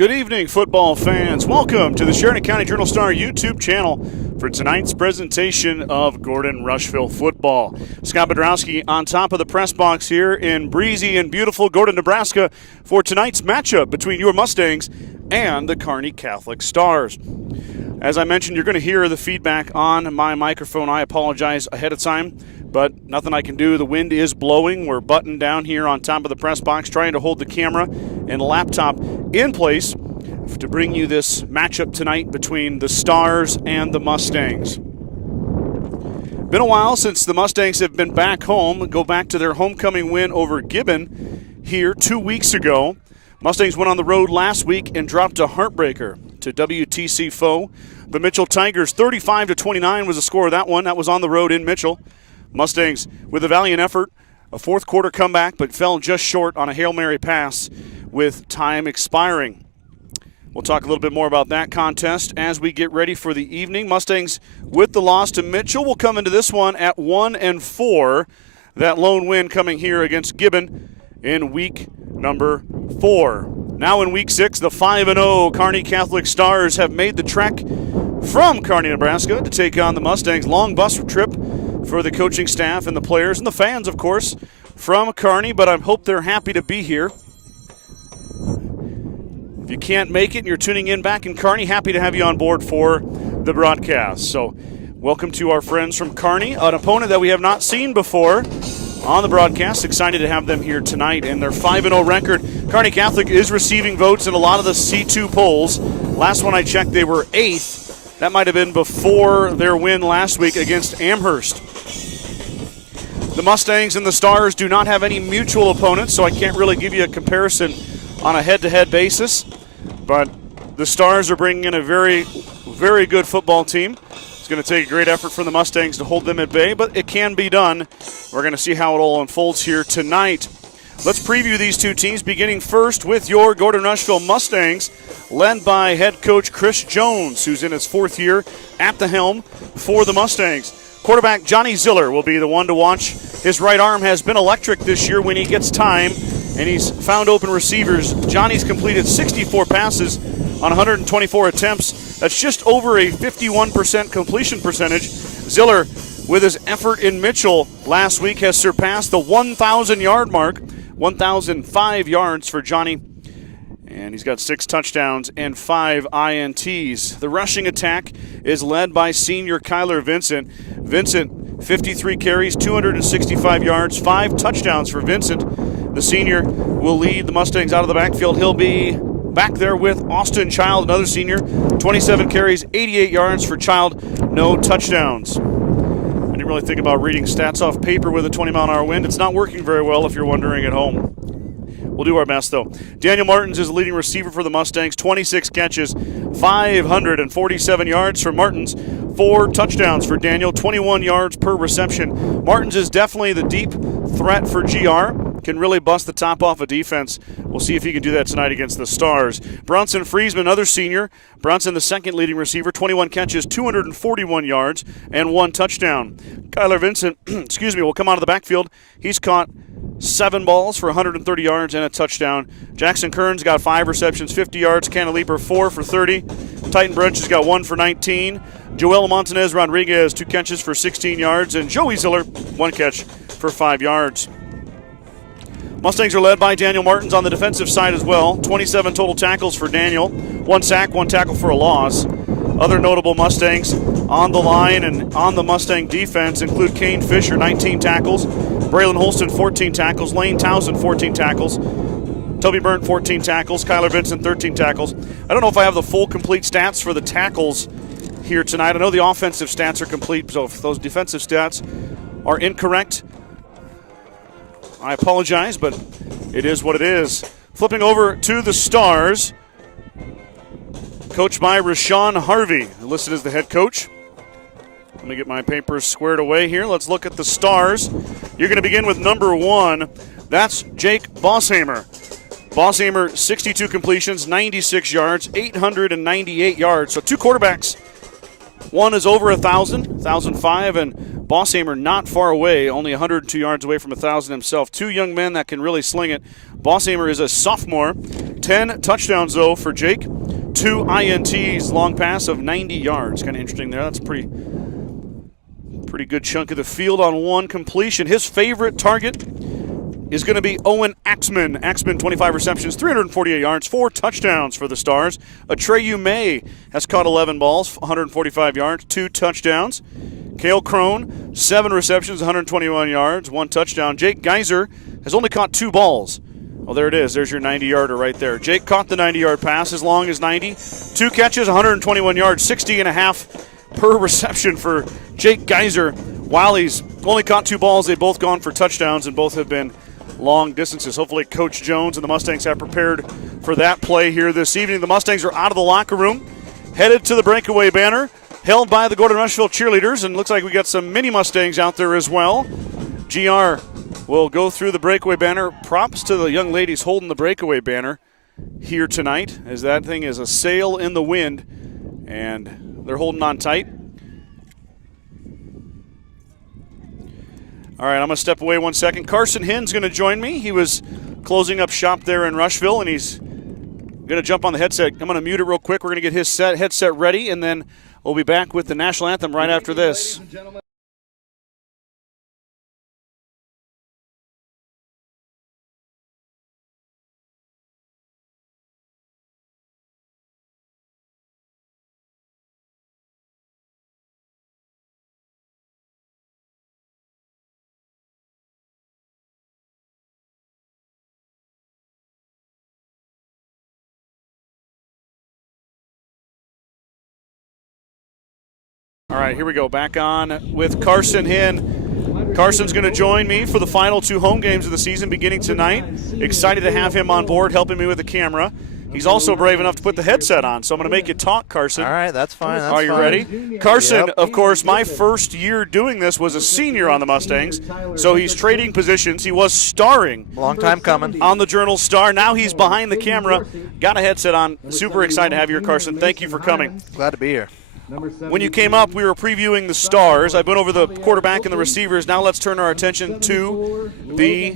Good evening, football fans. Welcome to the Kearney County Journal-Star YouTube channel for tonight's presentation of Gordon-Rushville football. Scott Bedrowski on top of the press box here in breezy and beautiful Gordon, Nebraska for tonight's matchup between your Mustangs and the Kearney Catholic Stars. As I mentioned, you're going to hear the feedback on my microphone. I apologize ahead of time, but nothing I can do. The wind is blowing. We're buttoned down here on top of the press box, trying to hold the camera and laptop in place to bring you this matchup tonight between the Stars and the Mustangs. Been a while since the Mustangs have been back home. Go back to their homecoming win over Gibbon here 2 weeks ago. Mustangs went on the road last week and dropped a heartbreaker to WTC foe. The Mitchell Tigers, 35-29 was the score of that one. That was on the road in Mitchell. Mustangs with a valiant effort, a fourth quarter comeback, but fell just short on a Hail Mary pass with time expiring. We'll talk a little bit more about that contest as we get ready for the evening. Mustangs with the loss to Mitchell will come into this one at 1-4. That lone win coming here against Gibbon in week number 4. Now in week 6, the 5-0 Kearney Catholic Stars have made the trek from Kearney, Nebraska to take on the Mustangs. Long bus trip for the coaching staff and the players and the fans, of course, from Kearney, but I hope they're happy to be here. If you can't make it and you're tuning in back in Kearney, happy to have you on board for the broadcast. So welcome to our friends from Kearney, an opponent that we have not seen before on the broadcast. Excited to have them here tonight. And their 5-0 record, Kearney Catholic is receiving votes in a lot of the C2 polls. Last one I checked, they were 8th. That might have been before their win last week against Amherst. The Mustangs and the Stars do not have any mutual opponents, so I can't really give you a comparison on a head-to-head basis. But the Stars are bringing in a very, very good football team. It's going to take a great effort from the Mustangs to hold them at bay, but it can be done. We're going to see how it all unfolds here tonight. Let's preview these two teams, beginning first with your Gordon-Rushville Mustangs, led by head coach Chris Jones, who's in his 4th year at the helm for the Mustangs. Quarterback Johnny Ziller will be the one to watch. His right arm has been electric this year when he gets time, and he's found open receivers. Johnny's completed 64 passes on 124 attempts. That's just over a 51% completion percentage. Ziller, with his effort in Mitchell last week, has surpassed the 1,000-yard mark. 1,005 yards for Johnny, and he's got 6 touchdowns and 5 INTs. The rushing attack is led by senior Kyler Vincent. Vincent, 53 carries, 265 yards, 5 touchdowns for Vincent. The senior will lead the Mustangs out of the backfield. He'll be back there with Austin Child, another senior. 27 carries, 88 yards for Child, no touchdowns. I didn't really think about reading stats off paper with a 20-mile-an-hour wind. It's not working very well if you're wondering at home. We'll do our best, though. Daniel Martins is the leading receiver for the Mustangs. 26 catches, 547 yards for Martins. 4 touchdowns for Daniel, 21 yards per reception. Martins is definitely the deep threat for GR. Can really bust the top off a defense. We'll see if he can do that tonight against the Stars. Bronson Friesman, another senior. Bronson, the second leading receiver, 21 catches, 241 yards, and 1 touchdown. Kyler Vincent, will come out of the backfield. He's caught 7 balls for 130 yards and a touchdown. Jackson Kearns got 5 receptions, 50 yards. Canna Leaper, 4 for 30. Titan Brunch has got 1 for 19. Joel Montanez Rodriguez, 2 catches for 16 yards. And Joey Ziller, 1 catch for 5 yards. Mustangs are led by Daniel Martins on the defensive side as well. 27 total tackles for Daniel. 1 sack, 1 tackle for a loss. Other notable Mustangs on the line and on the Mustang defense include Kane Fisher, 19 tackles. Braylon Holston, 14 tackles. Lane Townsend, 14 tackles. Toby Burnt, 14 tackles. Kyler Vincent, 13 tackles. I don't know if I have the full complete stats for the tackles here tonight. I know the offensive stats are complete, so if those defensive stats are incorrect, I apologize, but it is what it is. Flipping over to the Stars, coached by Rashawn Harvey, listed as the head coach. Let me get my papers squared away here. Let's look at the Stars. You're going to begin with number 1. That's Jake Bosshamer. Bosshamer, 62 completions, 96 yards, 898 yards. So 2 quarterbacks. One is over 1,000, 1,005, and Bosshamer not far away, only 102 yards away from 1,000 himself. Two young men that can really sling it. Bosshamer is a sophomore. 10 touchdowns, though, for Jake. 2 INTs, long pass of 90 yards. Kind of interesting there. That's a pretty good chunk of the field on one completion. His favorite target is going to be Owen Axman. Axman, 25 receptions, 348 yards, 4 touchdowns for the Stars. Atreyu May has caught 11 balls, 145 yards, 2 touchdowns. Cale Crone, 7 receptions, 121 yards, 1 touchdown. Jake Geiser has only caught 2 balls. Well, there it is. There's your 90-yarder right there. Jake caught the 90-yard pass as long as 90. 2 catches, 121 yards, 60.5 per reception for Jake Geiser. While he's only caught 2 balls, they've both gone for touchdowns, and both have been long distances. Hopefully Coach Jones and the Mustangs have prepared for that play here this evening. The Mustangs are out of the locker room, headed to the breakaway banner, held by the Gordon-Rushville cheerleaders, and looks like we got some mini Mustangs out there as well. GR will go through the breakaway banner. Props to the young ladies holding the breakaway banner here tonight, as that thing is a sail in the wind, and they're holding on tight. All right, I'm going to step away 1 second. Carson Hinn's going to join me. He was closing up shop there in Rushville, and he's going to jump on the headset. I'm going to mute it real quick. We're going to get his headset ready, and then we'll be back with the national anthem right after this. All right, here we go. Back on with Carson Hinn. Carson's going to join me for the final 2 home games of the season beginning tonight. Excited to have him on board helping me with the camera. He's also brave enough to put the headset on, so I'm going to make you talk, Carson. All right, that's fine. Are you ready? Carson, of course, my first year doing this was a senior on the Mustangs, so he's trading positions. He was starring. Long time coming. On the Journal Star. Now he's behind the camera. Got a headset on. Super excited to have you here, Carson. Thank you for coming. Glad to be here. When you came up, we were previewing the Stars. I went over the quarterback and the receivers. Now let's turn our attention to the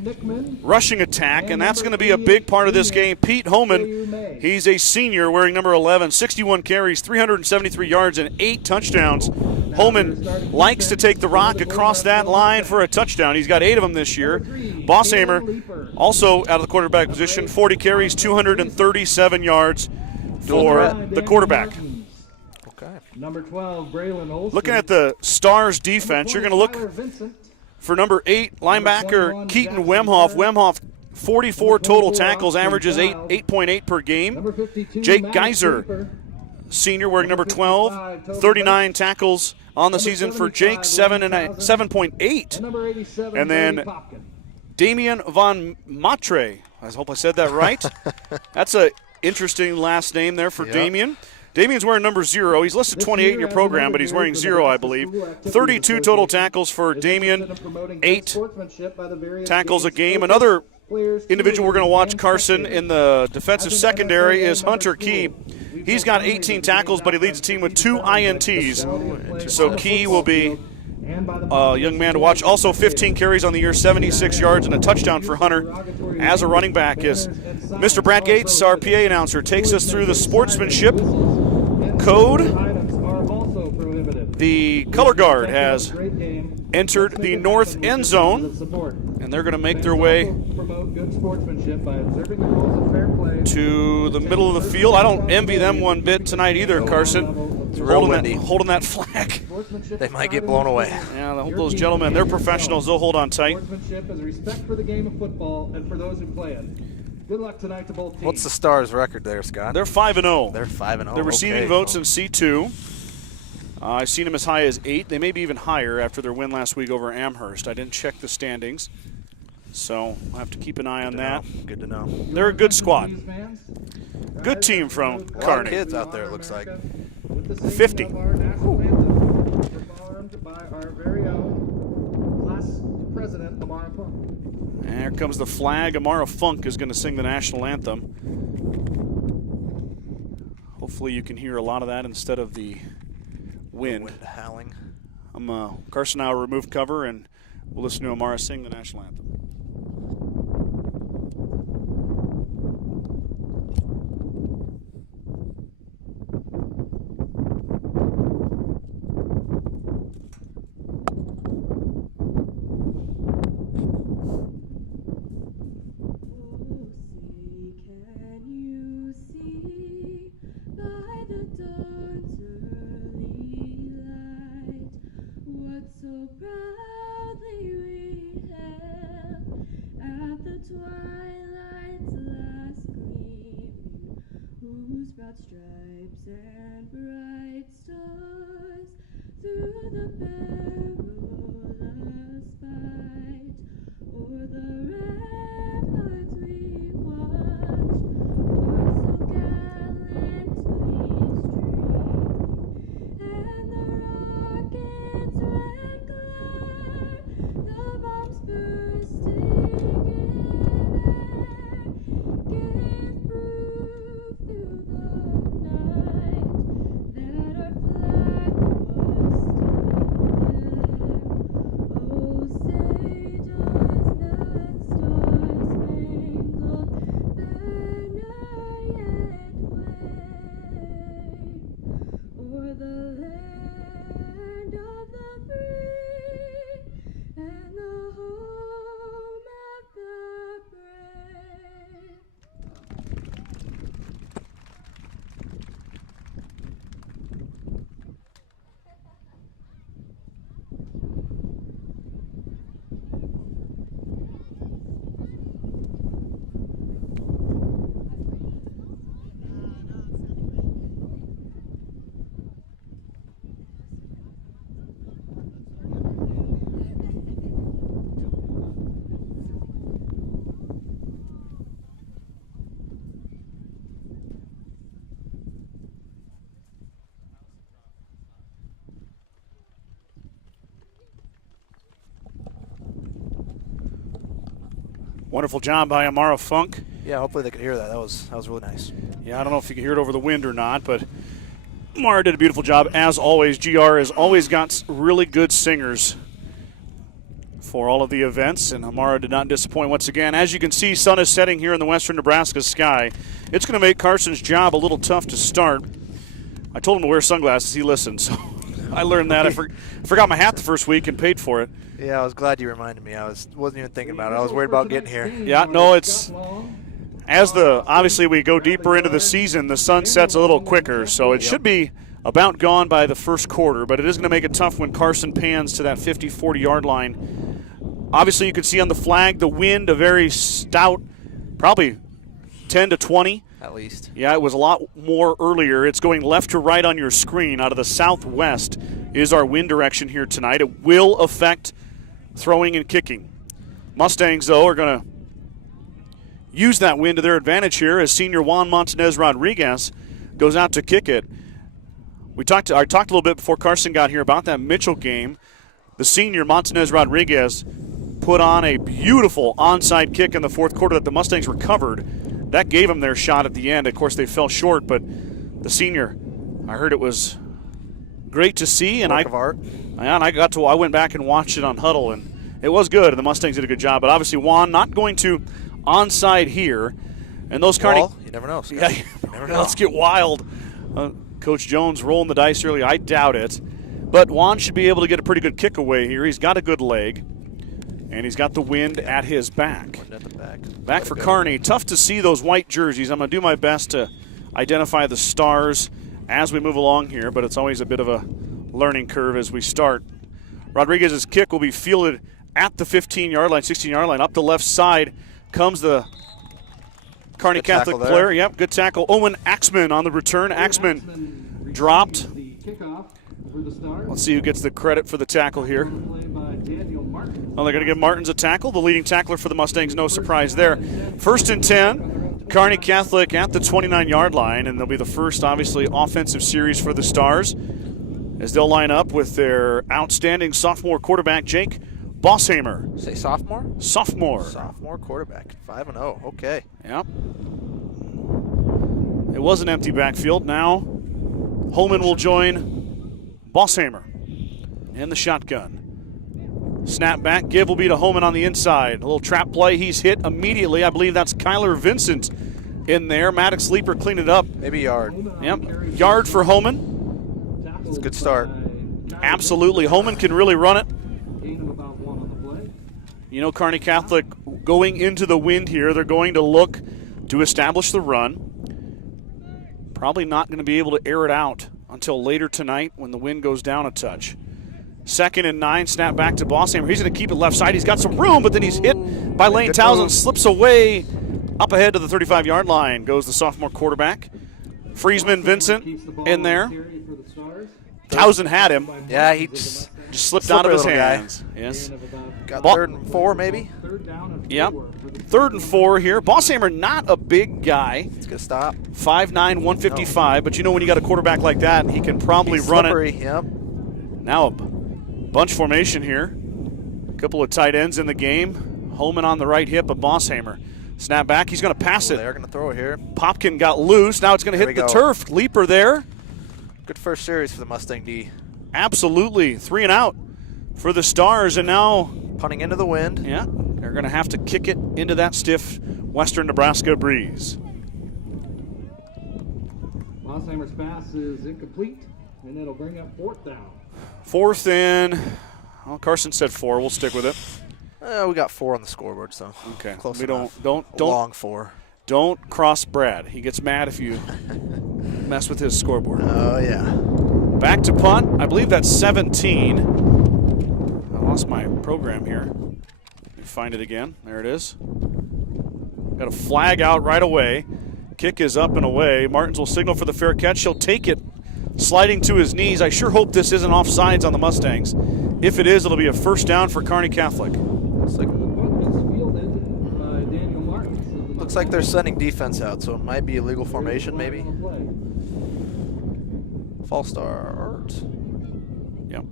rushing attack, and that's going to be a big part of this game. Pete Homan, he's a senior wearing number 11, 61 carries, 373 yards, and 8 touchdowns. Homan likes to take the rock across that line for a touchdown. He's got 8 of them this year. Bosshamer, also out of the quarterback position, 40 carries, 237 yards for the quarterback. Number 12, Braylon Olsen. Looking at the Stars defense, you're going to look for number 8 linebacker Keaton Wemhoff. Wemhoff, 44 total tackles, averages 8.8 per game. Jake Geiser, senior, wearing number 12, 39 tackles on the season for Jake, 7.8. And then Damian Von Matre. I hope I said that right. That's an interesting last name there for Damian. Damian's wearing number 0. He's listed 28 in your program, but he's wearing 0, I believe. 32 total tackles for Damian, 8 tackles a game. Another individual we're going to watch, Carson, in the defensive secondary is Hunter Key. He's got 18 tackles, but he leads the team with 2 INTs. So Key will be a young man to watch. Also 15 carries on the year, 76 yards, and a touchdown for Hunter as a running back. As Mr. Brad Gates, our PA announcer, takes us through the sportsmanship code. The color guard has entered the north end zone, and they're going to make their way to the middle of the field. I don't envy them one bit tonight either, Carson. It's real windy. Holding that flag. They might get blown away. Yeah, those gentlemen, they're professionals. They'll hold on tight. Sportsmanship is respect for the game of football and for those who play it. Good luck tonight to both teams. What's the Stars' record there, Scott? They're 5-0. They're 5-0. They're receiving votes in C2. I've seen them as high as 8. They may be even higher after their win last week over Amherst. I didn't check the standings, so I'll have to keep an eye on that. Good to know. They're a good squad. Good team from Kearney. A lot of kids out there, it looks like. 50. And here comes the flag. Amara Funk is going to sing the national anthem. Hopefully you can hear a lot of that instead of the wind. Howling. Carson and I will remove cover, and we'll listen to Amara sing the national anthem. So proudly we hailed at the twilight's last gleaming, whose broad stripes and bright stars through the perilous fight o'er the ramparts we watched were so gallantly streaming, and the rockets red glare, the bombs bursting in air, gave proof through the night that our flag was still there. Oh, say does that star-spangled banner yet wave o'er the land of the free and the home of the brave? Wonderful job by Amara Funk. Yeah, hopefully they could hear that. That was really nice. Yeah, I don't know if you can hear it over the wind or not, but Amara did a beautiful job. As always, GR has always got really good singers for all of the events, and Amara did not disappoint once again. As you can see, sun is setting here in the western Nebraska sky. It's going to make Carson's job a little tough to start. I told him to wear sunglasses. He listened, so I learned that. I forgot my hat the first week and paid for it. Yeah, I was glad you reminded me. I wasn't even thinking about it. I was worried about getting here. Yeah, no, it's obviously we go deeper into the season, the sun sets a little quicker, so it should be about gone by the first quarter, but it is going to make it tough when Carson pans to that 50, 40-yard line. Obviously, you can see on the flag the wind, a very stout, probably 10 to 20. At least. Yeah, it was a lot more earlier. It's going left to right on your screen. Out of the southwest is our wind direction here tonight. It will affect throwing and kicking. Mustangs, though, are going to use that wind to their advantage here as senior Juan Montanez Rodriguez goes out to kick it. I talked a little bit before Carson got here about that Mitchell game. The senior Montanez Rodriguez put on a beautiful onside kick in the fourth quarter that the Mustangs recovered. That gave them their shot at the end. Of course, they fell short, but the senior, I heard it was great to see, and Work of art. I went back and watched it on Huddle, and it was good, and the Mustangs did a good job. But obviously, Juan not going to onside here, and those Kearney. Well, you never know, Scott. Yeah, you never know. Let's get wild. Coach Jones rolling the dice early. I doubt it, but Juan should be able to get a pretty good kick away here. He's got a good leg, and he's got the wind at his back. Wind at the back. Back for Kearney. Tough to see those white jerseys. I'm going to do my best to identify the stars as we move along here, but it's always a bit of a learning curve as we start. Rodriguez's kick will be fielded at the 15-yard line, 16-yard line. Up the left side comes the Kearney Catholic player. Yep, good tackle. Owen Axman on the return. Axman dropped. The kickoff for the Stars. Let's see who gets the credit for the tackle here. Played by Daniel Martin. Well, they're going to give Martins a tackle, the leading tackler for the Mustangs. No surprise there. 1st and 10, Kearney Catholic at the 29-yard line, and they'll be the first, obviously, offensive series for the Stars as they'll line up with their outstanding sophomore quarterback, Jake Bosshamer. Say sophomore? Sophomore. Sophomore quarterback. 5-0. Okay. Yep. It was an empty backfield. Now Holman will join Bosshamer. in the shotgun. Snap back, give will be to Holman on the inside. A little trap play, he's hit immediately. I believe that's Kyler Vincent in there. Maddox Leaper cleaned it up. Maybe yard. Yep, yard for Holman. It's a good start. Absolutely, Holman can really run it. Gain of about 1 on the play. You know, Kearney Catholic going into the wind here, they're going to look to establish the run. Probably not going to be able to air it out until later tonight when the wind goes down a touch. 2nd and 9, snap back to Bosshammer. He's going to keep it left side. He's got some room, but then he's hit by Lane Townsend, slips away up ahead to the 35-yard line. Goes the sophomore quarterback. Friesman Vincent in there. Townsend had him. Yeah, he just slipped out of his hands. Yes. Got 3rd and 4 maybe. Yep. 3rd and 4 here. Bosshammer, not a big guy. It's going to stop. 5'9", 155. But you know when you got a quarterback like that, he can probably run it. Yep. Now a bunch formation here. A couple of tight ends in the game. Holman on the right hip of Bosshammer. Snap back. He's going to pass it. They're going to throw it here. Popkin got loose. Now it's going to hit the turf. Leaper there. Good first series for the Mustang D. Absolutely. 3 and out for the Stars. And now punting into the wind. Yeah, they're going to have to kick it into that stiff western Nebraska breeze. Bosshammer's pass is incomplete, and it'll bring up 4th down. 4th and, well, Carson said 4. We'll stick with it. We got 4 on the scoreboard, so okay. Close we enough. don't long 4. Don't cross Brad. He gets mad if you mess with his scoreboard. Oh yeah. Back to punt. I believe that's 17. I lost my program here. Let me find it again. There it is. Got a flag out right away. Kick is up and away. Martins will signal for the fair catch. He'll take it, sliding to his knees. I sure hope this isn't offsides on the Mustangs. If it is, it'll be a 1st down for Kearney Catholic. Looks like they're sending defense out, so it might be illegal formation, maybe. False start. Yep.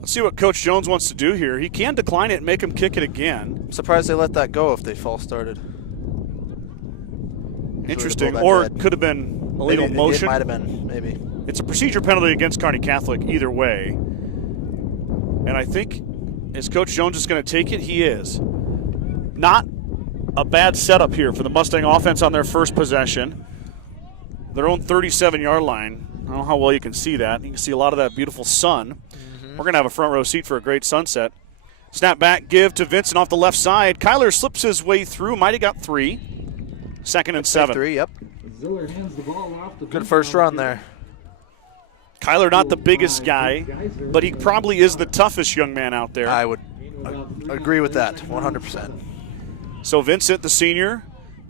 Let's see what Coach Jones wants to do here. He can decline it and make him kick it again. I'm surprised they let that go if they false started. Interesting. Or it could have been illegal motion. It might have been, maybe. It's a procedure penalty against Kearney Catholic either way. And I think, is Coach Jones just going to take it? He is. Not a bad setup here for the Mustang offense on their first possession. Their own 37-yard line. I don't know how well you can see that. You can see a lot of that beautiful sun. We're going to have a front row seat for a great sunset. Snap back, give to Vincent off the left side. Kyler slips his way through. Might have got 3. 2nd and 7. 3, yep. Ziller hands the ball off to Good first run there. Kyler, not the biggest guy, but he probably is the toughest young man out there. I would agree with that, 100%. So Vincent, the senior,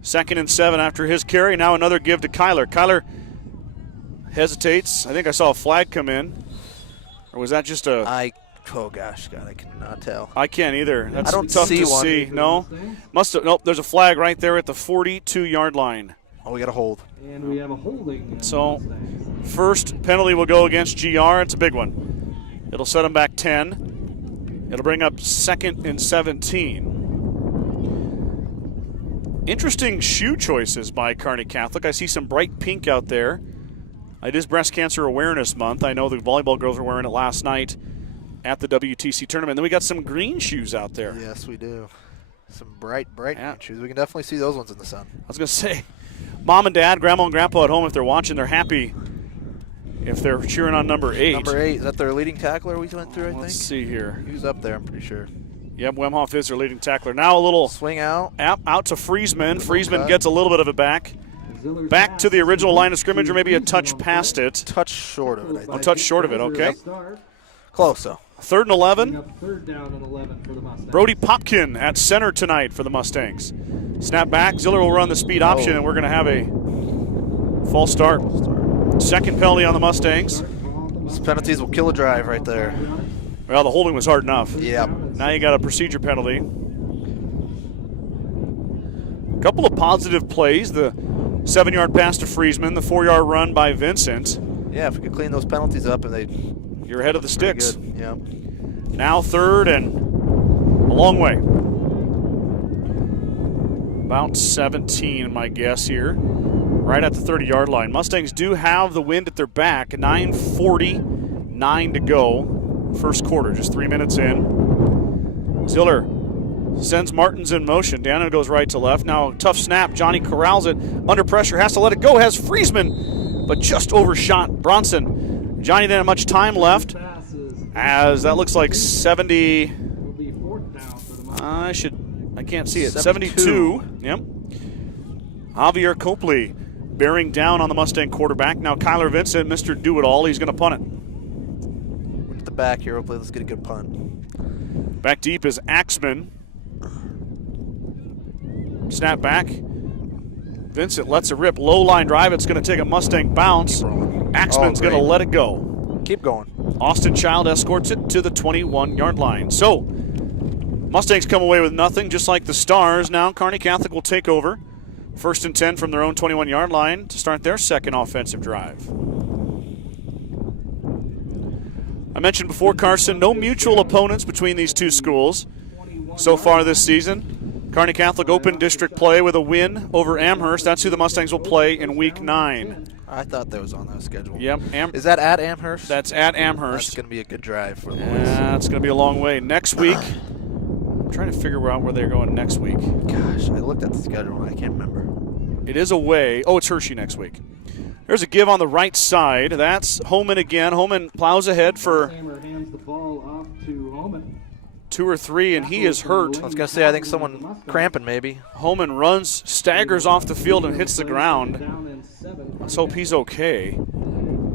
2nd and 7 after his carry. Now another give to Kyler. Kyler hesitates. I think I saw a flag come in. Or was that just a... Oh, gosh, God, I cannot tell. I can't either. That's I don't tough see to one. see. No? Nope, there's a flag right there at the 42-yard line. Oh, we got a hold. And we have a holding. So, first penalty will go against GR. It's a big one. It'll set them back 10. It'll bring up 2nd and 17. Interesting shoe choices by Kearney Catholic. I see some bright pink out there. It is Breast Cancer Awareness Month. I know the volleyball girls were wearing it last night at the WTC tournament. Then we got some green shoes out there. Yes, we do. Some bright green shoes. We can definitely see those ones in the sun. I was going to say, Mom and Dad, Grandma and Grandpa at home, if they're watching, they're happy if they're cheering on number 8. Number 8, is that their leading tackler we went through, I think? Let's see here. He was up there, I'm pretty sure. Yep, Wemhoff is their leading tackler. Now a little swing out. Out to Friesman. Friesman gets a little bit of it back. Back to the original line of scrimmage, or maybe a touch past it. Touch short of it, I think. A touch short of it, okay. Close, though. 3rd and 11. 3rd down and 11 for the Mustangs. Brody Popkin at center tonight for the Mustangs. Snap back. Ziller will run the speed option, and we're going to have a false start. 2nd penalty on the Mustangs. These penalties will kill a drive right there. Well, the holding was hard enough. Yep. Now you got a procedure penalty. A couple of positive plays. The 7-yard pass to Friesman, the 4-yard run by Vincent. Yeah, if we could clean those penalties up, and you're ahead of the sticks. Yep. Now 3rd and a long way. About 17, my guess here. Right at the 30-yard line. Mustangs do have the wind at their back. 9:49 to go. first quarter, just 3 minutes in. Ziller sends Martins in motion. Dano goes right to left. Now, tough snap. Johnny corrals it. Under pressure, has to let it go. Has Friesman, but just overshot Bronson. Johnny didn't have much time left, as that looks like 70. I can't see it. 72. Yep. Javier Copley bearing down on the Mustang quarterback. Now Kyler Vincent, Mr. Do-It-All, he's going to punt it. At the back here, hopefully let's get a good punt. Back deep is Axman. Snap back. Vincent lets it rip. Low line drive. It's going to take a Mustang bounce. Axman's going to let it go. Keep going. Austin Child escorts it to the 21-yard line. So, Mustangs come away with nothing, just like the Stars. Now Kearney Catholic will take over. 1st and 10 from their own 21-yard line to start their second offensive drive. I mentioned before, Carson, no mutual opponents between these two schools so far this season. Kearney Catholic opened district play with a win over Amherst. That's who the Mustangs will play in Week 9. I thought that was on that schedule. Yep. Is that at Amherst? That's at Amherst. That's going to be a good drive for the boys. Yeah, it's going to be a long way. Next week, I'm trying to figure out where they're going next week. Gosh, I looked at the schedule and I can't remember. It is away. Oh, it's Hershey next week. There's a give on the right side. That's Homan again. Homan plows ahead for Hands the ball off to Holman. 2 or 3, and he is hurt. I was going to say, I think someone cramping maybe. Homan runs, staggers off the field, and hits the ground. Let's hope he's okay.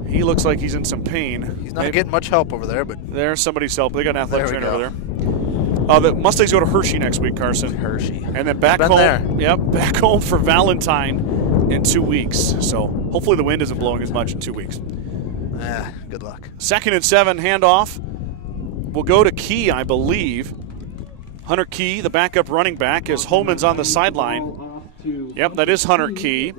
He looks like he's in some pain. He's not getting much help over there, but there's somebody's help. They got an athletic trainer over go. there. The Mustangs go to Hershey next week, Carson. Hershey. And then back Been home. there. Yep, back home for Valentine in 2 weeks. So hopefully the wind isn't blowing as much in 2 weeks. Good luck. 2nd and 7, handoff. Will go to Key, I believe. Hunter Key, the backup running back, as Holman's on the sideline. Yep, that is Hunter Key.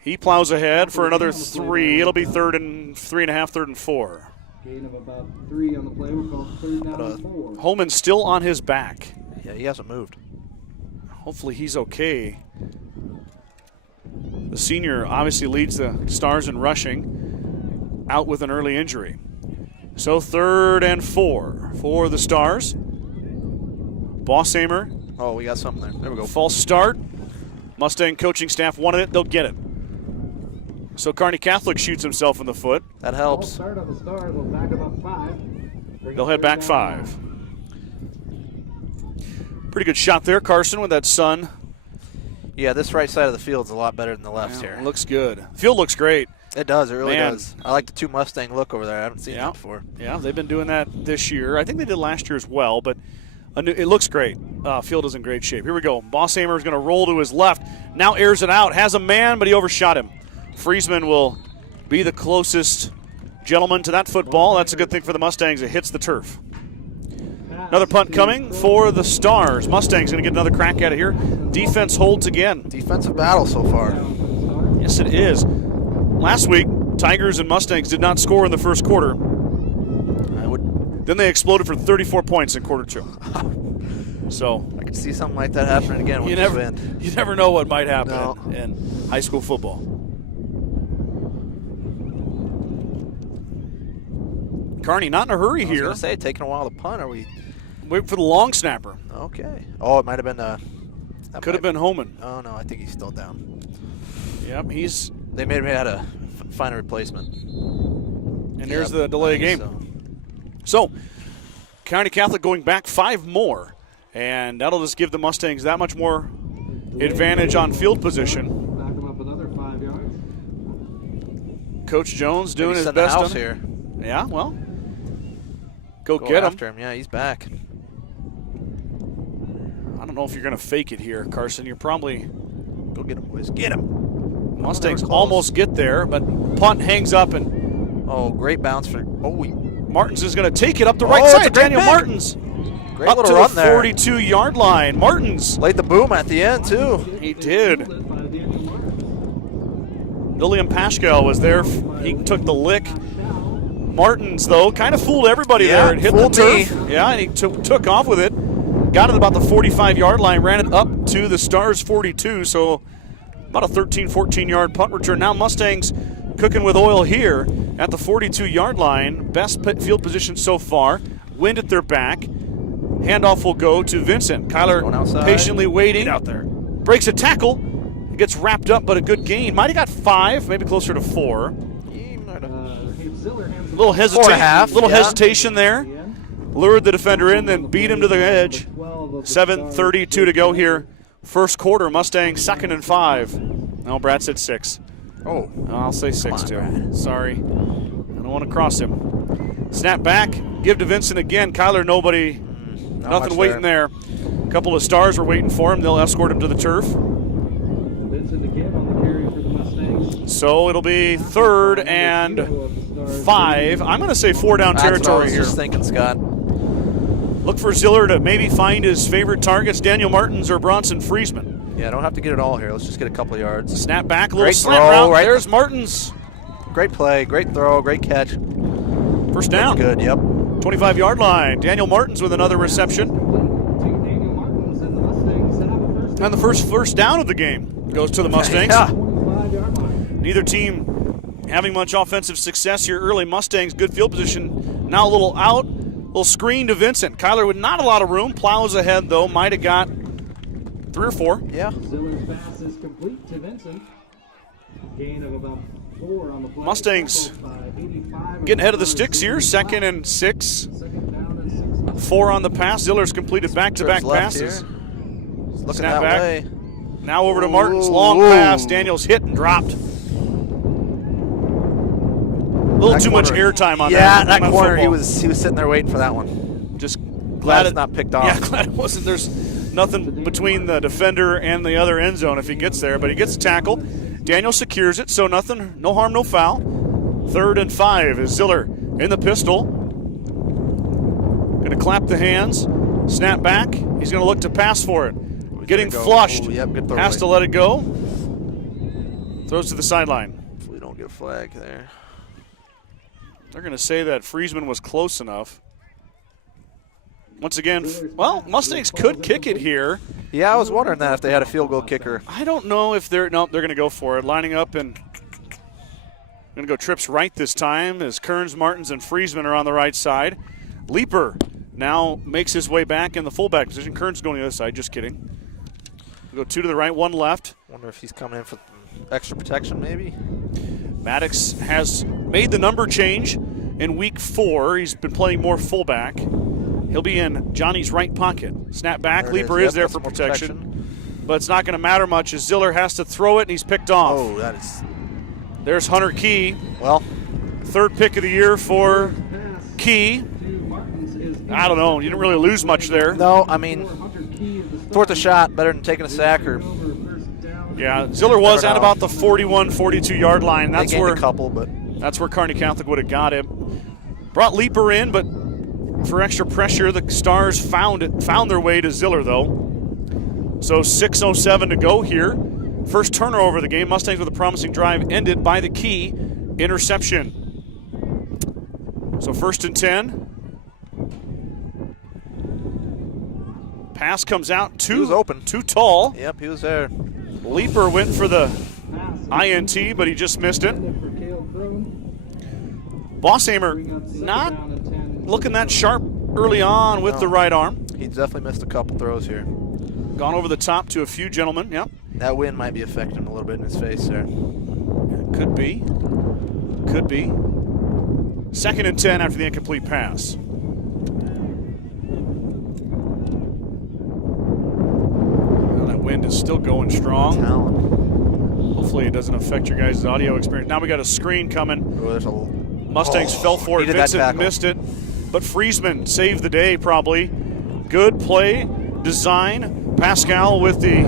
He plows ahead for another 3. It'll be 3rd and 3.5, 3rd and 4. Gain of about 3 on the play. We'll call 3rd down and 4. Holman's still on his back. Yeah, he hasn't moved. Hopefully he's okay. The senior obviously leads the Stars in rushing, out with an early injury. So 3rd and 4 for the Stars. Bossamer. Oh, we got something there. There we go. False start. Mustang coaching staff wanted it. They'll get it. So Kearney Catholic shoots himself in the foot. That helps. Start on the Stars. We'll back about 5. They'll head back 5. Pretty good shot there, Carson, with that sun. Yeah, this right side of the field's a lot better than the left here. Looks good. Field looks great. It does. It really Man. does. I like the 2 Mustang look over there. I haven't seen that before. Yeah, they've been doing that this year. I think they did last year as well, but it looks great. Field is in great shape. Here we go. Bossamer is going to roll to his left. Now airs it out. Has a man, but he overshot him. Friesman will be the closest gentleman to that football. That's a good thing for the Mustangs. It hits the turf. Another punt coming for the Stars. Mustangs going to get another crack at it here. Defense holds again. Defensive battle so far. Yes, it is. Last week, Tigers and Mustangs did not score in the first quarter. Then they exploded for 34 points in quarter 2. So I could see something like that happening again with this wind. You never know what might happen in high school football. Kearney not in a hurry here. I was going to say, taking a while to punt. Are we? Wait for the long snapper. Okay. Oh, it might have been. Could have been Homan. Oh, no, I think he's still down. Yep, he's. They may have had to find a replacement. And here's the delay game. So, Kearney Catholic going back 5 more. And that'll just give the Mustangs that much more advantage on field position. Back them up another 5 yards. Coach Jones doing his Maybe best. send the house here. Yeah, well, go get him. After him. Yeah, he's back. I don't know if you're going to fake it here, Carson. You're probably. Go get him, boys. Get him. Mustangs almost get there, but punt hangs up and. Oh, great bounce for. Martins is going to take it up the right side. Daniel Martins. Great up little to run the there. 42-yard line. Martins. Laid the boom at the end, too. He did. William Paschal was there. He took the lick. Martins, though, kind of fooled everybody there and hit the turf. Yeah, and he took off with it. Got it about the 45-yard line, ran it up to the Stars 42, so about a 13, 14-yard punt return. Now Mustangs cooking with oil here. at the 42-yard line. Best field position so far. Wind at their back. Handoff will go to Vincent. Kyler patiently waiting. Out there. Breaks a tackle. It gets wrapped up, but a good gain. Might have got 5, maybe closer to 4. Little hesitation there. Lured the defender in, then beat him to the edge. 7:32 to go here. First quarter, Mustangs 2nd and 5. No, Brad said 6. Oh. I'll say 6 too. Brad. Sorry. I don't want to cross him. Snap back. Give to Vincent again. Kyler, nobody. Nothing waiting there. A couple of Stars were waiting for him. They'll escort him to the turf. Vincent again on the carry for the Mustangs. So it'll be 3rd and 5. I'm going to say 4 down territory That's what I was here. just thinking, Scott. Look for Ziller to maybe find his favorite targets, Daniel Martins or Bronson Friesman. Yeah, don't have to get it all here. Let's just get a couple of yards. Snap back, a little Great slant throw, route. right? There's Martins. Great play, great throw, great catch. First down. That's good, yep. 25-yard line. Daniel Martins with another reception. And the first down of the game goes to the Mustangs. Yeah. Neither team having much offensive success here early. Mustangs, good field position. Now a little out. Little screen to Vincent. Kyler with not a lot of room. Plows ahead, though. Might have got 3 or 4. Yeah. Ziller's pass is complete to Vincent. Gain of about 4 on the play. Mustangs getting ahead of the sticks here. 2nd and 6. 4 on the pass. Ziller's completed back-to-back passes. Looking Snap that back. way. Now over to Martins. Long pass. Daniels hit and dropped. A little too much airtime on that. Yeah, that corner, football. he was sitting there waiting for that one. Just Glad it's not picked off. Yeah, glad it wasn't. There's nothing between the defender and the other end zone if he gets there, but he gets a tackle. Daniel secures it, so nothing, no harm, no foul. 3rd and 5 is Ziller in the pistol. Going to clap the hands, snap back. He's going to look to pass for it. Getting flushed. Ooh, yep, good throw. Has to let it go. Throws to the sideline. If we don't get a flag there. They're going to say that Friesman was close enough. Once again, well, Mustangs could kick it here. Yeah, I was wondering that if they had a field goal kicker. I don't know if they're going to go for it. Lining up and going to go trips right this time as Kearns, Martins, and Friesman are on the right side. Leaper now makes his way back in the fullback position. Kearns going to the other side. Just kidding. We'll go 2 to the right, 1 left. Wonder if he's coming in for extra protection, maybe. Maddox has made the number change in week 4. He's been playing more fullback. He'll be in Johnny's right pocket. Snap back. Leaper is there for protection. But it's not going to matter much as Ziller has to throw it, and he's picked off. Oh, that is. There's Hunter Key. Well, 3rd pick of the year for Key. I don't know. You didn't really lose much there. no, I mean, fourth a shot, better than taking a sack or. Yeah, Ziller was at about the 41, 42-yard line. They gained a couple, but That's where Kearney Catholic would have got him. Brought Leaper in, but for extra pressure, the Stars found their way to Ziller, though. So 6:07 to go here. First turnover of the game. Mustangs with a promising drive ended by the Key interception. So 1st and 10. Pass comes out he was open. too tall. Yep, he was there. Leaper went for the INT, but he just missed it. Bosshamer not looking that sharp early on with the right arm. He definitely missed a couple throws here. Gone over the top to a few gentlemen, yep. That wind might be affecting him a little bit in his face there. Could be. Could be. 2nd and 10 after the incomplete pass. Well, that wind is still going strong. Hopefully it doesn't affect your guys' audio experience. Now we got a screen coming. Oh, there's a Mustangs fell for it. Vincent missed it, but Friesman saved the day probably. Good play, design. Pascal with the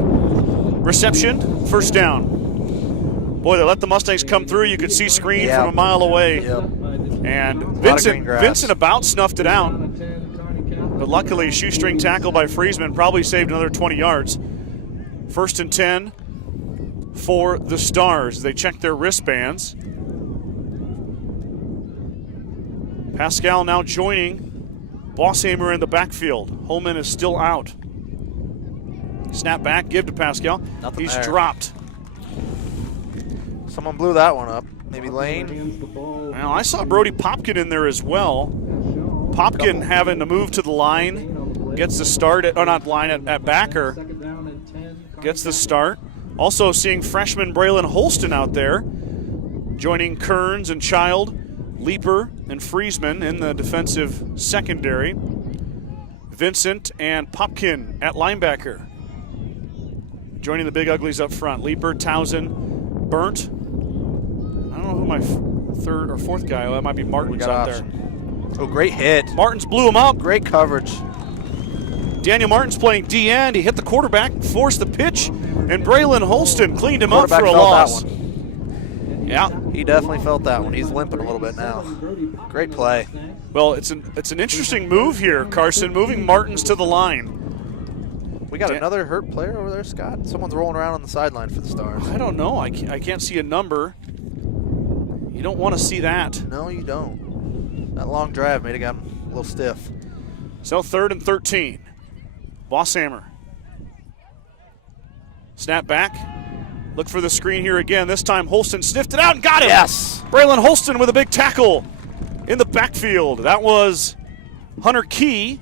reception. First down. Boy, they let the Mustangs come through. You could see screen from a mile away. Yep. And Vincent about snuffed it out. But luckily, shoestring tackle by Friesman probably saved another 20 yards. 1st and 10 for the Stars. They check their wristbands. Pascal now joining Bosshamer in the backfield. Holman is still out. Snap back, give to Pascal. Nothing He's there. dropped. Someone blew that one up. Maybe Lane. Hands the ball. Well, I saw Brody Popkin in there as well. Popkin having to move to the line, gets the start at, or not line, at backer, Second down and 10. gets the start. Also seeing freshman Braylon Holston out there, joining Kearns and Child, Leeper and Friesman in the defensive secondary. Vincent and Popkin at linebacker. Joining the Big Uglies up front. Leeper, Townsend, Burnt. I don't know who my third or fourth guy, that might be Martin's out there. Oh, great hit. Martins blew him up. Great coverage. Daniel Martins playing D-end. He hit the quarterback, forced the pitch, and Braylon Holston cleaned him up for a Quarterback felt loss. that one. Yeah. He definitely felt that one. He's limping a little bit now. Great play. Well, it's an interesting move here, Carson, moving Martins to the line. We got another hurt player over there, Scott. Someone's rolling around on the sideline for the Stars. I don't know. I can't see a number. You don't want to see that. No, you don't. That long drive made it got him a little stiff. So 3rd and 13. Bosshammer. Snap back. Look for the screen here again. This time Holston sniffed it out and got it. Yes. Braylon Holston with a big tackle in the backfield. That was Hunter Key.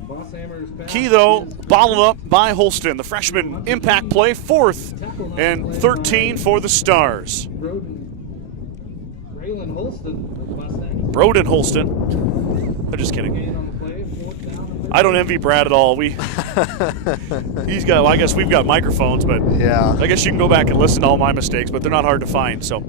Key, though, bottled up by Holston. The freshman impact play, 4th and 13 for the Stars. Braylon Holston of the Mustangs. Broden Holston. I'm just kidding. Gain on the play, 4th down and I don't envy Brad at all. He's got. Well, I guess we've got microphones, but Yeah. I guess you can go back and listen to all my mistakes, but they're not hard to find. So,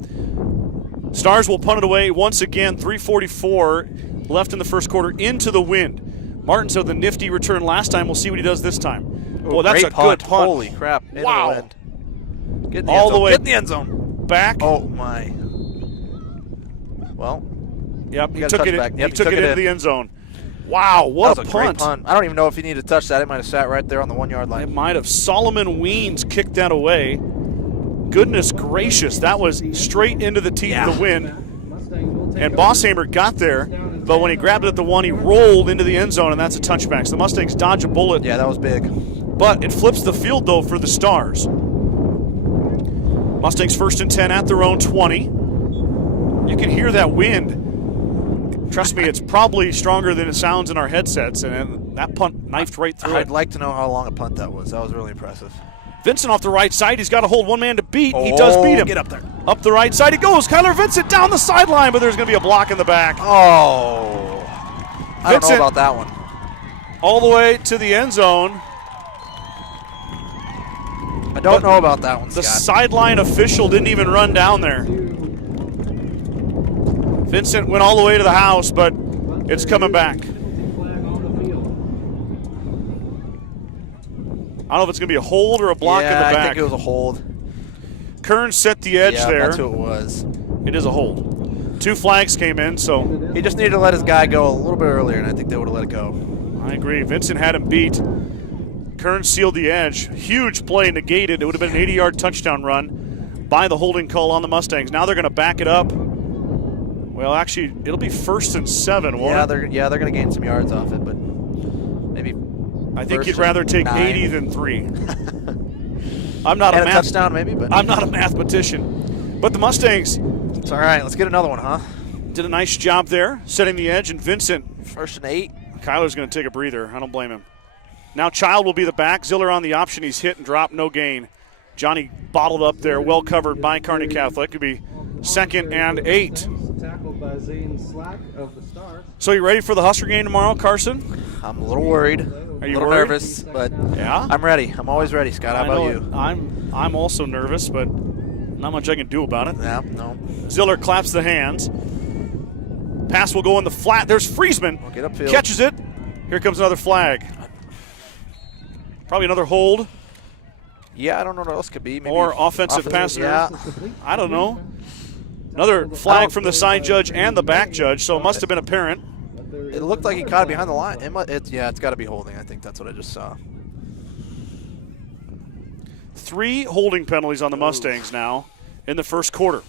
Stars will punt it away once again. 3:44 left in the first quarter into the wind. Martins had the nifty return last time. We'll see what he does this time. Well, that's a Great good punt. Holy crap. Into Wow. the wind. Get in the All end the zone. way Get in the end zone. back. Oh, my. Well, Yep, he got a took it. touchback. He Yep, he took took it it into in. the end zone. Wow, what that a was a great punt! punt. I don't even know if he needed to touch that. It might have sat right there on the 1 yard It line. might have. Solomon Weens kicked that away. Goodness gracious, that was straight into the teeth of the wind. And Bosshammer got there, but when he grabbed it at the 1, he rolled into the end zone, and that's a touchback. So the Mustangs dodge a bullet. Yeah, that was big. But it flips the field, though, for the Stars. Mustangs 1st and 10 at their own 20. You can hear that wind. Trust me, it's probably stronger than it sounds in our headsets, and that punt knifed right through I'd it. like to know how long a punt that was. That was really impressive. Vincent off the right side. He's got to hold one man to beat. He does beat him. Get up there. Up the right side he goes. Kyler Vincent down the sideline, but there's going to be a block in the back. Oh. I don't know Vincent. about that one. All the way to the end zone. I don't know about that one, The Scott. sideline official didn't even run down there. Vincent went all the way to the house, but it's coming back. flag on the field. I don't know if it's going to be a hold or a block in the I back. think it was a hold. Kearns set the edge Yeah, there. that's who it was. It is a hold. 2 flags came in, so He just needed to let his guy go a little bit earlier, and I think they would have let it go. I agree. Vincent had him beat. Kearns sealed the edge. Huge play negated. It would have been an 80-yard touchdown run by the holding call on the Mustangs. Now they're going to back it up. Well, actually, it'll be 1st and 7, won't it? They're going to gain some yards off it, but maybe. I think first you'd rather and take 9. 80 than 3. I'm not And a a touchdown, maybe, but I'm not a mathematician. But the Mustangs it's all right. Let's get another one, huh? did a nice job there, setting the edge, and Vincent, 1st and 8. Kyler's going to take a breather. I don't blame him. Now Child will be the back. Ziller on the option. He's hit and dropped, no gain. Johnny bottled up there, well covered by Kearney Catholic. Could be 2nd and 8. Tackled by Zane Slack of the Stars. So you ready for the Husker game tomorrow, Carson? I'm a little worried. Are you a little worried? nervous, but Yeah? I'm ready. I'm always ready, Scott. How I about know you? it. I'm also nervous, but not much I can do about it. Yeah, no. Ziller claps the hands. Pass will go in the flat. There's Friesman. We'll get upfield. Catches it. Here comes another flag. Probably another hold Yeah, I don't know what else could be. Maybe or offensive pass. Yeah. I don't know. Another flag from the side judge and the back judge, so it must have been a parent. It looked like he caught it behind the line. It's got to be holding. I think that's what I just saw. 3 holding penalties on the Mustangs now in the first quarter.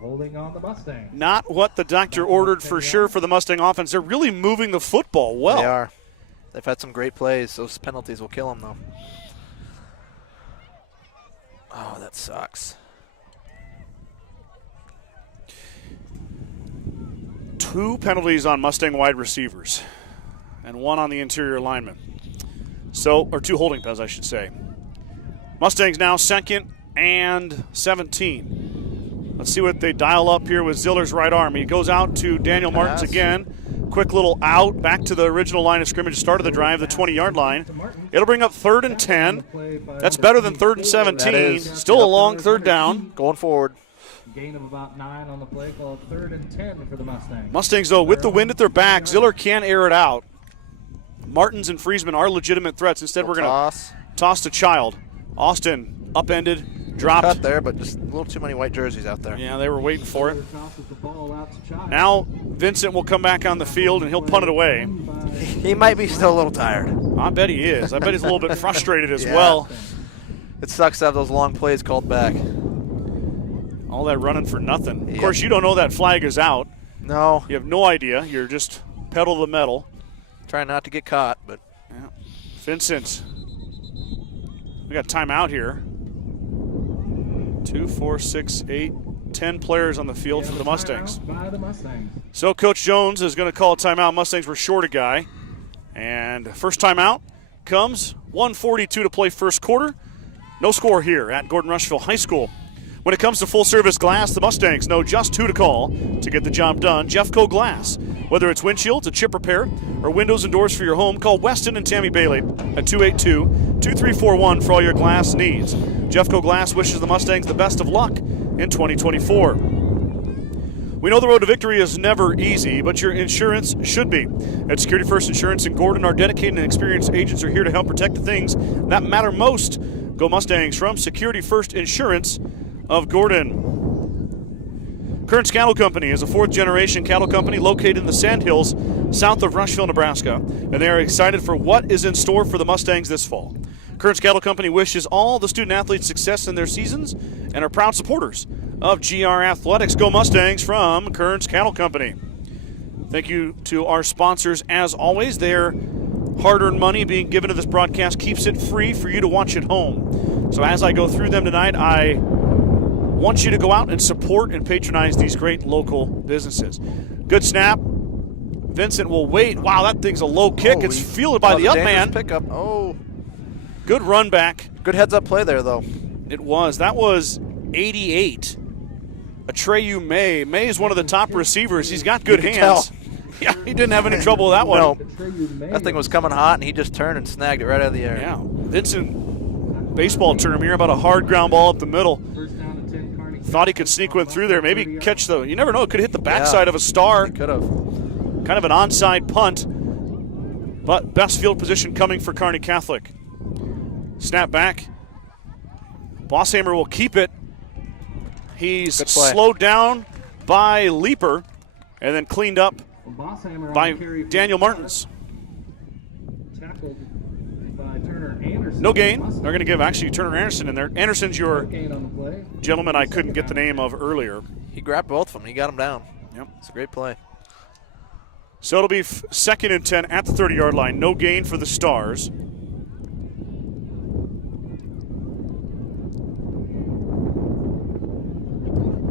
Holding on the Mustang. Not what the doctor ordered for sure for the Mustang offense. They're really moving the football well. They are. They've had some great plays. Those penalties will kill them, though. Oh, that sucks. 2 penalties on Mustang wide receivers and 1 on the interior lineman. So, or 2 holding penalties, I should say. Mustangs now 2nd and 17. Let's see what they dial up here with Ziller's right arm. He goes out to Daniel Martins again. Quick little out, back to the original line of scrimmage, start of the drive, the 20-yard line. It'll bring up 3rd and 10. That's better than 3rd and 17. Still a long 3rd down. Going forward. Gain of about 9 on the play call. 3rd and 10 for the Mustangs. Mustangs, though, with the wind at their back, Ziller can air it out. Martins and Friesman are legitimate threats. Instead, we're going to toss to Child. Austin upended, dropped. Cut there, but just a little too many white jerseys out there. Yeah, they were waiting for it. Now Vincent will come back on the field, and he'll punt it away. He might be still a little tired. I bet he is. I bet he's a little bit frustrated as well. It sucks to have those long plays called back. All that running for nothing. Of course, you don't know that flag is out. No. You have no idea. You're just pedal to the metal. Trying not to get caught, but. Yeah. Vincent. We got timeout here. 2, 4, 6, 8, 10 players on the field for the Mustangs. So Coach Jones is going to call a timeout. Mustangs were short a guy. And first timeout comes 1:42 to play first quarter. No score here at Gordon-Rushville High School. When it comes to full-service glass, the Mustangs know just who to call to get the job done. Jeffco Glass. Whether it's windshields, a chip repair, or windows and doors for your home, call Weston and Tammy Bailey at 282-2341 for all your glass needs. Jeffco Glass wishes the Mustangs the best of luck in 2024. We know the road to victory is never easy, but your insurance should be. At Security First Insurance in Gordon, our dedicated and experienced agents are here to help protect the things that matter most. Go Mustangs from Security First Insurance of Gordon. Kearney Cattle Company is a 4th-generation cattle company located in the Sandhills, south of Rushville, Nebraska, and they are excited for what is in store for the Mustangs this fall. Kearney Cattle Company wishes all the student-athletes success in their seasons and are proud supporters of GR Athletics. Go Mustangs from Kearney Cattle Company. Thank you to our sponsors as always. Their hard-earned money being given to this broadcast keeps it free for you to watch at home. So as I go through them tonight, I want you to go out and support and patronize these great local businesses. Good snap. Vincent will wait. Wow, that thing's a low kick. It's fielded by the up man. Pickup. Oh. Good run back. Good heads-up play there, though. It was. That was 88. Atreyu May. May is one of the top receivers. He's got good hands. Yeah, he didn't have any trouble with that one. No. That thing was coming hot, and he just turned and snagged it right out of the air. Yeah. Vincent, baseball term here, about a hard ground ball up the middle. Thought he could sneak one through there. Maybe catch the, you never know, it could hit the backside of a star. He could have. Kind of an onside punt. But best field position coming for Kearney Catholic. Snap back. Bosshammer will keep it. He's slowed down by Leaper and then cleaned up by Daniel Martins. No gain. They're going to give actually Turner Anderson in there. Anderson's your gentleman I couldn't get the name of earlier. He grabbed both of them. He got them down. Yep. It's a great play. So it'll be 2nd and 10 at the 30-yard line. No gain for the Stars.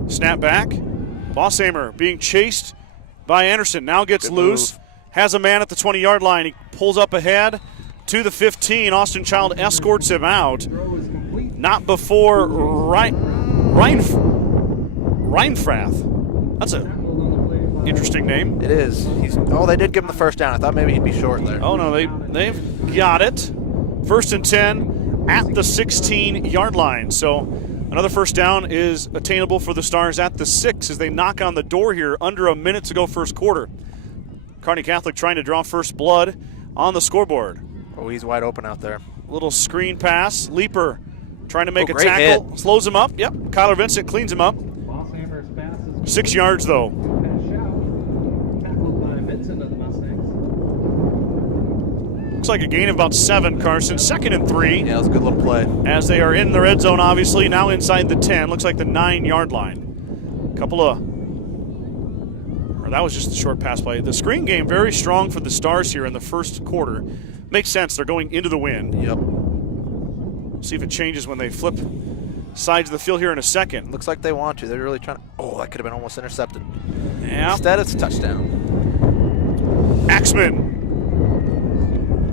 Snap back. Bosshammer being chased by Anderson. Now gets loose. Has a man at the 20-yard line. He pulls up ahead to the 15. Austin Child escorts him out. Not before Reinfrath. That's an interesting name. It is. They did give him the first down. I thought maybe he'd be short there. Oh, no, they've got it. 1st and 10 at the 16-yard line. So another first down is attainable for the Stars at the 6 as they knock on the door here under a minute to go first quarter. Kearney Catholic trying to draw first blood on the scoreboard. Oh, he's wide open out there. Little screen pass. Leaper trying to make a tackle. Hit. Slows him up. Yep. Kyler Vincent cleans him up. 6 yards, though. Looks like a gain of about 7, Carson. 2nd and 3. Yeah, it was a good little play. As they are in the red zone, obviously. Now inside the 10. Looks like the 9-yard line. That was just a short pass play. The screen game very strong for the Stars here in the first quarter. Makes sense. They're going into the wind. Yep. See if it changes when they flip sides of the field here in a second. Looks like they want to. They're really trying to. Oh, that could have been almost intercepted. Yeah. Instead, it's a touchdown. Axman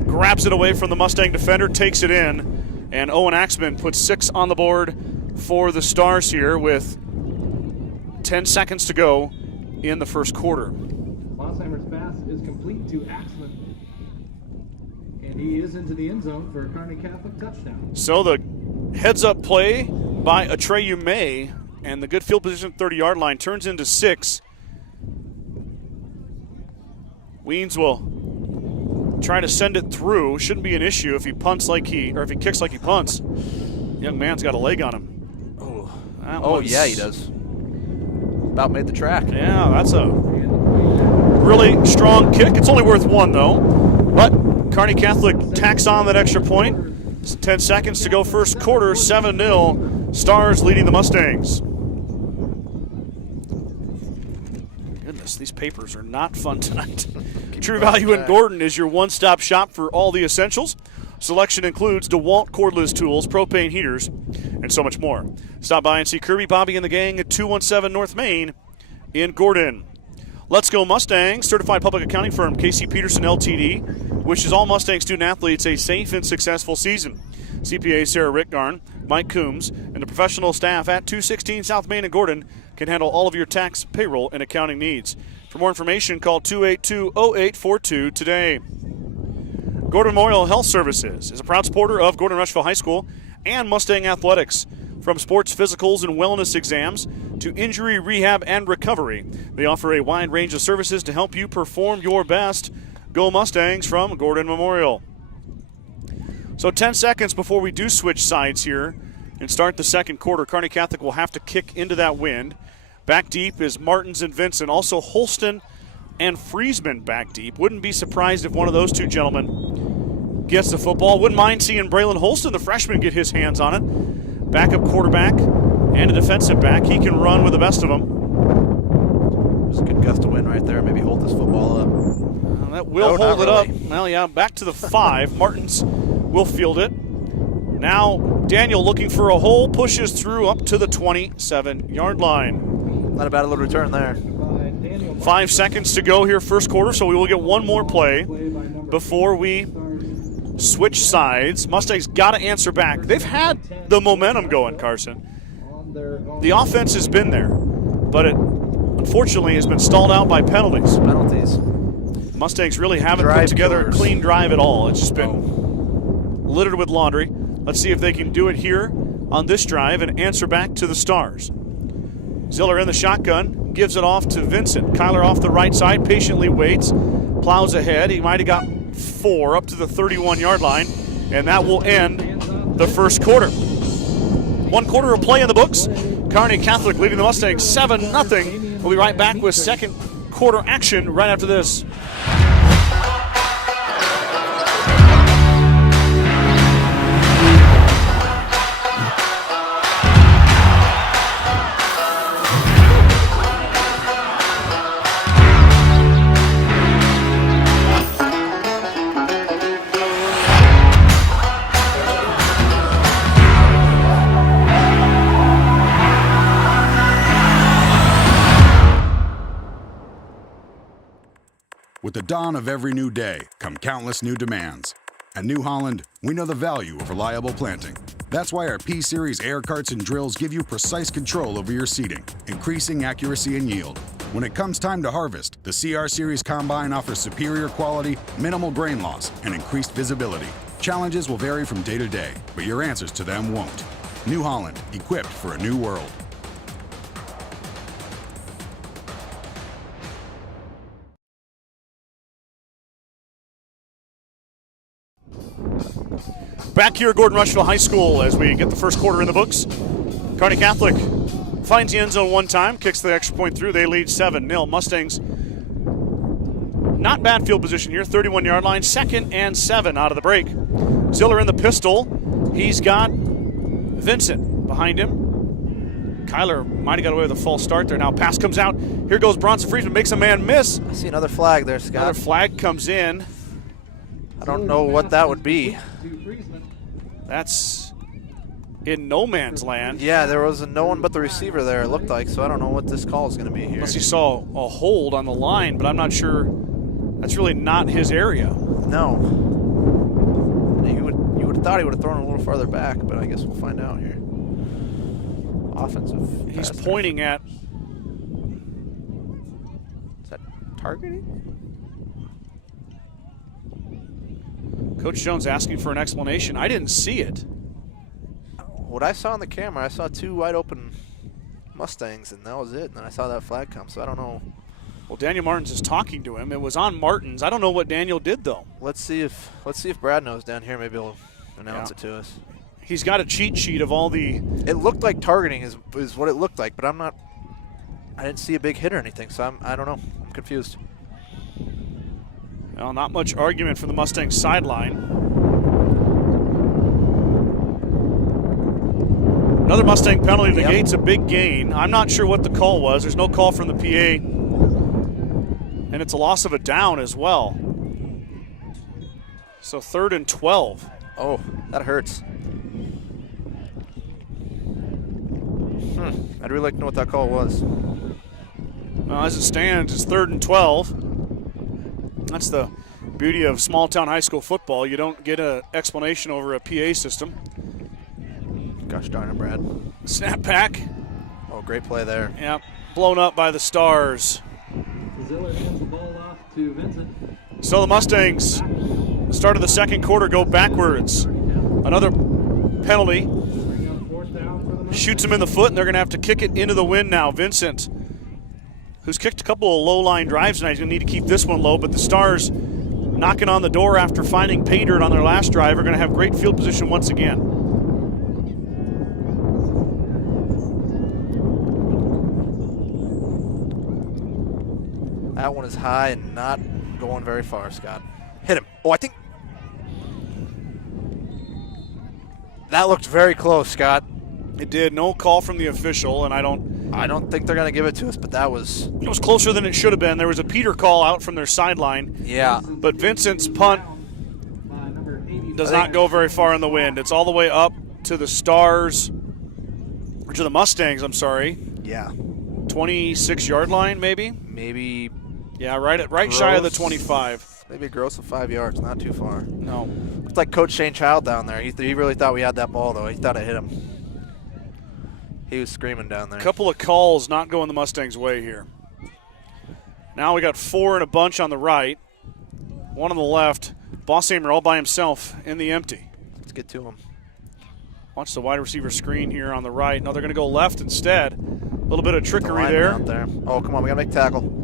grabs it away from the Mustang defender, takes it in, and Owen Axman puts 6 on the board for the Stars here with 10 seconds to go in the first quarter. Lossheimer's pass is complete to Axman. And he is into the end zone for a Kearney Catholic touchdown. So the heads-up play by Atreyu May and the good field position 30-yard line turns into 6. Weens will try to send it through. Shouldn't be an issue if he kicks like he punts. Young man's got a leg on him. Oh, yeah, he does. About made the track. Yeah, that's a really strong kick. It's only worth 1, though. But Kearney Catholic tacks on that extra point. It's 10 seconds to go first quarter, 7-0. Stars leading the Mustangs. Goodness, these papers are not fun tonight. True Value in Gordon is your one-stop shop for all the essentials. Selection includes DeWalt cordless tools, propane heaters, and so much more. Stop by and see Kirby, Bobby, and the gang at 217 North Main in Gordon. Let's Go Mustangs, certified public accounting firm KC Peterson LTD, wishes all Mustang student-athletes a safe and successful season. CPA Sarah Rickgarn, Mike Coombs, and the professional staff at 216 South Main in Gordon can handle all of your tax, payroll, and accounting needs. For more information, call 282-0842 today. Gordon Memorial Health Services is a proud supporter of Gordon-Rushville High School and Mustang Athletics. From sports physicals and wellness exams to injury rehab and recovery, they offer a wide range of services to help you perform your best. Go Mustangs from Gordon Memorial. So 10 seconds before we do switch sides here and start the second quarter. Kearney Catholic will have to kick into that wind. Back deep is Martins and Vincent. Also Holston and Friesman back deep. Wouldn't be surprised if one of those two gentlemen gets the football. Wouldn't mind seeing Braylon Holston, the freshman, get his hands on it. Backup quarterback and a defensive back. He can run with the best of them. There's a good gust of wind right there. Maybe hold this football up. That will hold it up. Well, yeah, back to the 5. Martins will field it. Now Daniel looking for a hole, pushes through up to the 27-yard line. Not a bad little return there. 5 seconds to go here first quarter, so we will get one more play before we switch sides. Mustangs got to answer back. They've had the momentum going, Carson. The offense has been there, but it unfortunately has been stalled out by penalties. Mustangs really haven't put together a clean drive at all. It's just been littered with laundry. Let's see if they can do it here on this drive and answer back to the Stars. Ziller in the shotgun, gives it off to Vincent. Kyler off the right side, patiently waits, plows ahead. He might have got 4 up to the 31-yard line, and that will end the first quarter. 1 quarter of play in the books. Kearney Catholic leading the Mustangs 7-0. We'll be right back with second quarter action right after this. With the dawn of every new day come countless new demands. At New Holland, we know the value of reliable planting. That's why our P-Series air carts and drills give you precise control over your seeding, increasing accuracy and yield. When it comes time to harvest, the CR Series Combine offers superior quality, minimal grain loss, and increased visibility. Challenges will vary from day to day, but your answers to them won't. New Holland, equipped for a new world. Back here at Gordon-Rushville High School as we get the first quarter in the books. Kearney Catholic finds the end zone one time, kicks the extra point through. They lead 7-0. Mustangs, not bad field position here, 31-yard line, 2nd and 7 out of the break. Ziller in the pistol. He's got Vincent behind him. Kyler might have got away with a false start there. Now pass comes out. Here goes Bronson Friesman, makes a man miss. I see another flag there, Scott. Another flag comes in. I don't know what that would be. That's in no man's land. Yeah, there was no one but the receiver there, it looked like, so I don't know what this call is going to be here. Unless he saw a hold on the line, but I'm not sure. That's really not his area. No. You would have thought he would have thrown it a little farther back, but I guess we'll find out here. Offensive. He's pointing at. Is that targeting? Coach Jones asking for an explanation. I didn't see it. What I saw on the camera, I saw 2 wide open Mustangs, and that was it. And then I saw that flag come, so I don't know. Well, Daniel Martins is talking to him. It was on Martins. I don't know what Daniel did, though. Let's see if Brad knows down here. Maybe he'll announce it to us. He's got a cheat sheet of all the. It looked like targeting is what it looked like, but I didn't see a big hit or anything, so I don't know. I'm confused. Well, not much argument from the Mustangs sideline. Another Mustang penalty negates a big gain. I'm not sure what the call was. There's no call from the PA. And it's a loss of a down as well. So 3rd and 12. Oh, that hurts. I'd really like to know what that call was. Well, as it stands, it's 3rd and 12. That's the beauty of small town high school football. You don't get an explanation over a PA system. Gosh darn it, Brad. Snap back. Oh, great play there. Yep, blown up by the Stars. Ziller hands the ball off to Vincent. So the Mustangs, the start of the second quarter, go backwards. Another penalty. Shoots him in the foot, and they're going to have to kick it into the wind now. Vincent, who's kicked a couple of low-line drives tonight, is going to need to keep this one low, but the Stars knocking on the door after finding pay dirt on their last drive are going to have great field position once again. That one is high and not going very far, Scott. Hit him. Oh, I think that looked very close, Scott. It did. No call from the official, and I don't think they're going to give it to us, but that was... It was closer than it should have been. There was a Peter call out from their sideline. Yeah. But Vincent's punt does not go very far in the wind. It's all the way up to the Stars, or to the Mustangs, I'm sorry. Yeah. 26-yard line, maybe? Maybe... Yeah, right shy of the 25. Maybe a gross of 5 yards, not too far. No. Looks like Coach Shane Child down there. He really thought we had that ball, though. He thought it hit him. He was screaming down there. A couple of calls not going the Mustangs' way here. Now we got 4 in a bunch on the right, 1 on the left. Bosshamer all by himself in the empty. Let's get to him. Watch the wide receiver screen here on the right. No, they're going to go left instead. A little bit of trickery there. Oh, come on, we got to make tackle.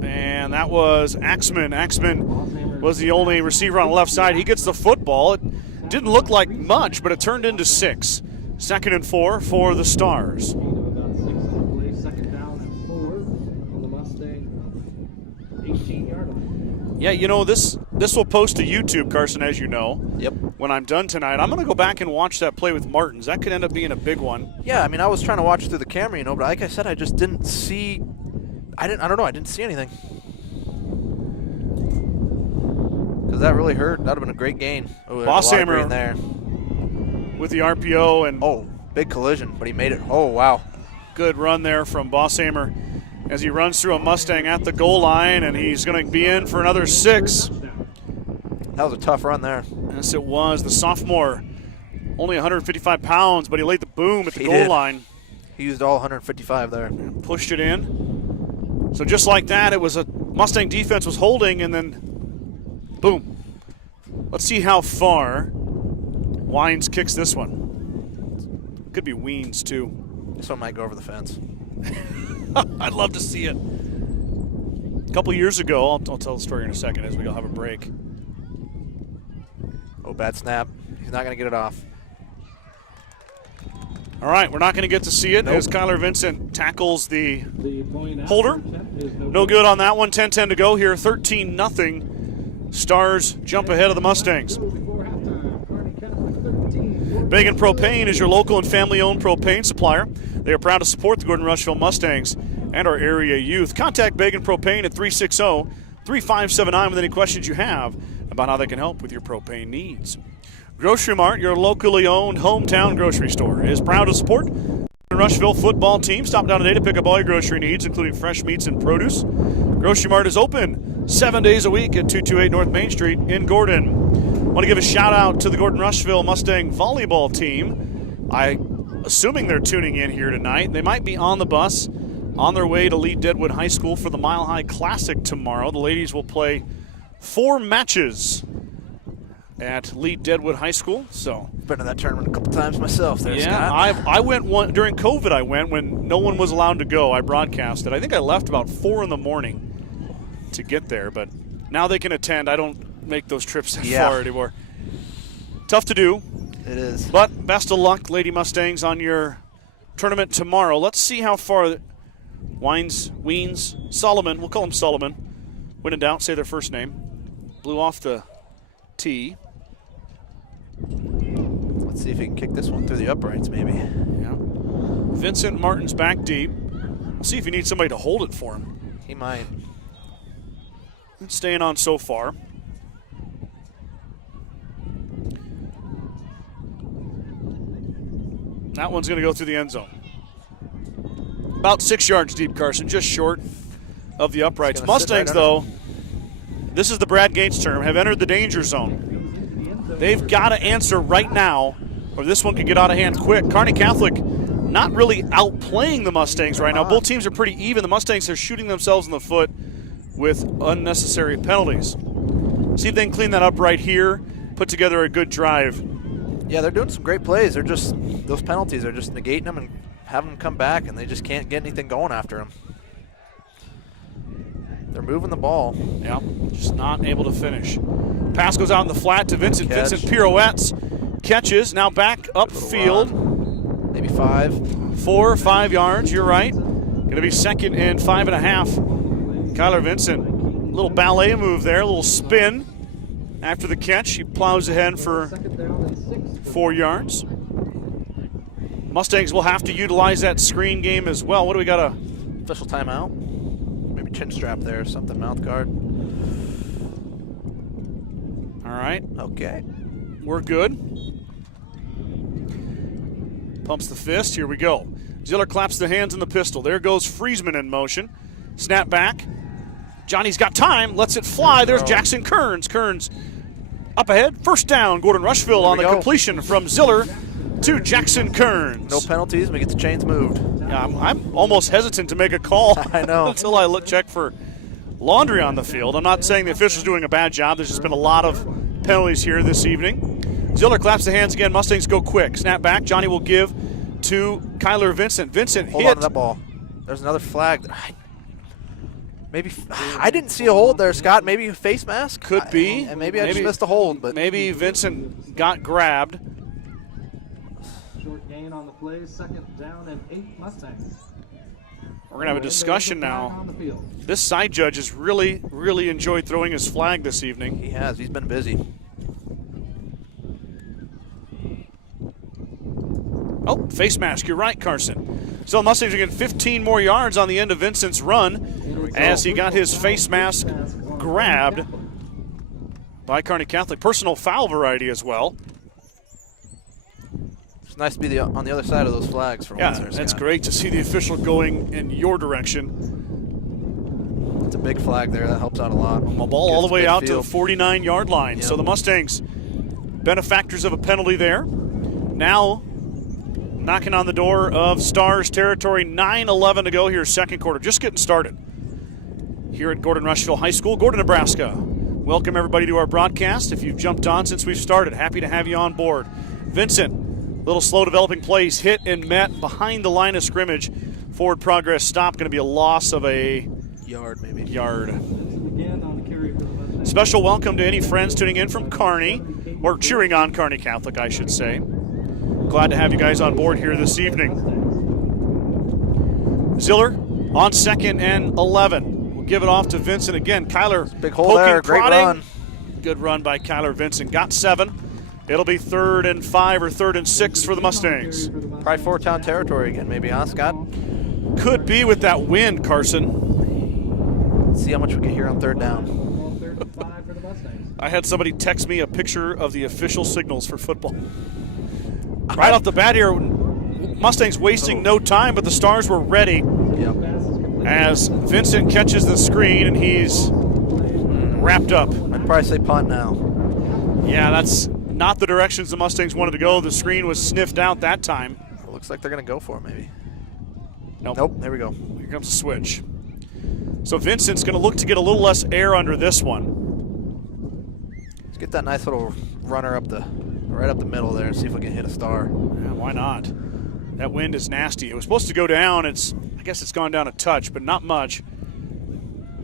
And that was Axman. Axman was the only receiver on the left side. He gets the football. It didn't look like much, but it turned into 6. 2nd and 4 for the Stars. Second down and 4 on the Mustang 18-yard line. Yeah, you know, this will post to YouTube, Carson, as you know. Yep. When I'm done tonight, I'm going to go back and watch that play with Martins. That could end up being a big one. Yeah, I mean, I was trying to watch through the camera, but like I said, I just didn't see. I don't know. I didn't see anything. Because that really hurt. That would have been a great gain. Oh, Bosshamer in there with the RPO and big collision, but he made it. Oh, wow. Good run there from Bosshamer as he runs through a Mustang at the goal line, and he's going to be in for another 6. That was a tough run there. Yes, it was. The sophomore, only 155 pounds, but he laid the boom at the goal line. He used all 155 there. And pushed it in. So just like that, it was a Mustang defense was holding, and then boom. Let's see how far Wines kicks this one. Could be Weens, too. This one might go over the fence. I'd love to see it. A couple years ago, I'll tell the story in a second as we'll have a break. Oh, bad snap. He's not going to get it off. All right, we're not going to get to see it as Kyler Vincent tackles the holder. No good on that one. 10-10 to go here. 13-0. Stars jump ahead of the Mustangs. Began Propane is your local and family-owned propane supplier. They are proud to support the Gordon-Rushville Mustangs and our area youth. Contact Began Propane at 360-3579 with any questions you have about how they can help with your propane needs. Grocery Mart, your locally owned hometown grocery store, is proud to support the Rushville football team. Stop down today to pick up all your grocery needs, including fresh meats and produce. Grocery Mart is open 7 days a week at 228 North Main Street in Gordon. Want to give a shout out to the Gordon-Rushville Mustang volleyball team. I'm assuming they're tuning in here tonight. They might be on the bus on their way to Lee Deadwood High School for the Mile High Classic tomorrow. The ladies will play 4 matches at Lee Deadwood High School. So been to that tournament a couple times myself there, yeah, Scott. I went one during COVID. I went when no one was allowed to go. I broadcasted. I think I left about 4 in the morning to get there, but now they can attend. I don't make those trips that far anymore. Tough to do. It is. But best of luck, Lady Mustangs, on your tournament tomorrow. Let's see how far Solomon, we'll call him Solomon. When in doubt, say their first name. Blew off the tee. Let's see if he can kick this one through the uprights, maybe. Yeah. Vincent Martin's back deep. We'll see if he needs somebody to hold it for him. He might. It's staying on so far. That one's going to go through the end zone. About 6 yards deep, Carson, just short of the uprights. Mustangs, though, this is the Brad Gates term, have entered the danger zone. They've got to answer right now, or this one could get out of hand quick. Kearney Catholic not really outplaying the Mustangs right now. Both teams are pretty even. The Mustangs are shooting themselves in the foot with unnecessary penalties. See if they can clean that up right here, put together a good drive. Yeah, they're doing some great plays. They're just, those penalties are just negating them and having them come back, and they just can't get anything going after them. They're moving the ball. Yeah, just not able to finish. Pass goes out in the flat to Vincent. Catch. Vincent pirouettes, catches, now back upfield. Maybe 5. 4 or 5 yards, you're right. Going to be second and 5.5. Kyler Vincent, little ballet move there, a little spin after the catch. He plows ahead for 4 yards. Mustangs will have to utilize that screen game as well. What do we got? Official timeout. Maybe chin strap there, something, mouth guard. All right. Okay. We're good. Pumps the fist. Here we go. Ziller claps the hands in the pistol. There goes Friesman in motion. Snap back. Johnny's got time. Lets it fly. There's Jackson Kearns. Kearns up ahead. First down. Gordon-Rushville on the completion from Ziller to Jackson Kearns. No penalties. We get the chains moved. Yeah, I'm almost hesitant to make a call. I know. Until I check for laundry on the field. I'm not saying the official's doing a bad job. There's just been a lot of penalties here this evening. Ziller claps the hands again. Mustangs go quick. Snap back. Johnny will give to Kyler Vincent. Vincent Hold hit. on to that ball. There's another flag. Maybe I didn't see a hold there, Scott. Maybe a face mask. Could be. And maybe I just missed a hold. But maybe Vincent got grabbed. Short gain on the play, 2nd down and 8 Mustangs. We're going to have a discussion now. This side judge has really, really enjoyed throwing his flag this evening. He has. He's been busy. Oh, face mask. You're right, Carson. So Mustangs are getting 15 more yards on the end of Vincent's run as he got his face mask grabbed by Kearney Catholic. Personal foul variety as well. It's nice to be on the other side of those flags for once. Yeah, that's great to see the official going in your direction. It's a big flag there. That helps out a lot. A ball all the way out to the 49-yard line. Yep. So the Mustangs, benefactors of a penalty there. Now knocking on the door of Stars territory. 9:11 to go here, second quarter. Just getting started here at Gordon-Rushville High School, Gordon, Nebraska. Welcome everybody to our broadcast. If you've jumped on since we've started, happy to have you on board. Vincent, little slow developing plays, hit and met behind the line of scrimmage. Forward progress stop, going to be a loss of a yard, maybe. Yard. Special welcome to any friends tuning in from Kearney, or cheering on Kearney Catholic, I should say. Glad to have you guys on board here this evening. Ziller on 2nd and 11. We'll give it off to Vincent again. Kyler big hole there, great run. Good run by Kyler Vincent. Got 7. It'll be 3rd and 5 or 3rd and 6 for the Mustangs. Probably 4-town territory again, maybe, huh, Scott? Could be with that wind, Carson. Let's see how much we get here on 3rd down. I had somebody text me a picture of the official signals for football. Right off the bat here, Mustangs wasting no time, but the Stars were ready. Yep. As Vincent catches the screen and he's wrapped up. I'd probably say punt now. Yeah, that's not the directions the Mustangs wanted to go. The screen was sniffed out that time. It looks like they're going to go for it, maybe. Nope. Nope, there we go. Here comes the switch. So Vincent's going to look to get a little less air under this one. Let's get that nice little runner right up the middle there and see if we can hit a star. Yeah, why not? That wind is nasty. It was supposed to go down. I guess it's gone down a touch, but not much.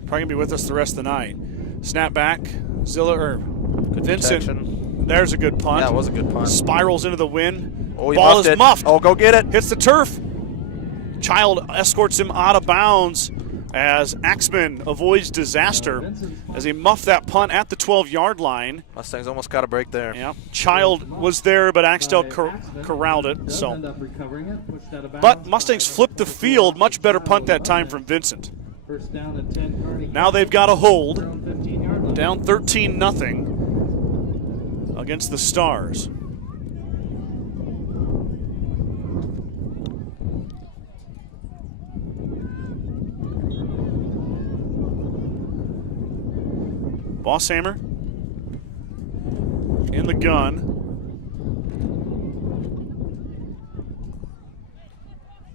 Probably going to be with us the rest of the night. Snap back. Good Vincent. Protection. There's a good punt. Yeah, it was a good punt. Spirals into the wind. Oh, he Ball muffed is it. muffed. Oh, go get it. Hits the turf. Child escorts him out of bounds as Axman avoids disaster as he muffed that punt at the 12-yard line. Mustangs almost got a break there. Yeah, Child was there, but Axtell corralled it. So, but Mustangs flipped the field. Much better punt that time from Vincent. Now they've got a hold. Down 13-0 against the Stars. Bosshammer in the gun.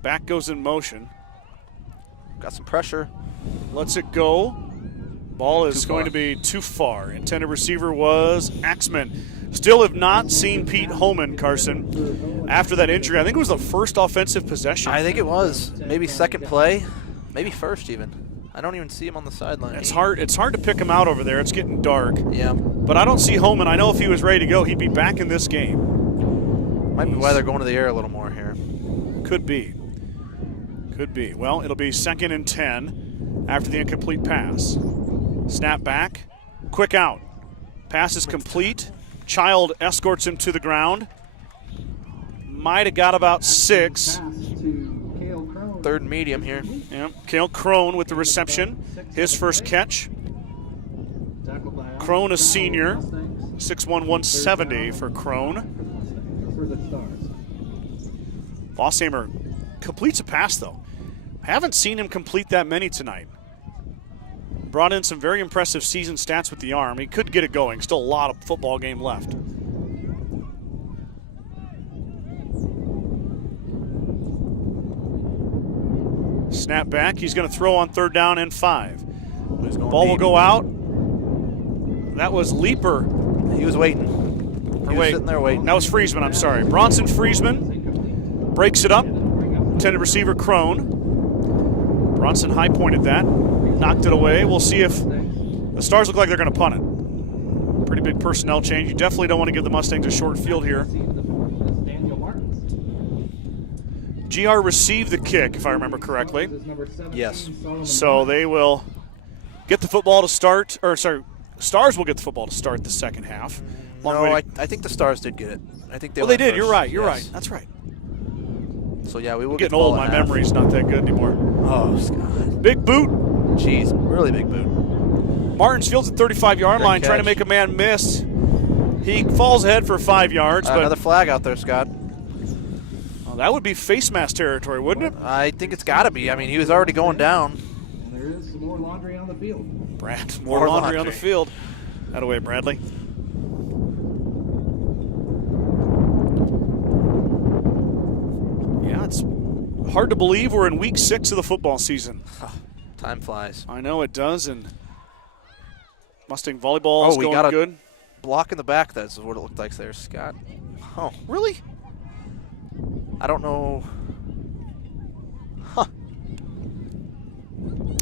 Back goes in motion. Got some pressure. Lets it go. Ball is going to be too far. Intended receiver was Axman. Still have not seen Pete Holman, Carson, after that injury. I think it was the first offensive possession. I think it was. Maybe second play. Maybe first even. I don't even see him on the sideline. It's hard to pick him out over there. It's getting dark. Yeah. But I don't see Holman. I know if he was ready to go, he'd be back in this game. Might be why they're going to the air a little more here. Could be. Could be. Well, it'll be 2nd and 10 after the incomplete pass. Snap back. Quick out. Pass is complete. Child escorts him to the ground. Might have got about 6. 3rd and medium here. Yeah. Cale Crone with the reception. His first catch. Crone, a senior. 6'1", 170 for Crone. Bosshammer completes a pass, though. Haven't seen him complete that many tonight. Brought in some very impressive season stats with the arm. He could get it going. Still a lot of football game left. Snap back. He's going to throw on 3rd down and 5. Ball will go out. That was Leaper. He was waiting. He was sitting there waiting. That was Friesman, I'm sorry. Bronson Friesman breaks it up. Intended receiver Crone. Bronson high-pointed that. Knocked it away. We'll see if the Stars look like they're going to punt it. Pretty big personnel change. You definitely don't want to give the Mustangs a short field here. GR received the kick, if I remember correctly. Yes. So they will get the football to start, Stars will get the football to start the second half. No, I think the Stars did get it. I think they. Well, they did. First. You're right. You're Yes. right. That's right. So yeah, we will I'm get getting the ball old. at My half. memory's not that good anymore. Oh, Scott. Big boot. Jeez, really big boot. Martins fields at 35-yard line, trying to catch. make a man miss. He falls ahead for 5 yards. But Another flag out there, Scott. well, that would be face mask territory, wouldn't it? I think it's got to be. I mean, he was already going down. And there is some more laundry on the field. Brad, more laundry on the field. That away, Bradley. Yeah, it's hard to believe we're in week 6 of the football season. Time flies. I know it does, and Mustang volleyball is we going got a good. block in the back. That's what it looked like there, Scott. Oh, Really? I don't know.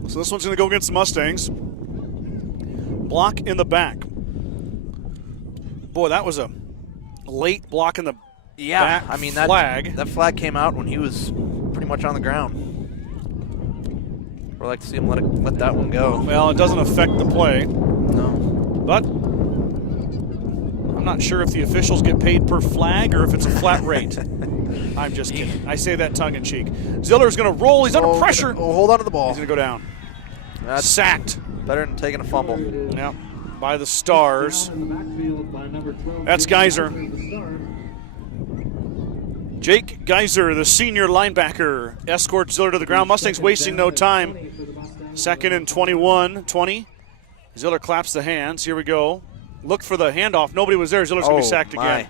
So this one's going to go against the Mustangs. Block in the back. Boy, that was a late block in the back I mean flag. that flag came out when he was pretty much on the ground. We'd like to see him let that one go. Well, it doesn't affect the play, No. but I'm not sure if the officials get paid per flag or if it's a flat rate. I'm just kidding. I say that tongue-in-cheek. Ziller's going to roll. He's under pressure. Hold on to the ball. He's going to go down. That's Sacked. better than taking a fumble. Yeah. by the Stars. Down in the backfield by number 12, That's Jake Geyser. the Stars. Jake Geyser, the senior linebacker, escorts Ziller to the ground. Mustangs wasting no time. 2nd and 21, 20. Ziller claps the hands. Here we go. Look for the handoff. Nobody was there. Ziller's going to be sacked again.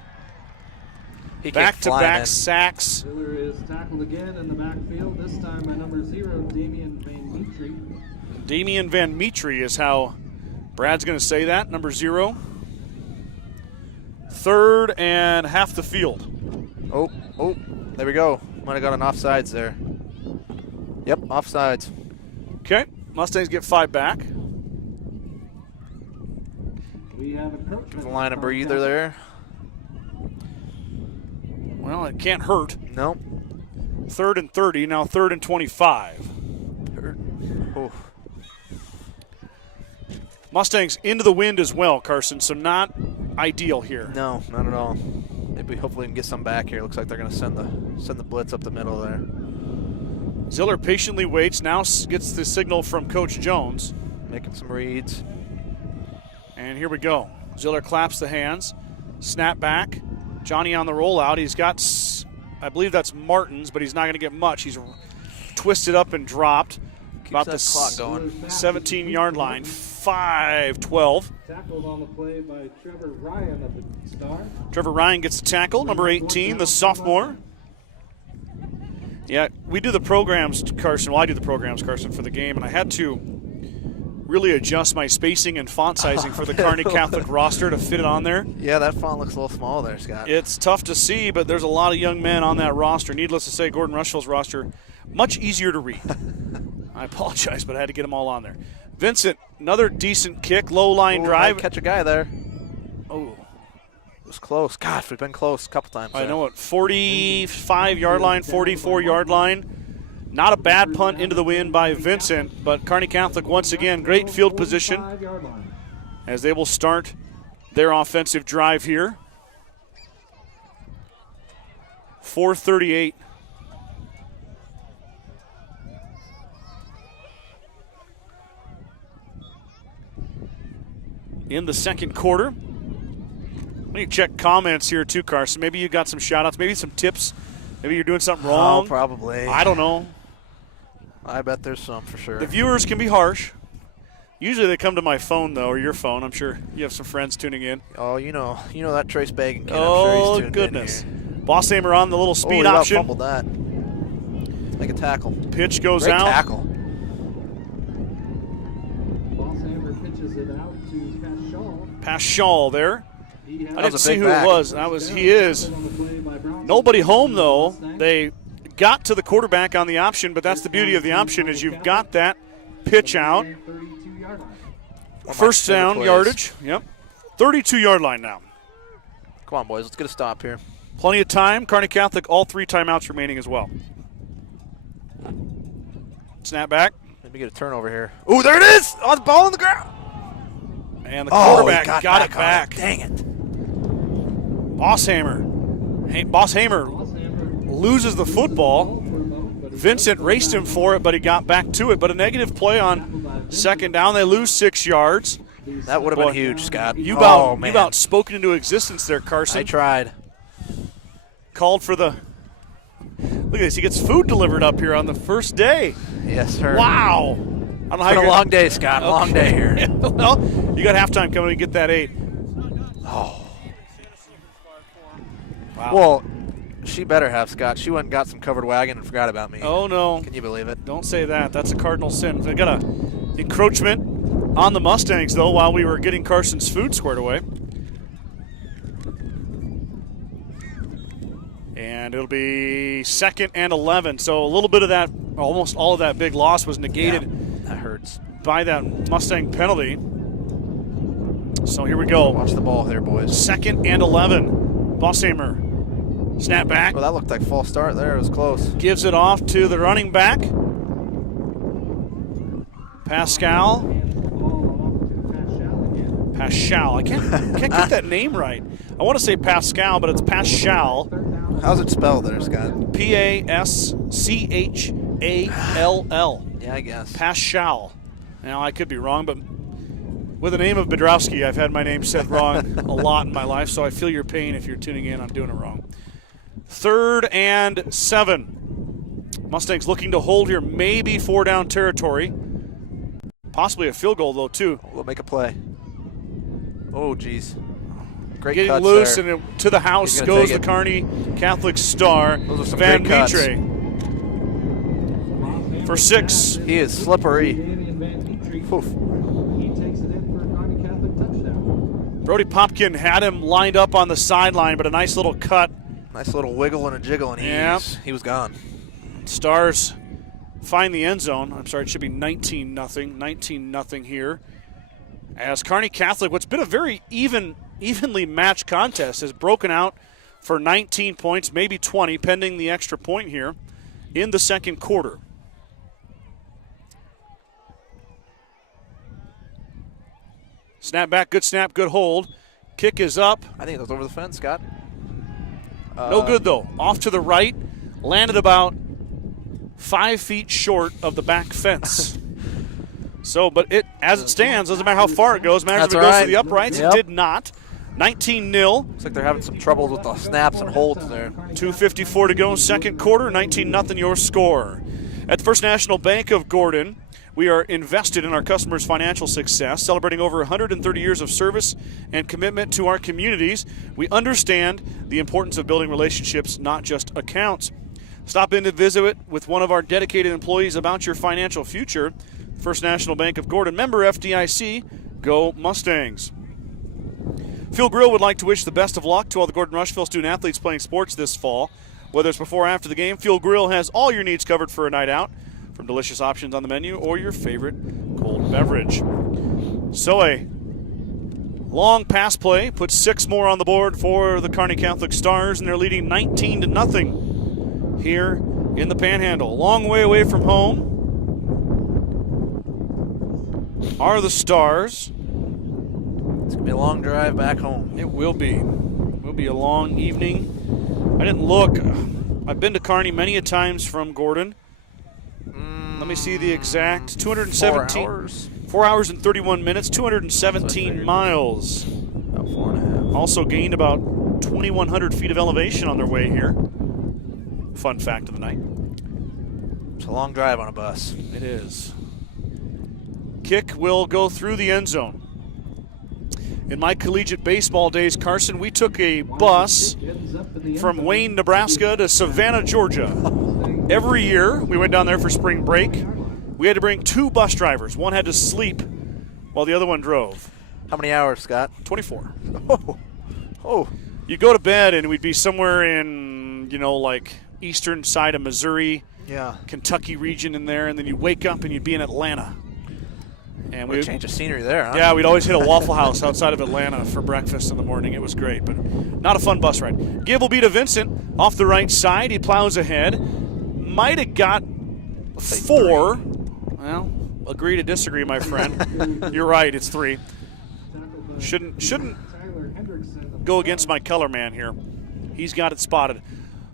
Back-to-back sacks. Ziller is tackled again in the backfield, this time by number 0, Damian Van Mitri. Damian Van Mitri is how Brad's going to say that, number 0. 3rd and half the field. Oh, there we go. Might have got an offsides there. Yep, offsides. Okay, Mustangs get 5 back. We have a coach. Give the line a breather there. Well, it can't hurt. Nope. 3rd and 30, now 3rd and 25. Oh. Mustangs into the wind as well, Carson, so not ideal here. No, not at all. Maybe hopefully we can get some back here. Looks like they're going to send the blitz up the middle there. Ziller patiently waits, now gets the signal from Coach Jones. Making some reads. And here we go. Ziller claps the hands. Snap back. Johnny on the rollout. He's got, I believe that's Martins, but he's not going to get much. He's twisted up and dropped. About the clock going. 17-yard line. 5-12. Tackled on the play by Trevor Ryan of the Stars. Trevor Ryan gets the tackle. Number 18, the sophomore. Yeah, we do the programs, Carson. Well, I do the programs, Carson, for the game, and I had to really adjust my spacing and font sizing for the Kearney Catholic roster to fit it on there. Yeah, that font looks a little small there, Scott. It's tough to see, but there's a lot of young men on that roster. Needless to say, Gordon-Rushville's roster, much easier to read. I apologize, but I had to get them all on there. Vincent, another decent kick, low line drive. Catch a guy there. Oh, It was close. Gosh, we've been close a couple times. I know it. 45-yard line, 44-yard line. Not a bad punt into the wind by Vincent, but Kearney Catholic once again, great field position as they will start their offensive drive here. 4:38. In the second quarter. Let me check comments here too, Carson. Maybe you got some shout-outs, maybe some tips. Maybe you're doing something wrong. Oh, probably. I don't know. I bet there's some for sure. The viewers can be harsh. Usually they come to my phone, though, or your phone. I'm sure you have some friends tuning in. Oh, you know that Trace Bagan kid. Oh, I'm sure he's tuned goodness. in here. Bosshamer on the little speed he about option. fumbled that. Let's make a tackle. Pitch goes Great out. tackle. Bosshamer pitches it out to Paschal. Paschal there. I didn't a see big who back. it was. He is. Nobody home, though. They got to the quarterback on the option, but that's the beauty of the option is you've got that pitch out. First down yardage. Yep. 32-yard line now. Come on, boys. Let's get a stop here. Plenty of time. Kearney Catholic, all 3 timeouts remaining as well. Snap back. Maybe get a turnover here. Ooh, there it is! On the ball on the ground. And the quarterback he got it on back. Dang it. Bosshamer loses the football. Vincent raced him for it, but he got back to it. But a negative play on second down. They lose 6 yards. That would have been huge, Scott. You about spoken into existence there, Carson. I tried. Called for the – look at this. He gets food delivered up here on the first day. Yes, sir. Wow. I don't know how It's been you're a long day, Scott. Okay. Long day here. Well, you got halftime coming to get that 8. Oh. Wow. Well, she better have, Scott. She went and got some covered wagon and forgot about me. Oh, no. Can you believe it? Don't say that. That's a cardinal sin. They got a encroachment on the Mustangs, though, while we were getting Carson's food squared away. And it'll be 2nd and 11. So a little bit of that, almost all of that big loss was negated. Yeah, that hurts. By that Mustang penalty. So here we go. Watch the ball there, boys. 2nd and 11. Bosshamer. Snap back. Well, that looked like false start there. It was close. Gives it off to the running back. Paschal. I can't get that name right. I want to say Pascal, but it's Paschal. How's it spelled there, Scott? Paschall. Yeah, I guess. Paschal. Now, I could be wrong, but With the name of Bedrowski, I've had my name said wrong a lot in my life, so I feel your pain if you're tuning in. I'm doing it wrong. 3rd and 7. Mustangs looking to hold here, maybe 4-down territory. Possibly a field goal, though, too. We'll make a play. Oh, geez. Great Getting cuts loose, there. and to the house goes the Kearney Catholic Star, Those are some Van great cuts. Mietre. For 6. He is slippery. Oof. He takes it in for a Kearney Catholic touchdown. Brody Popkin had him lined up on the sideline, but a nice little cut. Nice little wiggle and a jiggle, and he was gone. Stars find the end zone. I'm sorry, it should be 19-0. 19-0 here. As Kearney Catholic, what's been a very evenly matched contest, has broken out for 19 points, maybe 20, pending the extra point here in the second quarter. Snap back, good snap, good hold. Kick is up. I think it was over the fence, Scott. No good, though. Off to the right. Landed about 5 feet short of the back fence. But as it stands, doesn't matter how far it goes, matters if it goes to the uprights. Yep. It did not. 19-0. Looks like they're having some troubles with the snaps and holds there. 2:54 to go, second quarter. 19-0 your score. At the First National Bank of Gordon, we are invested in our customers' financial success, celebrating over 130 years of service and commitment to our communities. We understand the importance of building relationships, not just accounts. Stop in to visit with one of our dedicated employees about your financial future. First National Bank of Gordon, member FDIC. Go Mustangs. Field Grill would like to wish the best of luck to all the Gordon-Rushville student athletes playing sports this fall. Whether it's before or after the game, Field Grill has all your needs covered for a night out, from delicious options on the menu or your favorite cold beverage. So a long pass play puts 6 more on the board for the Kearney Catholic Stars, and they're leading 19-0 here in the Panhandle. Long way away from home are the Stars. It's going to be a long drive back home. It will be. It will be a long evening. I didn't look. I've been to Kearney many a times from Gordon. Let me see the exact. 217. 4 hours. 4 hours and 31 minutes, 217 miles. About 4.5. Also gained about 2,100 feet of elevation on their way here. Fun fact of the night. It's a long drive on a bus. It is. Kick will go through the end zone. In my collegiate baseball days, Carson, we took a bus from Wayne, Nebraska to Savannah, Georgia. Every year, we went down there for spring break. We had to bring 2 bus drivers. One had to sleep while the other one drove. How many hours, Scott? 24. Oh. You'd go to bed, and we'd be somewhere in, like eastern side of Missouri, Yeah. Kentucky region in there, and then you'd wake up and you'd be in Atlanta. And What a change of scenery there, huh? Yeah, we'd always hit a Waffle House outside of Atlanta for breakfast in the morning. It was great, but not a fun bus ride. Give will be to Vincent off the right side. He plows ahead. Might have got 4. Well, agree to disagree, my friend. You're right, it's 3. Shouldn't go against my color man here. He's got it spotted.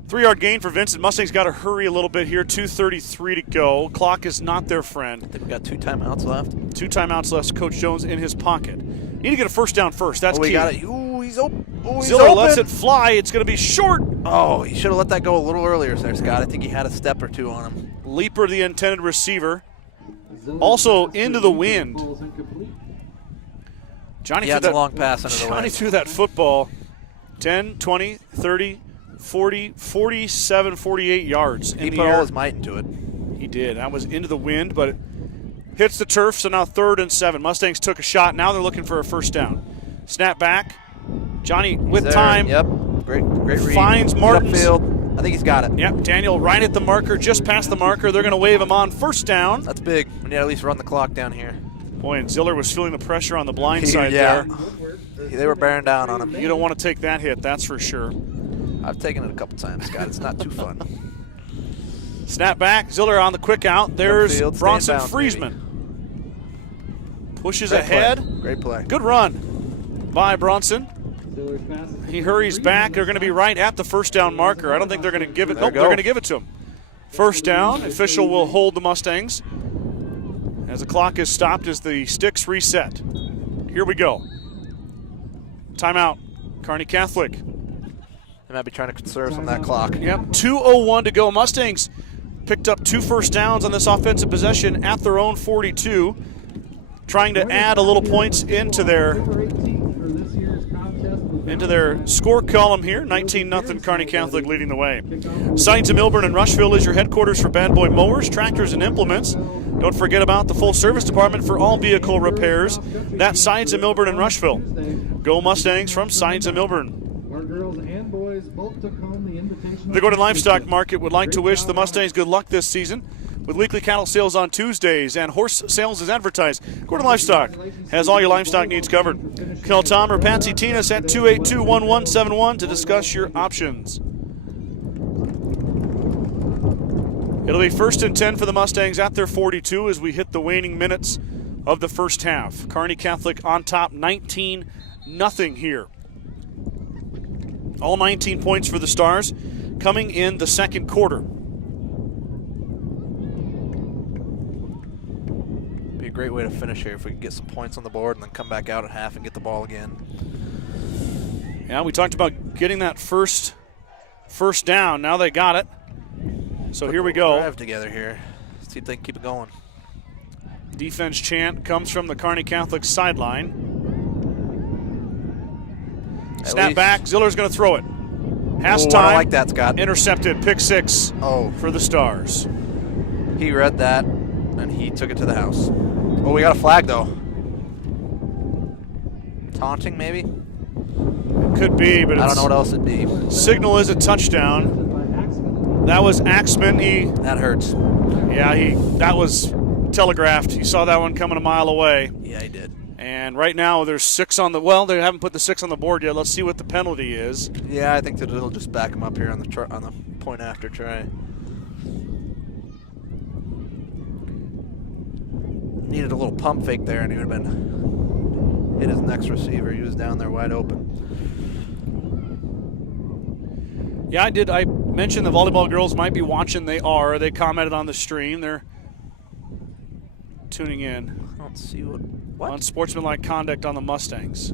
3-yard gain for Vincent. Mustang's got to hurry a little bit here. 2:33 to go. Clock is not their friend. I think we got 2 timeouts left. 2 timeouts left. Coach Jones in his pocket. Need to get a first down first. That's key. We got it. Ooh, he's open. Ziller lets it fly. It's going to be short. Oh, he should have let that go a little earlier there, Scott. I think he had a step or 2 on him. Leaper, the intended receiver. Also into the wind. Johnny He had a long pass under the Johnny wind. threw that football 10, 20, 30, 40, 47, 48 yards in He the put air. all his might into it. He did. That was into the wind, but it hits the turf, so now 3rd and 7. Mustangs took a shot. Now they're looking for a first down. Snap back. Johnny with time. Yep. Great read. Finds Martins. Upfield. I think he's got it. Yep, Daniel right at the marker, just past the marker. They're going to wave him on first down. That's big. We need to at least run the clock down here. Boy, and Ziller was feeling the pressure on the blind side there. They were bearing down on him. You don't want to take that hit, that's for sure. I've taken it a couple times, Scott. It's not too fun. Snap back, Ziller on the quick out. There's Upfield, Bronson stand bound, Friesman. Pushes Great ahead. play. Great play. Good run by Bronson. He hurries back. They're going to be right at the first down marker. I don't think they're going to give it. Nope, they're going to give it to him. First down. Official will hold the Mustangs as the clock is stopped as the sticks reset. Here we go. Timeout. Kearney Catholic. They might be trying to conserve some of that clock. Yep, 2:01 to go. Mustangs picked up 2 first downs on this offensive possession at their own 42, trying to add a little points into their score column here. 19-0 Kearney Catholic leading the way. Signs of Milburn and Rushville is your headquarters for Bad Boy Mowers, Tractors, and Implements. Don't forget about the full service department for all vehicle repairs. That's Signs of Milburn and Rushville. Go Mustangs from Signs of Milburn. The Gordon Livestock Market would like to wish the Mustangs good luck this season. With weekly cattle sales on Tuesdays and horse sales as advertised, Gordon Livestock has all your livestock needs covered. Call Tom or Patsy Tinas at 282-1171 to discuss your options. It'll be 1st and 10 for the Mustangs at their 42 as we hit the waning minutes of the first half. Kearney Catholic on top 19-0 here. All 19 points for the Stars coming in the second quarter. Be a great way to finish here if we could get some points on the board and then come back out at half and get the ball again. Yeah, we talked about getting that first down. Now they got it. So here we go. Drive together here. See if they can keep it going. Defense chant comes from the Kearney Catholic sideline. Snap back. Ziller's going to throw it. Has time. I like that, Scott. Intercepted. Pick 6 for the Stars. He read that, and he took it to the house. Oh, we got a flag, though. Taunting, maybe? It could be, but I don't know what else it'd be. Signal is a touchdown. That was Axman. That hurts. Yeah, that was telegraphed. He saw that one coming a mile away. Yeah, he did. And right now there's 6 on the, well, they haven't put the 6 on the board yet. Let's see what the penalty is. Yeah, I think that it'll just back him up here on the point after try. Needed a little pump fake there, and he would have been hit his next receiver. He was down there wide open. Yeah, I mentioned the volleyball girls might be watching. They are. They commented on the stream. They're tuning in. I don't see what? On sportsmanlike conduct on the Mustangs.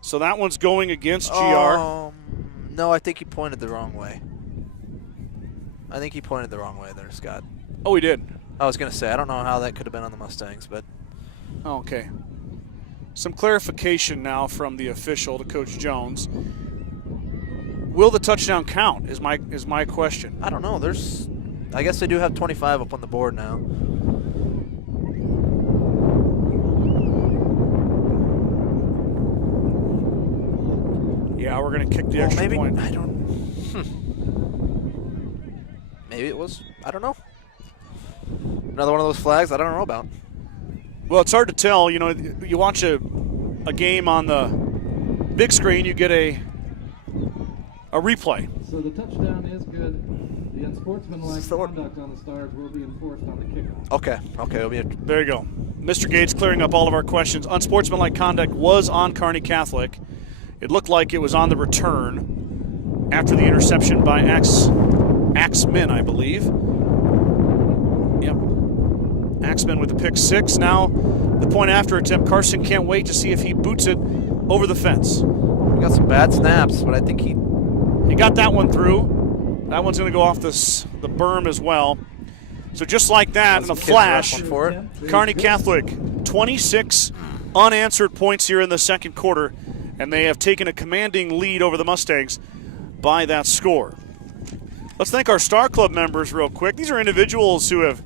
So that one's going against GR. No, I think he pointed the wrong way. I think he pointed the wrong way there, Scott. Oh, he did? I was going to say, I don't know how that could have been on the Mustangs, but... Oh, okay. Some clarification now from the official to Coach Jones. Will the touchdown count is my question. I don't know. I guess they do have 25 up on the board now. Yeah, we're going to kick the extra maybe, point. I don't... Maybe it was. I don't know. Another one of those flags I don't know about. Well, it's hard to tell. You know, you watch a game on the big screen, you get a replay. So the touchdown is good. The unsportsmanlike conduct on the Stars will be enforced on the kickoff. Okay. There you go. Mr. Gates clearing up all of our questions. Unsportsmanlike conduct was on Kearney Catholic. It looked like it was on the return after the interception by Axman, I believe. Yep. Axman with the pick 6. Now the point after attempt. Carson can't wait to see if he boots it over the fence. We got some bad snaps, but I think he got that one through. That one's going to go off the berm as well. So just like that, in a flash, Kearney Catholic, 26 unanswered points here in the second quarter, and they have taken a commanding lead over the Mustangs by that score. Let's thank our Star Club members real quick. These are individuals who have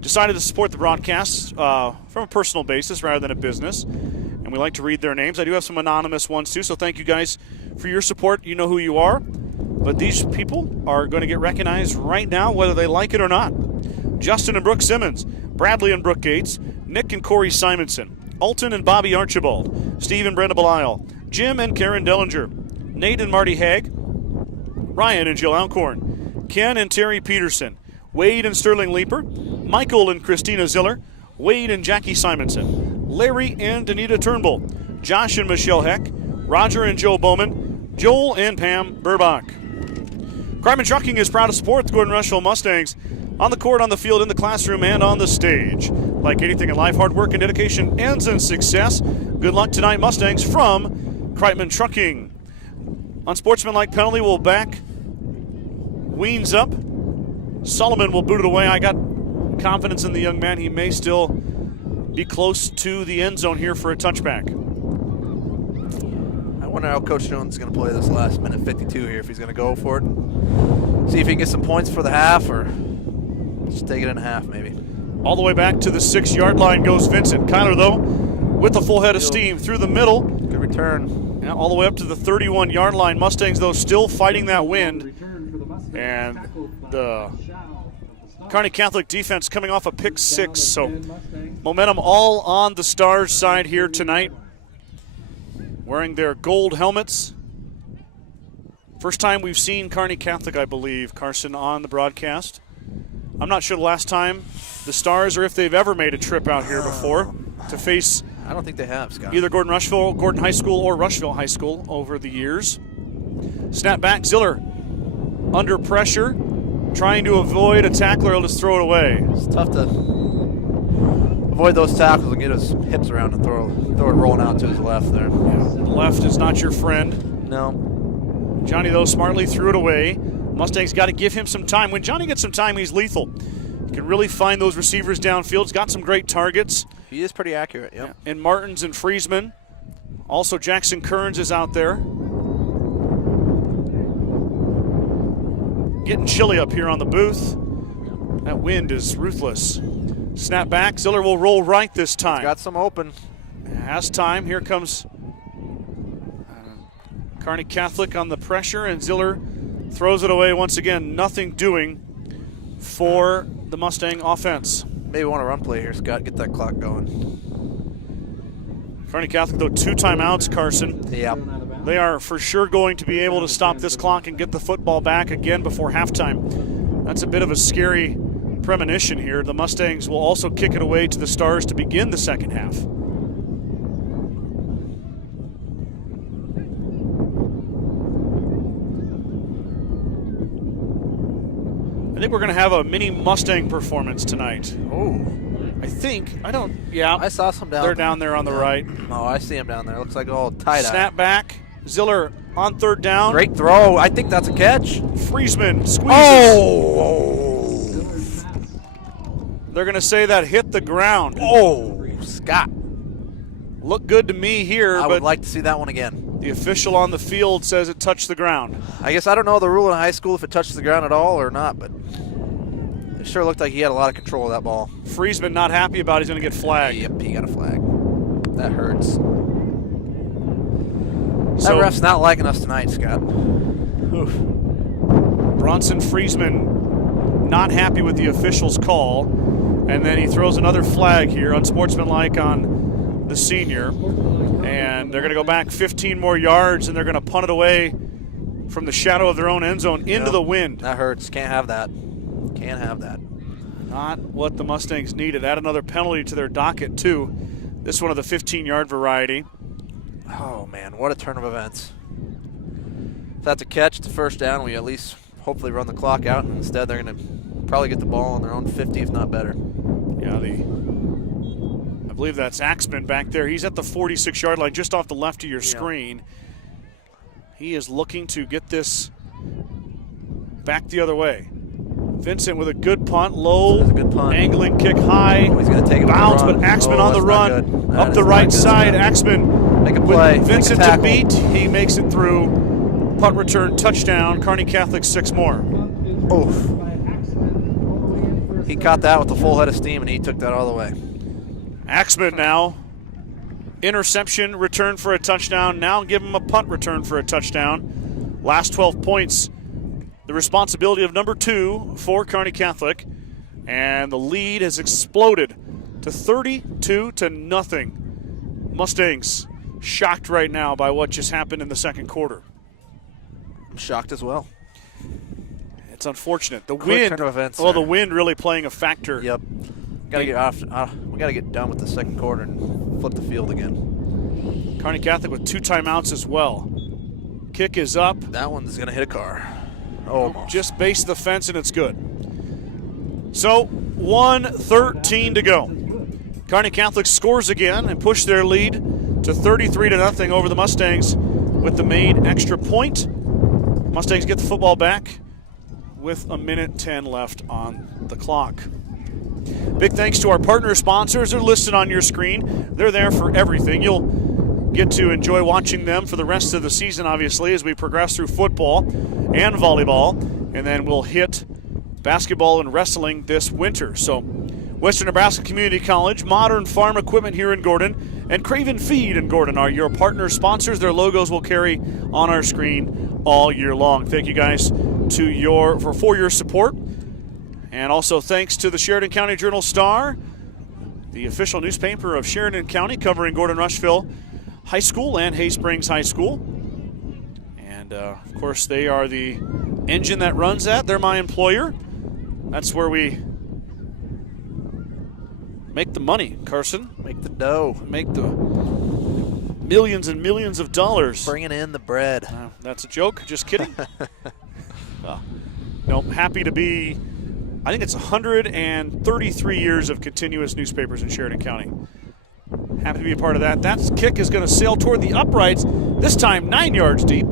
decided to support the broadcast from a personal basis rather than a business, and we like to read their names. I do have some anonymous ones too, so thank you guys for your support. You know who you are, but these people are going to get recognized right now whether they like it or not. Justin and Brooke Simmons, Bradley and Brooke Gates, Nick and Corey Simonson, Alton and Bobby Archibald, Steve and Brenda Belisle, Jim and Karen Dellinger, Nate and Marty Haig, Ryan and Jill Alcorn, Ken and Terry Peterson, Wade and Sterling Leeper, Michael and Christina Ziller, Wade and Jackie Simonson, Larry and Anita Turnbull, Josh and Michelle Heck, Roger and Joe Bowman, Joel and Pam Burbach. Carmen Trucking is proud to support the Gordon-Rushville Mustangs on the court, on the field, in the classroom, and on the stage. Like anything in life, hard work and dedication ends in success. Good luck tonight, Mustangs, from Kreitman Trucking. Unsportsmanlike penalty will back Weens up. Solomon will boot it away. I got confidence in the young man. He may still be close to the end zone here for a touchback. I wonder how Coach Jones is going to play this last minute 52 here, if he's going to go for it. See if he can get some points for the half, or just take it in half maybe. All the way back to the 6-yard line goes Vincent. Kyler, though, with a full head of steam through the middle. Good return. All the way up to the 31-yard line. Mustangs, though, still fighting that wind. And the Kearney Catholic defense coming off a pick 6. So momentum all on the Stars side here tonight. Wearing their gold helmets. First time we've seen Kearney Catholic, I believe, Carson, on the broadcast. I'm not sure the last time the Stars, or if they've ever made a trip out here before to face, I don't think they have, Scott. either Gordon-Rushville, Gordon High School, or Rushville High School over the years. Snap back, Ziller under pressure, trying to avoid a tackler. He'll just throw it away. It's tough to avoid those tackles and get his hips around and throw it rolling out to his left there. The left is not your friend. No. Johnny, though, smartly threw it away. Mustangs got to give him some time. When Johnny gets some time, he's lethal. He can really find those receivers downfield. He's got some great targets. He is pretty accurate, yep. And Martins and Friesman. Also, Jackson Kearns is out there. Getting chilly up here on the booth. That wind is ruthless. Snap back. Ziller will roll right this time. He's got some open. Has time. Here comes Kearney Catholic on the pressure, and Ziller throws it away once again. Nothing doing for the Mustang offense. Maybe want a run play here, Scott. Get that clock going. Kearney Catholic, though, 2 timeouts, Carson. Yep. They are for sure going to be able to stop this clock and get the football back again before halftime. That's a bit of a scary premonition here. The Mustangs will also kick it away to the Stars to begin the second half. I think we're going to have a mini Mustang performance tonight. Oh. I think. I don't. Yeah. I saw some down They're down there on the right. Oh, I see him down there. Looks like all tight. Snap back. Ziller on third down. Great throw. I think that's a catch. Friesman squeezes. Oh! They're going to say that hit the ground. Oh, Scott. Look good to me here, I but would like to see that one again. the official on the field says it touched the ground. I guess I don't know the rule in high school if it touches the ground at all or not, but it sure looked like he had a lot of control of that ball. Friesman not happy about it. He's going to get flagged. Yep, he got a flag. That hurts. So, That ref's not liking us tonight, Scott. oof. Bronson Friesman not happy with the official's call, and then he throws another flag here, unsportsmanlike on the senior, and they're going to go back 15 more yards, and they're going to punt it away from the shadow of their own end zone into the wind. That hurts. Can't have that. Can't have that. Not what the Mustangs needed. Add another penalty to their docket, too. This one of the 15-yard variety. Oh, man, what a turn of events. If that's a catch, it's a first down, we at least hopefully run the clock out, and instead they're going to probably get the ball on their own 50, if not better. Yeah, I believe that's Axman back there. He's at the 46-yard line, just off the left of your screen. He is looking to get this back the other way. Vincent with a good punt, low, good punt. Angling kick high. Oh, he's going to take it bounce, with but the run. Axman on the run, up the right side. Axman Make a play. with Vincent Make a to beat. He makes it through. Punt return, touchdown. Kearney Catholic 6 more. Oof. He caught that with a full head of steam, and he took that all the way. Axman now. Interception, return for a touchdown. Now give him a punt return for a touchdown. Last 12 points. The responsibility of number 2 for Kearney Catholic. And the lead has exploded to 32-0. Mustangs shocked right now by what just happened in the second quarter. I'm shocked as well. It's unfortunate. The Quick wind, turn of events the there. wind really playing a factor. Yep. Gotta get off. We got to get done with the second quarter and flip the field again. Kearney Catholic with 2 timeouts as well. Kick is up. That one's going to hit a car. Almost. Just base the fence, and it's good. So, 1:13 to go. Kearney Catholic scores again and push their lead to 33-0 over the Mustangs with the made extra point. Mustangs get the football back with 1:10 left on the clock. Big thanks to our partner sponsors. They're listed on your screen. They're there for everything. You'll get to enjoy watching them for the rest of the season, obviously, as we progress through football and volleyball. And then we'll hit basketball and wrestling this winter. So Western Nebraska Community College, Modern Farm Equipment here in Gordon, and Craven Feed in Gordon are your partner sponsors. Their logos will carry on our screen all year long. Thank you guys for your support. And also thanks to the Sheridan County Journal-Star, the official newspaper of Sheridan County, covering Gordon-Rushville High School and Hay Springs High School. And, of course, they are the engine that runs that. They're my employer. That's where we make the money, Carson. Make the dough. Make the millions and millions of dollars. Bringing in the bread. That's a joke. Just kidding. No, happy to be, I think it's 133 years of continuous newspapers in Sheridan County. Happy to be a part of that. That kick is going to sail toward the uprights, this time 9 yards deep.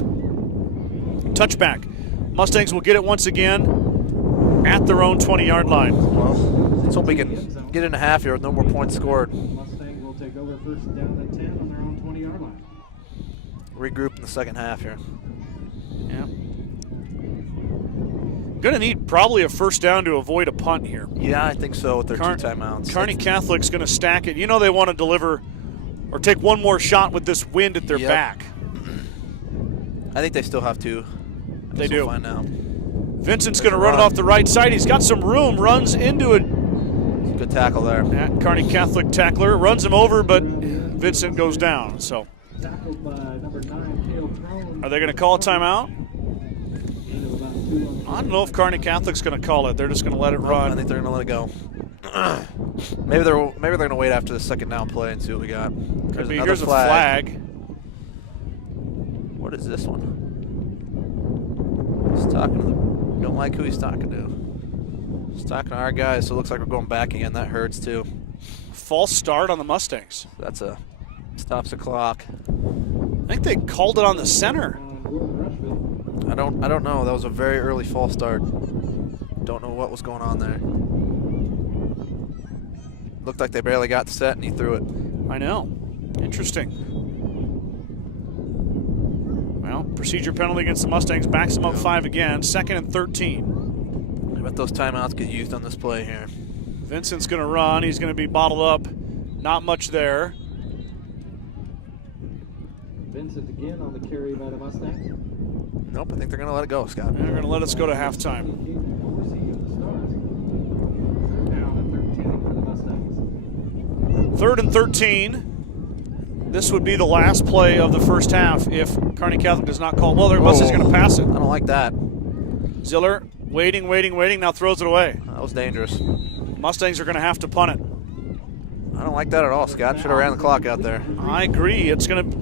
Touchback. Mustangs will get it once again at their own 20-yard line. Well, let's hope we can get in a half here with no more points scored. Mustangs will take over first down at 10 on their own 20-yard line. Regroup in the second half here. Yeah. Going to need probably a first down to avoid a punt here. Yeah, I think so with their 2 timeouts. Kearney Catholic's going to stack it. You know they want to deliver or take one more shot with this wind at their back. I think they still have to. They do. We'll find out. Vincent's going to run it off the right side. He's got some room, runs into it. Good tackle there. Kearney Catholic tackler runs him over, but Vincent goes down. So, Tackled by number 9, Cale Crone. are they going to call a timeout? I don't know if Kearney Catholic's going to call it. They're just going to let it run. I think they're going to let it go. maybe they're going to wait after the second down play and see what we got. Here's a flag. What is this one? He's talking to the. Don't like who he's talking to. He's talking to our guys, so it looks like we're going back again. That hurts too. False start on the Mustangs. Stops the clock. I think they called it on the center. I don't know. That was a very early false start. Don't know what was going on there. Looked like they barely got set and he threw it. I know. Interesting. Well, procedure penalty against the Mustangs backs them up 5 again. 2nd and 13. I bet those timeouts get used on this play here. Vincent's going to run. He's going to be bottled up. Not much there. Vincent again on the carry by the Mustangs. Nope, I think they're going to let it go, Scott. They're going to let us go to halftime. 3rd and 13. This would be the last play of the first half if Kearney Catholic does not call. Well, their Mustangs going to pass it. I don't like that. Ziller waiting, now throws it away. That was dangerous. Mustangs are going to have to punt it. I don't like that at all, Scott. Should have ran the clock out there. I agree. It's going to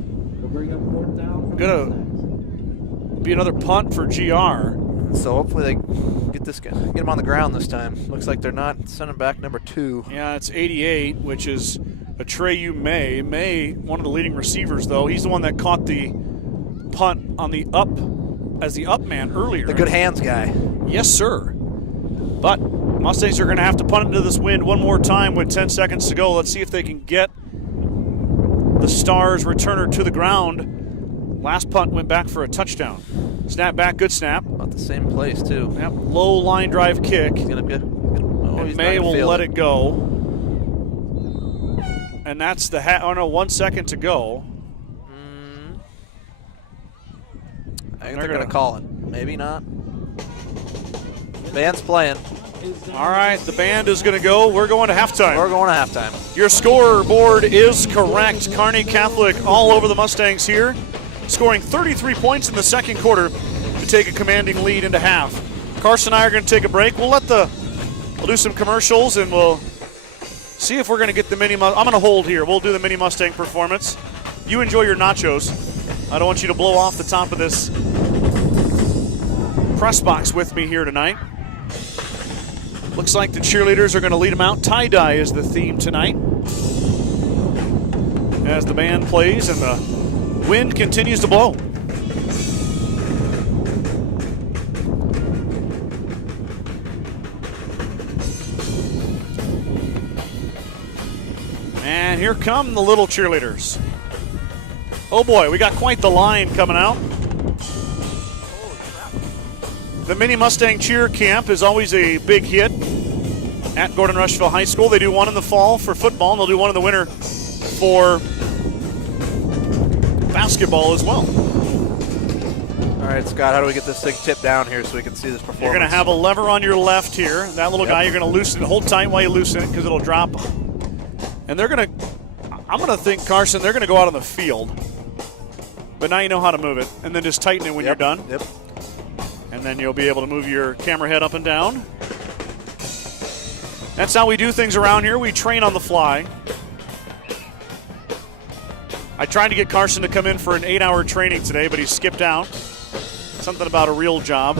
be another punt for GR. So hopefully they get him on the ground this time. Looks like they're not sending back number 2. Yeah, it's 88, which is Atreyu May. May, one of the leading receivers, though. He's the one that caught the punt on the up as the up man earlier. The good hands guy. Yes, sir. But Mustangs are going to have to punt into this wind one more time with 10 seconds to go. Let's see if they can get the Stars returner to the ground. Last punt went back for a touchdown. Snap back, good snap. About the same place, too. Yep, low line drive kick. He's going to and May will let it go. And that's the 1 second to go. I think they're going to call it. Maybe not. Band's playing. All right, the band is going to go. We're going to halftime. We're going to halftime. Your scoreboard is correct. Kearney Catholic all over the Mustangs here, scoring 33 points in the second quarter to take a commanding lead into half. Carson and I are going to take a break. We'll do some commercials and we'll see if we're going to get the mini. I'm going to hold here. We'll do the mini Mustang performance. You enjoy your nachos. I don't want you to blow off the top of this press box with me here tonight. Looks like the cheerleaders are going to lead them out. Tie-dye is the theme tonight. as the band plays and the wind continues to blow. And here come the little cheerleaders. Oh boy, we got quite the line coming out. The Mini Mustang Cheer Camp is always a big hit at Gordon-Rushville High School. They do one in the fall for football, and they'll do one in the winter for basketball as well. All right, Scott, how do we get this thing tipped down here so we can see this performance? You're going to have a lever on your left here. That little guy, you're going to loosen it. Hold tight while you loosen it because it'll drop. And they're going to, I'm going to think, Carson, they're going to go out on the field. But now you know how to move it. And then just tighten it when you're done. Yep. And then you'll be able to move your camera head up and down. That's how we do things around here. We train on the fly. I tried to get Carson to come in for an 8-hour training today, but he skipped out. Something about a real job.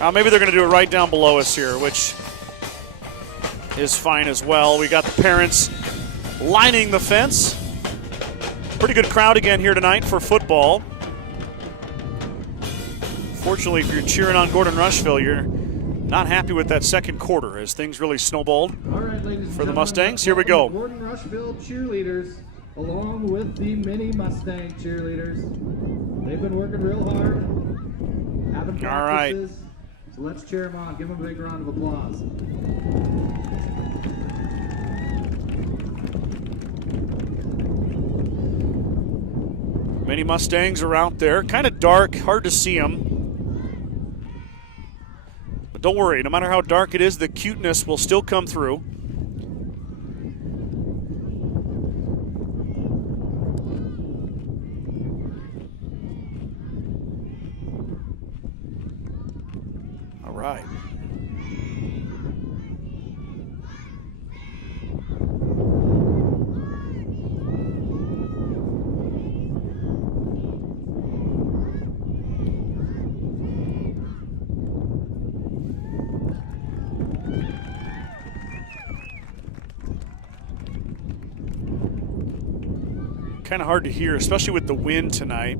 Maybe they're going to do it right down below us here, which is fine as well. We got the parents lining the fence. Pretty good crowd again here tonight for football. Fortunately, if you're cheering on Gordon-Rushville, you're not happy with that second quarter as things really snowballed for the Mustangs. Here we go. Gordon-Rushville cheerleaders along with the Mini Mustang cheerleaders. They've been working real hard. Having practices. All right. So let's cheer them on. Give them a big round of applause. Many Mustangs are out there. Kind of dark, hard to see them. But don't worry, no matter how dark it is, the cuteness will still come through. All right. Kind of hard to hear, especially with the wind tonight.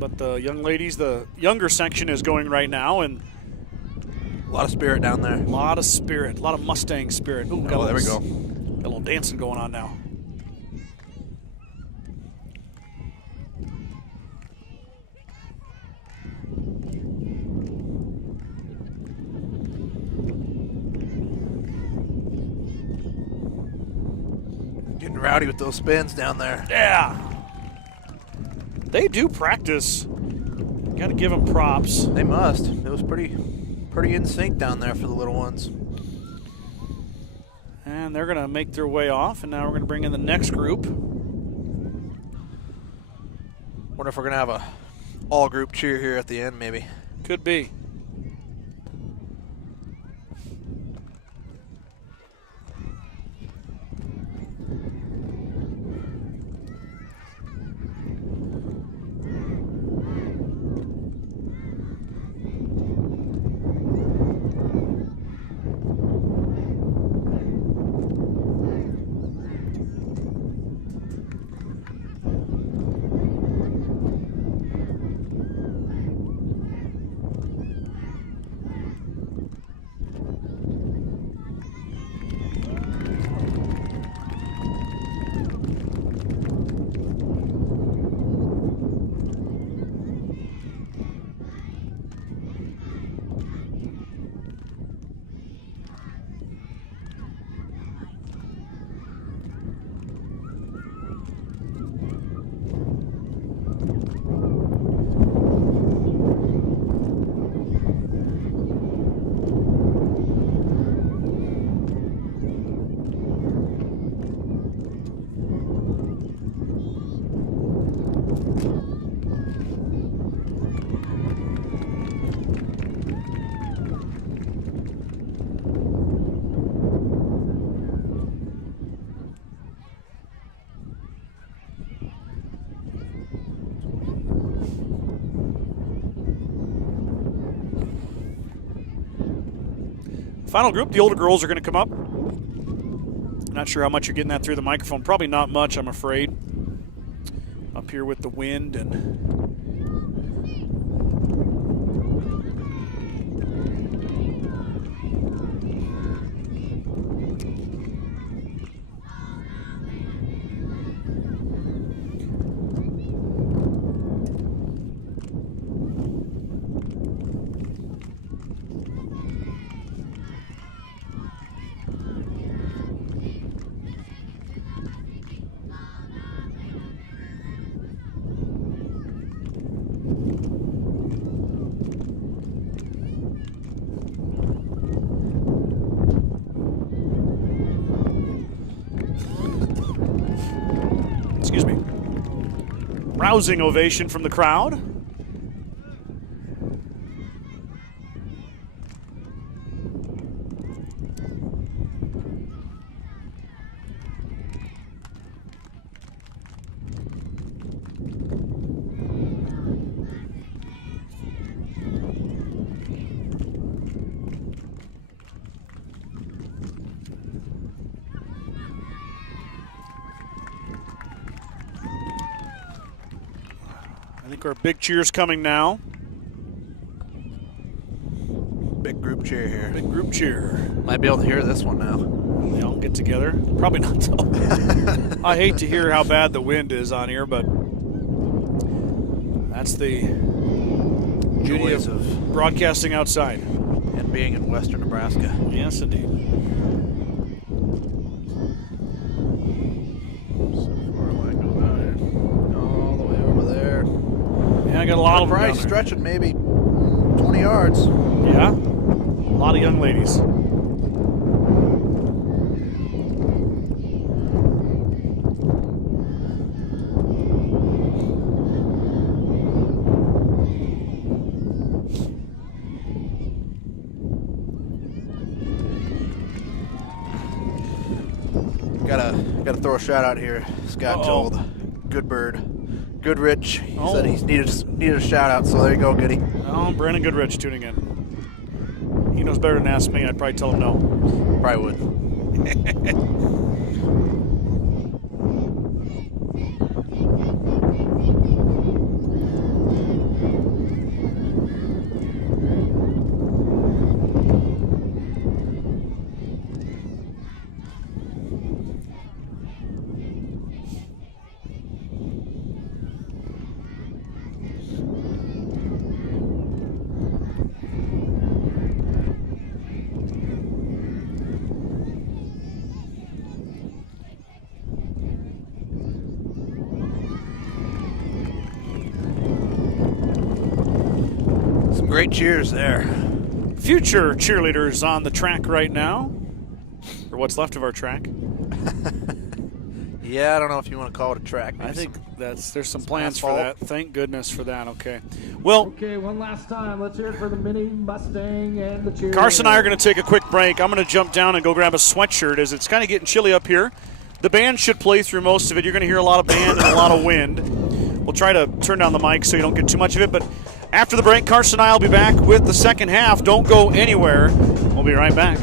But the young ladies, the younger section is going right now, and a lot of spirit down there. A lot of spirit, a lot of Mustang spirit. Ooh, there we go. Got a little dancing going on now. Getting rowdy with those spins down there. Yeah. They do practice. Got to give them props. They must. It was pretty in sync down there for the little ones. And they're going to make their way off, and now we're going to bring in the next group. Wonder if we're going to have a all-group cheer here at the end, maybe. Could be. Final group, the older girls are going to come up. Not sure how much you're getting that through the microphone. Probably not much, I'm afraid. Up here with the wind and rousing ovation from the crowd. I think our big cheer's coming now. Big group cheer here. Big group cheer. Might be able to hear this one now. They all get together. Probably not so. I hate to hear how bad the wind is on here, but that's the beauty of broadcasting outside. And being in western Nebraska. Yes, indeed. I got a lot of them right, down there. stretching maybe 20 yards. Yeah, a lot of young ladies. Gotta throw a shout out here. Scott told Goodrich. He said he needed a shout out, so there you go, Goody. Oh, Brandon Goodrich tuning in. He knows better than to ask me. I'd probably tell him no. Probably would. Great cheers there. Future cheerleaders on the track right now, or what's left of our track. Yeah, I don't know if you want to call it a track. Maybe I think there's some plans asphalt. for that. Thank goodness for that. Okay. Well, Okay, one last time. Let's hear it for the mini Mustang and the cheerleaders. Carson and I are going to take a quick break. I'm going to jump down and go grab a sweatshirt as it's kind of getting chilly up here. The band should play through most of it. You're going to hear a lot of band and a lot of wind. We'll try to turn down the mic so you don't get too much of it, but after the break, Carson and I will be back with the second half. Don't go anywhere. We'll be right back.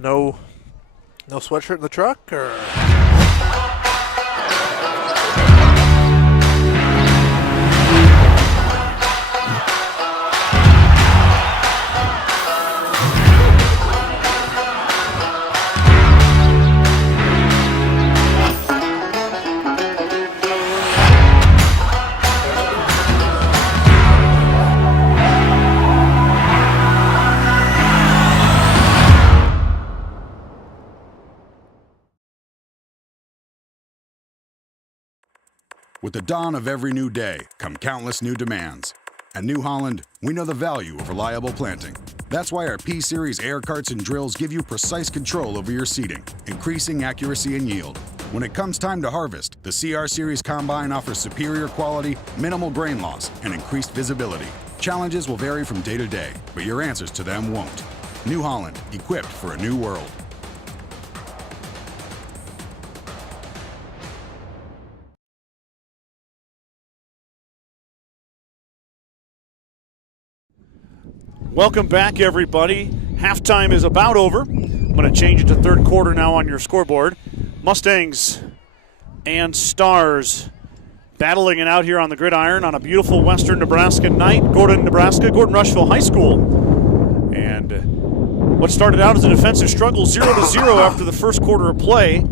No sweatshirt in the truck, or? With the dawn of every new day come countless new demands. At New Holland, we know the value of reliable planting. That's why our P-Series air carts and drills give you precise control over your seeding, increasing accuracy and yield. When it comes time to harvest, the CR Series Combine offers superior quality, minimal grain loss, and increased visibility. Challenges will vary from day to day, but your answers to them won't. New Holland, equipped for a new world. Welcome back, everybody. Halftime is about over. I'm going to change it to third quarter now on your scoreboard. Mustangs and Stars battling it out here on the gridiron on a beautiful western Nebraska night. Nebraska, Gordon-Rushville High School. And what started out as a defensive struggle, 0-0 after the first quarter of play,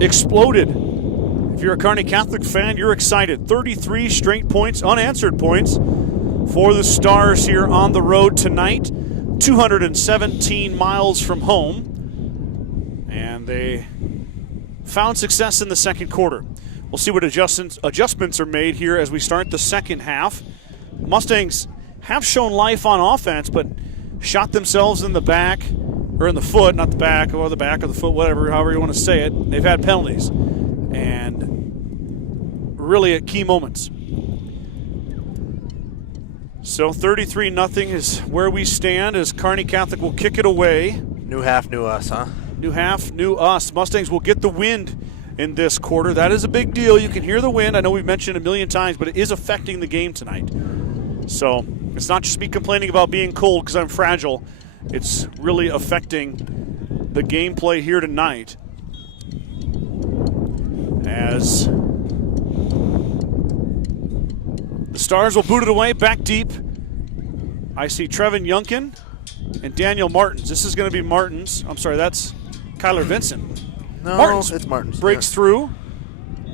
exploded. If you're a Kearney Catholic fan, you're excited. 33 straight points, unanswered points, for the Stars here on the road tonight, 217 miles from home, and they found success in the second quarter. We'll see what adjustments are made here as we start the second half. Mustangs have shown life on offense, but shot themselves in the back, or in the foot, not the back, or the back of the foot, whatever, however you want to say it. They've had penalties, and really at key moments. So 33-0 is where we stand as Kearney Catholic will kick it away. New half, new us, huh? New half, new us. Mustangs will get the wind in this quarter. That is a big deal. You can hear the wind. I know we've mentioned it a million times, but it is affecting the game tonight. So it's not just me complaining about being cold because I'm fragile. It's really affecting the gameplay here tonight. As the Stars will boot it away, back deep. I see Trevin Youngkin and Daniel Martins. This is going to be Martins. I'm sorry, that's Kyler Vincent. No, Martins it's Martins. breaks through.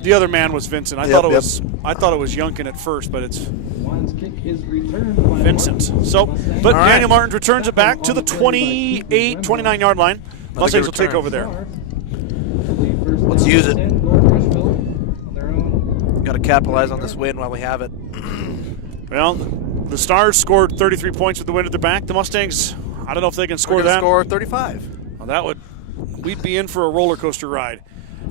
The other man was Vincent. I thought it was Youngkin at first, but it's Vincent. So, but right. Daniel Martins returns it back to the 29-yard line. Mustangs will take over there. Let's use it. Got to capitalize on this win while we have it. Well, the Stars scored 33 points with the wind at their back. The Mustangs, I don't know if they can score that. Score 35. Well, we'd be in for a roller coaster ride.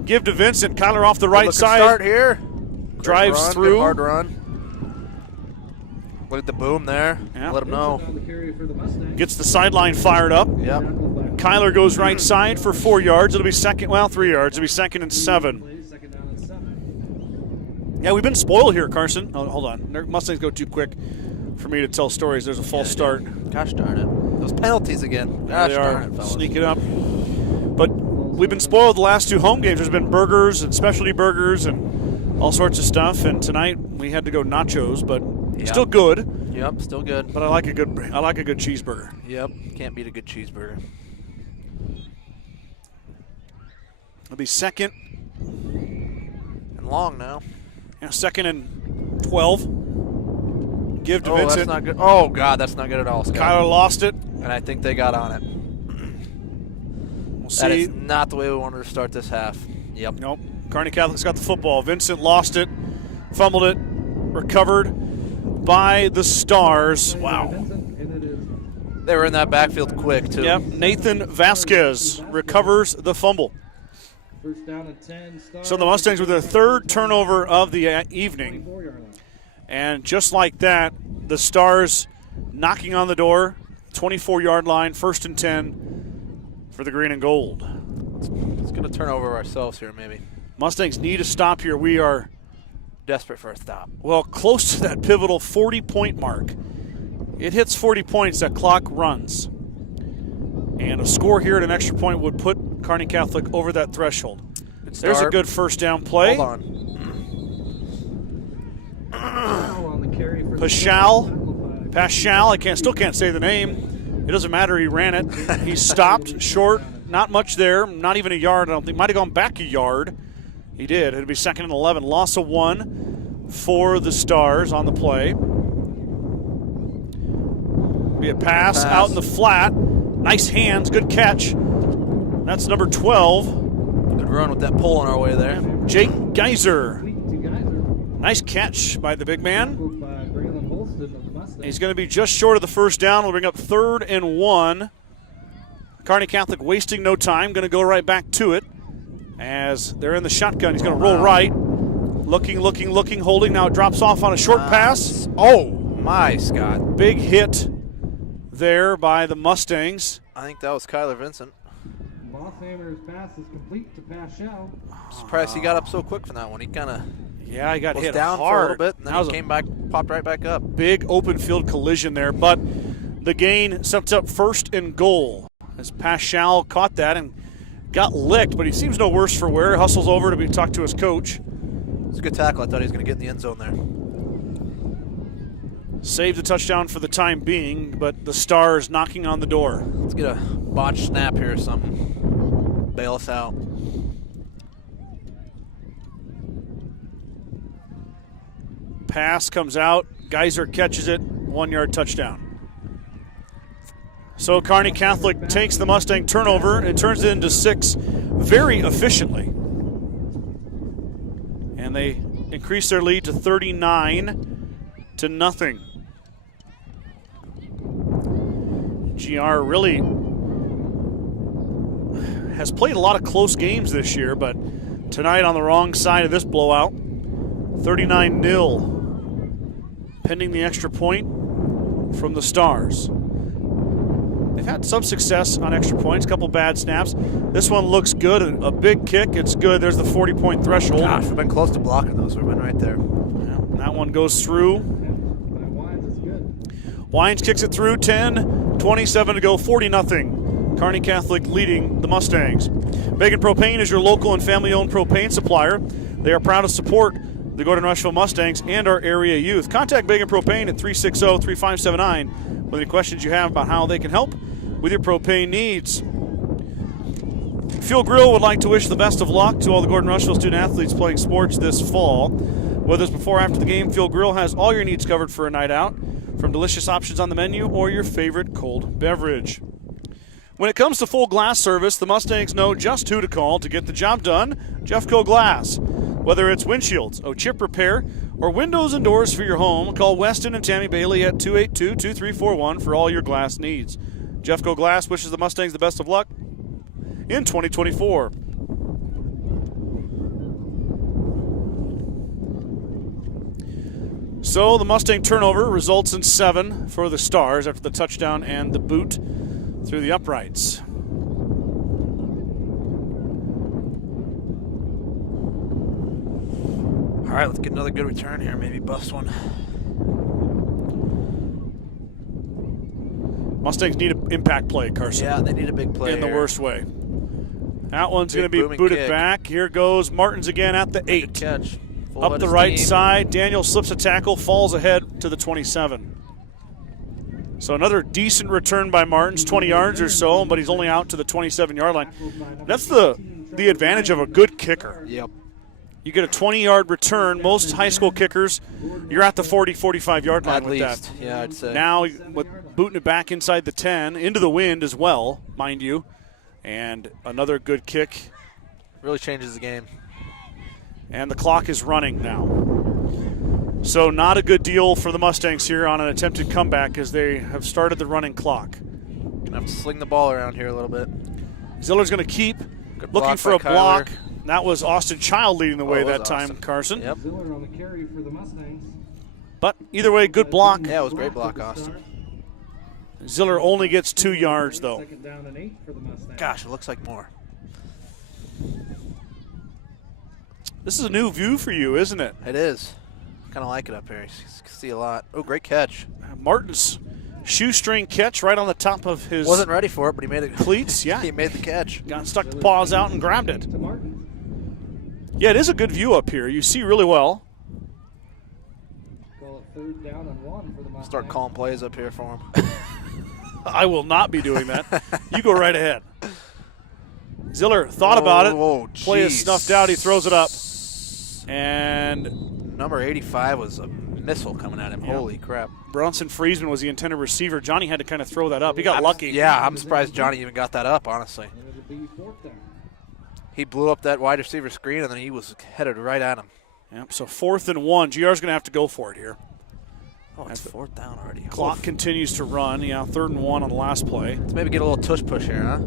Give to Vincent. Kyler off the right side. Start here. Drives run, through. Hard run. Look at the boom there. Yeah. Let him know. Gets the sideline fired up. Yep. Kyler goes right side for 4 yards. It'll be 3 yards. It'll be 2nd and 7. Yeah, we've been spoiled here, Carson. Oh, hold on. Mustangs go too quick for me to tell stories. There's a false start. Gosh darn it. Those penalties again. Gosh They darn are. it, fellas. Sneak it up. But we've been spoiled the last 2 home games. There's been burgers and specialty burgers and all sorts of stuff. And tonight we had to go nachos, but still good. Yep, still good. But I like a good cheeseburger. Yep, can't beat a good cheeseburger. It'll be 2nd And long now. Yeah, 2nd and 12. Give to Vincent. That's not good. Oh, God, that's not good at all, Scott. Kyler lost it. And I think they got on it. We'll That see. is not the way we wanted to start this half. Yep. Nope. Kearney Catholic's got the football. Vincent lost it, fumbled it, recovered by the Stars. Wow. They were in that backfield quick, too. Yep. Nathan Vasquez recovers the fumble. First down and 10. So the Mustangs with their 3rd turnover of the evening. And just like that, the Stars knocking on the door, 24-yard line, 1st and 10 for the green and gold. Let's get a turnover ourselves here, maybe. Mustangs need a stop here. We are Desperate for a stop. well close to that pivotal 40-point mark. It hits 40 points, that clock runs. And a score here at an extra point would put Kearney Catholic over that threshold. There's a good first down play. Hold on. Paschal, still can't say the name. It doesn't matter, he ran it. He stopped short, not much there, not even a yard, I don't think. Might have gone back a yard. He did. It'd be 2nd and 11. Loss of 1 for the Stars on the play. Be a pass out in the flat. Nice hands, good catch. That's number 12. Good run with that pole on our way there. Jake Geyser. Nice catch by the big man. He's going to be just short of the first down. We'll bring up 3rd and 1. Kearney Catholic wasting no time. Going to go right back to it as they're in the shotgun. He's going to roll right. Looking, holding. Now it drops off on a short pass. Oh, my, Scott. Big hit there by the Mustangs. I think that was Kyler Vincent. Losshammer's pass is complete to Paschal. Surprised he got up so quick from that one. He kind of he got hit down hard for a little bit, and then he came back, popped right back up. Big open field collision there, but the gain sets up 1st and goal as Paschal caught that and got licked, but he seems no worse for wear. Hustles over to talk to his coach. It's a good tackle. I thought he was going to get in the end zone there. Saved the touchdown for the time being, but the Stars knocking on the door. Let's get a botched snap here or something. Bail us out. Pass comes out. Geyser catches it. 1-yard touchdown. So Kearney Catholic takes the Mustang turnover and turns it into 6 very efficiently. And they increase their lead to 39-0. GR really has played a lot of close games this year, but tonight on the wrong side of this blowout. 39-0. Pending the extra point from the Stars. They've had some success on extra points, a couple bad snaps. This one looks good, a big kick, it's good. There's the 40-point threshold. Gosh, we've been close to blocking those. We've been right there. Yeah, that one goes through. Wines kicks it through, 10-27 to go, 40-0. Kearney Catholic leading the Mustangs. Bacon Propane is your local and family-owned propane supplier. They are proud to support the Gordon-Rushville Mustangs and our area youth. Contact Bacon Propane at 360-3579 with any questions you have about how they can help with your propane needs. Fuel Grill would like to wish the best of luck to all the Gordon-Rushville student-athletes playing sports this fall. Whether it's before or after the game, Fuel Grill has all your needs covered for a night out, from delicious options on the menu or your favorite cold beverage. When it comes to full glass service, the Mustangs know just who to call to get the job done. Jeffco Glass. Whether it's windshields, chip repair, or windows and doors for your home, call Weston and Tammy Bailey at 282-2341 for all your glass needs. Jeffco Glass wishes the Mustangs the best of luck in 2024. So the Mustang turnover results in 7 for the Stars after the touchdown and the boot through the uprights. All right, let's get another good return here. Maybe bust one. Mustangs need an impact play, Carson. Yeah, they need a big play in the here. worst way. That one's going to be booted kick. back. Here goes Martins again at the 8. Good catch. Full Up head the of right steam. side. Daniel slips a tackle, falls ahead to the 27. So another decent return by Martins, 20 yards or so, but he's only out to the 27-yard line. That's the advantage of a good kicker. Yep. You get a 20-yard return. Most high school kickers, you're at the 40, 45-yard line At with least. that. Yeah, I'd say. Now, with booting it back inside the 10, into the wind as well, mind you, and another good kick. Really changes the game. And the clock is running now. So not a good deal for the Mustangs here on an attempted comeback as they have started the running clock. Gonna have to sling the ball around here a little bit. Ziller's going to keep Good looking block for a by Kyler. block. That was Austin Child leading the way it was that time, Austin. Carson. Yep. Ziller on the carry for the Mustangs. But either way, good block. Yeah, it was a great block, Austin. Ziller only gets 2 yards, though. Second down and 8 for the Mustangs. Gosh, it looks like more. This is a new view for you, isn't it? It is. Kind of like it up here. You can see a lot. Oh, great catch. Martins shoestring catch right on the top of his Wasn't ready for it, but he made it. cleats. Yeah, He made the catch. stuck the paws out and grabbed it. To Martin. Yeah, it is a good view up here. You see really well. Call it 3rd down and 1 for the Mustangs. Start calling plays up here for him. I will not be doing that. You go right ahead. Ziller thought about it. Oh, Play is jeez. snuffed out. He throws it up. And Number 85 was a missile coming at him. Yeah. Holy crap. Bronson Friesman was the intended receiver. Johnny had to kind of throw that up. He got lucky. Yeah, I'm surprised Johnny even got that up, honestly. And it'll be 4th down. He blew up that wide receiver screen, and then he was headed right at him. Yep, so 4th and 1. GR's going to have to go for it here. Oh, it's 4th down already. Clock continues to run. Yeah, 3rd and 1 on the last play. Let's maybe get a little tush push here, huh?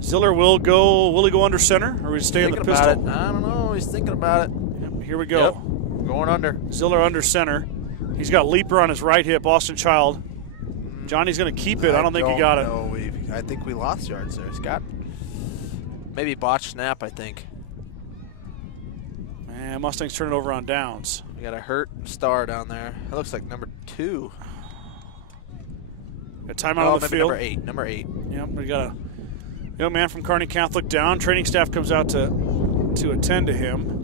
Ziller will go. Will he go under center, or will he stay in the Thinking pistol? about it. I don't know. He's thinking about it. Yep, here we go. Yep. Going under. Ziller under center. He's got Leaper on his right hip. Austin Child. Johnny's going to keep it. I don't think he got it. No, I think we lost yards there, Scott. Maybe botched snap, I think. Man, Mustangs turn it over on downs. We got a hurt star down there. That looks like number 2. A timeout on the maybe field. Number 8. Yep, we got a young man from Kearney Catholic down. Training staff comes out to attend to him.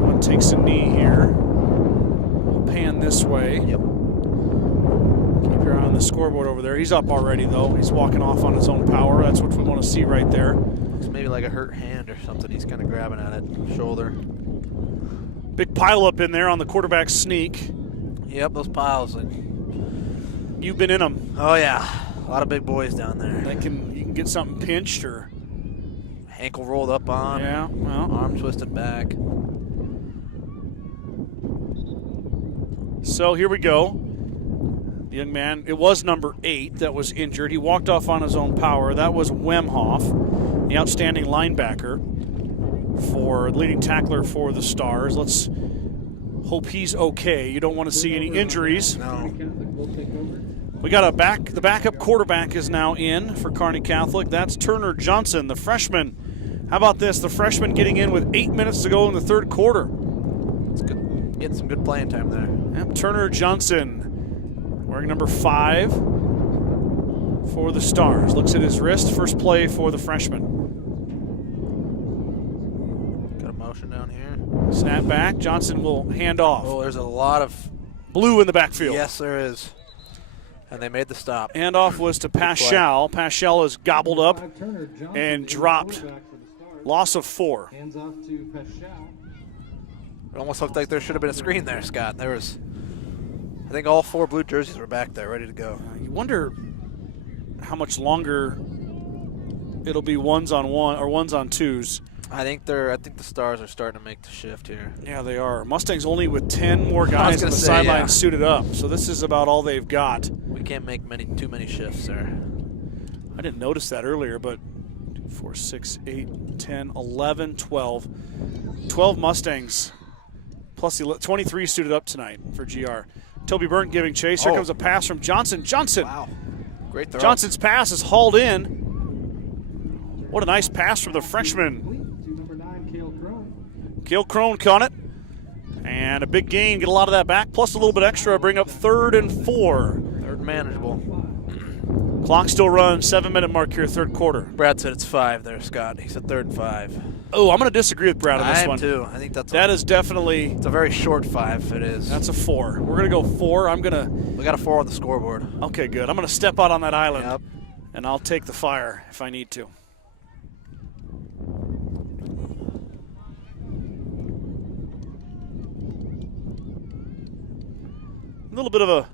One takes a knee here. We'll pan this way. Yep. Keep your eye on the scoreboard over there. He's up already, though. He's walking off on his own power. That's what we want to see right there. Looks maybe like a hurt hand or something. He's kind of grabbing at it. Shoulder. Big pile up in there on the quarterback sneak. Yep, those piles. You've been in them. Oh, yeah. A lot of big boys down there. You can get something pinched or Ankle rolled up on. yeah, well. Arm twisted back. So here we go. The young man, it was number 8 that was injured. He walked off on his own power. That was Wemhoff, the outstanding linebacker, for leading tackler for the Stars. Let's hope he's okay. You don't want to see any injuries. No. Catholic will take over. We got the backup quarterback is now in for Kearney Catholic. That's Turner Johnson, the freshman. How about this? The freshman getting in with 8 minutes to go in the 3rd quarter. It's good. Getting some good playing time there. Yep, Turner Johnson, wearing number 5 for the Stars. Looks at his wrist. First play for the freshman. Got a motion down here. Snap back. Johnson will hand off. Oh, there's a lot of. Blue in the backfield. Yes, there is. And they made the stop. Handoff was to Paschal. Paschal is gobbled up. Turner Johnson and is the dropped. quarterback for the Stars. Loss of 4. Hands off to Paschal. It almost looked like there should have been a screen there, Scott. There was. I think all 4 blue jerseys were back there, ready to go. You wonder how much longer it'll be 1s on 1 or 1s on 2s. I think the Stars are starting to make the shift here. Yeah, they are. Mustangs only with 10 more guys on the sideline suited up. So this is about all they've got. We can't make too many shifts there. I didn't notice that earlier, but 2, 4, 6, 8, 10, 11, 12. 12 Mustangs plus 23 suited up tonight for GR. Toby Burnt giving chase. Here comes a pass from Johnson. Johnson. Wow. Great throw. Johnson's pass is hauled in. What a nice pass from the freshman. To number 9, Cale Crone. Cale Crone caught it. And a big gain. Get a lot of that back. Plus a little bit extra. Bring up 3rd and 4. 3rd manageable. Clock still runs. 7-minute mark here, 3rd quarter. Brad said it's 5 there, Scott. He said 3rd and 5. Oh, I'm going to disagree with Brad on this I am one. too. I think That is definitely. It's a very short 5. It is. That's a 4. We're going to go 4. We got a 4 on the scoreboard. Okay, good. I'm going to step out on that island. Yep. And I'll take the fire if I need to. A little bit of a.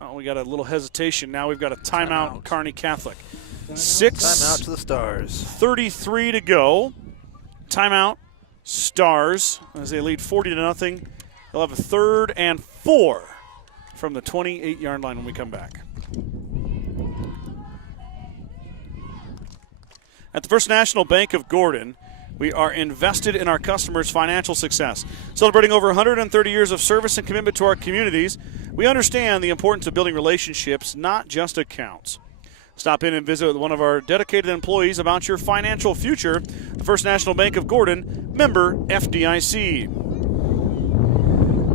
Oh, we got a little hesitation. Now we've got a timeout. Kearney Catholic. Timeout to the Stars. 6:33 to go. Timeout. Stars as they lead 40-0. They'll have a 3rd and 4 from the 28-yard line when we come back. At the First National Bank of Gordon, we are invested in our customers' financial success. Celebrating over 130 years of service and commitment to our communities, we understand the importance of building relationships, not just accounts. Stop in and visit with one of our dedicated employees about your financial future. The First National Bank of Gordon, member FDIC.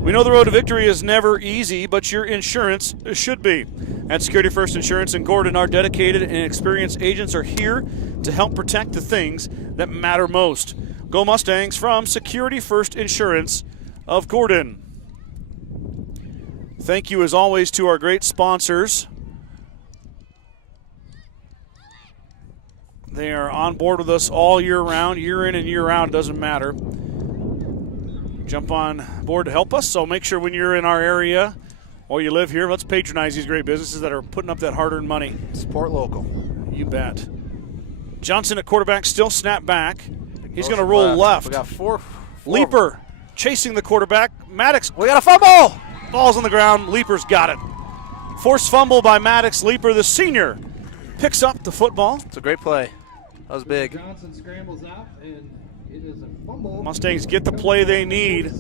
We know the road to victory is never easy, but your insurance should be. At Security First Insurance in Gordon, our dedicated and experienced agents are here to help protect the things that matter most. Go Mustangs from Security First Insurance of Gordon. Thank you as always to our great sponsors. They are on board with us all year round, year in and year out, it doesn't matter. Jump on board to help us, so make sure when you're in our area or you live here, let's patronize these great businesses that are putting up that hard-earned money. Support local. You bet. Johnson at quarterback, still snap back. He's going to roll left. We got four. Leaper chasing the quarterback. Maddox. We got a fumble. Ball's on the ground. Leaper's got it. Forced fumble by Maddox. Leaper, the senior, picks up the football. It's a great play. That was big. Johnson scrambles out, and it is a fumble. Mustangs get the play they need.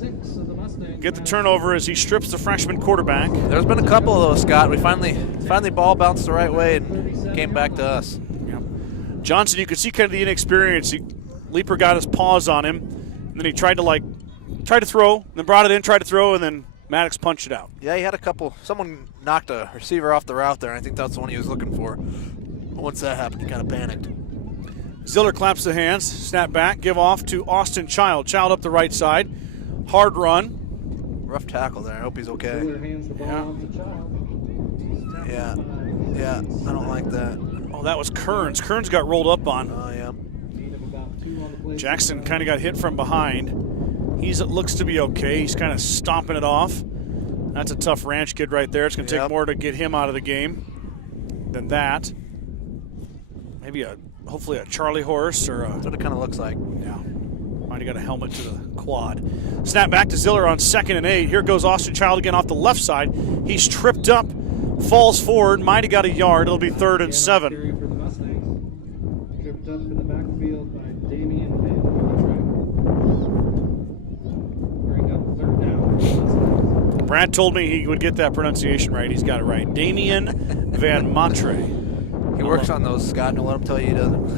Get the turnover as he strips the freshman quarterback. There's been a couple of those, Scott. We finally ball bounced the right way and came back to us. Yep. Johnson, you could see kind of the inexperience. Leaper got his paws on him, and then he tried to throw, then brought it in, tried to throw, and then Maddox punched it out. Yeah, he had a couple. Someone knocked a receiver off the route there, and I think that's the one he was looking for. Once that happened, he kind of panicked. Ziller claps the hands, snap back, give off to Austin Child. Child up the right side, hard run. Rough tackle there. I hope he's okay. Yeah, I don't like that. Oh, that was Kearns. Kearns got rolled up on. Oh, yeah. Jackson kind of got hit from behind. He looks to be okay. He's kind of stomping it off. That's a tough ranch kid right there. It's going to take more to get him out of the game than that. Maybe hopefully a Charlie horse or a... That's what it kind of looks like. Yeah. Might have got a helmet to the quad. Snap back to Ziller on 2nd and 8. Here goes Austin Child again off the left side. He's tripped up, falls forward, might have got a yard. It'll be 3rd and 7. Tripped up in the backfield by Damian Van Bring up 3rd down. Brad told me he would get that pronunciation right. He's got it right. Damian Van Montre. He works on those, Scott. Don't let him tell you he doesn't.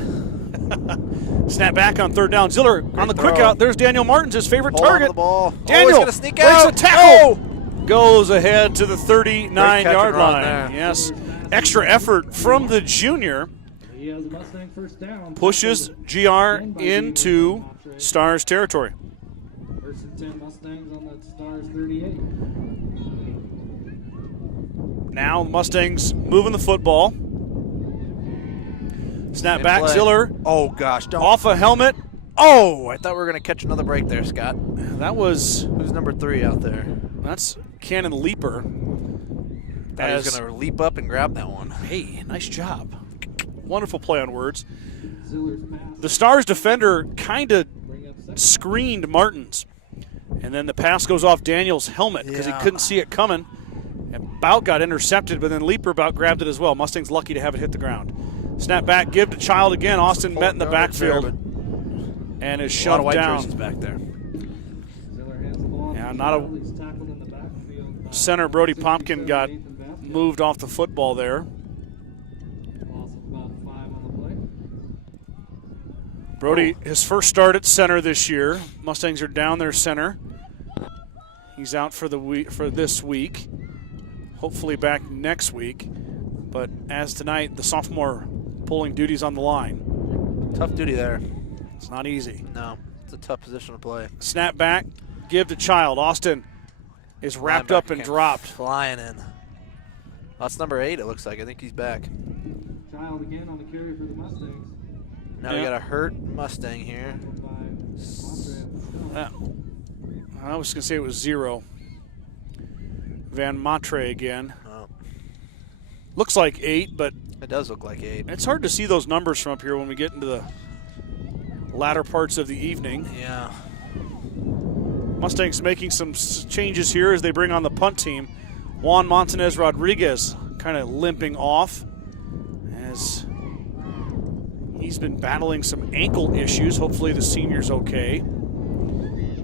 Snap back on 3rd down. Ziller on the quick out. There's Daniel Martins, his favorite target. The ball. Daniel he's gonna sneak breaks out. a tackle. Goes ahead to the 39-yard line. There. Yes. Extra effort from the junior. He has a Mustang 1st down. Pushes GR into Stars territory. 1st and 10 Mustangs on the Stars 38. Now Mustangs moving the football. Snap back, play. Ziller. Oh, gosh. Don't. Off a helmet. Oh, I thought we were going to catch another break there, Scott. That was... Who's number 3 out there? That's Cannon Leaper. Thought he was going to leap up and grab that one. Hey, nice job. Wonderful play on words. Ziller's pass. The Stars defender kind of screened Martins. And then the pass goes off Daniel's helmet because he couldn't see it coming. And Bout got intercepted, but then Leaper about grabbed it as well. Mustang's lucky to have it hit the ground. Snap back, give to Child again. Austin met in the backfield and is shoved white down. jerseys back there. Yeah, not a center. Brody Pompkin got moved off the football there. Brody, his first start at center this year. Mustangs are down their center. He's out for this week. Hopefully back next week. But as tonight, the sophomore pulling duties on the line. Tough duty there. It's not easy. No, it's a tough position to play. Snap back, give to Child. Austin is wrapped up and dropped. Flying in. That's number 8, it looks like. I think he's back. Child again on the carry for the Mustangs. Now we got a hurt Mustang here. I was going to say it was 0. Van Montre again. Oh. Looks like 8, but it does look like 8. It's hard to see those numbers from up here when we get into the latter parts of the evening. Yeah. Mustangs making some changes here as they bring on the punt team. Juan Montanez Rodriguez kind of limping off as he's been battling some ankle issues. Hopefully the senior's okay.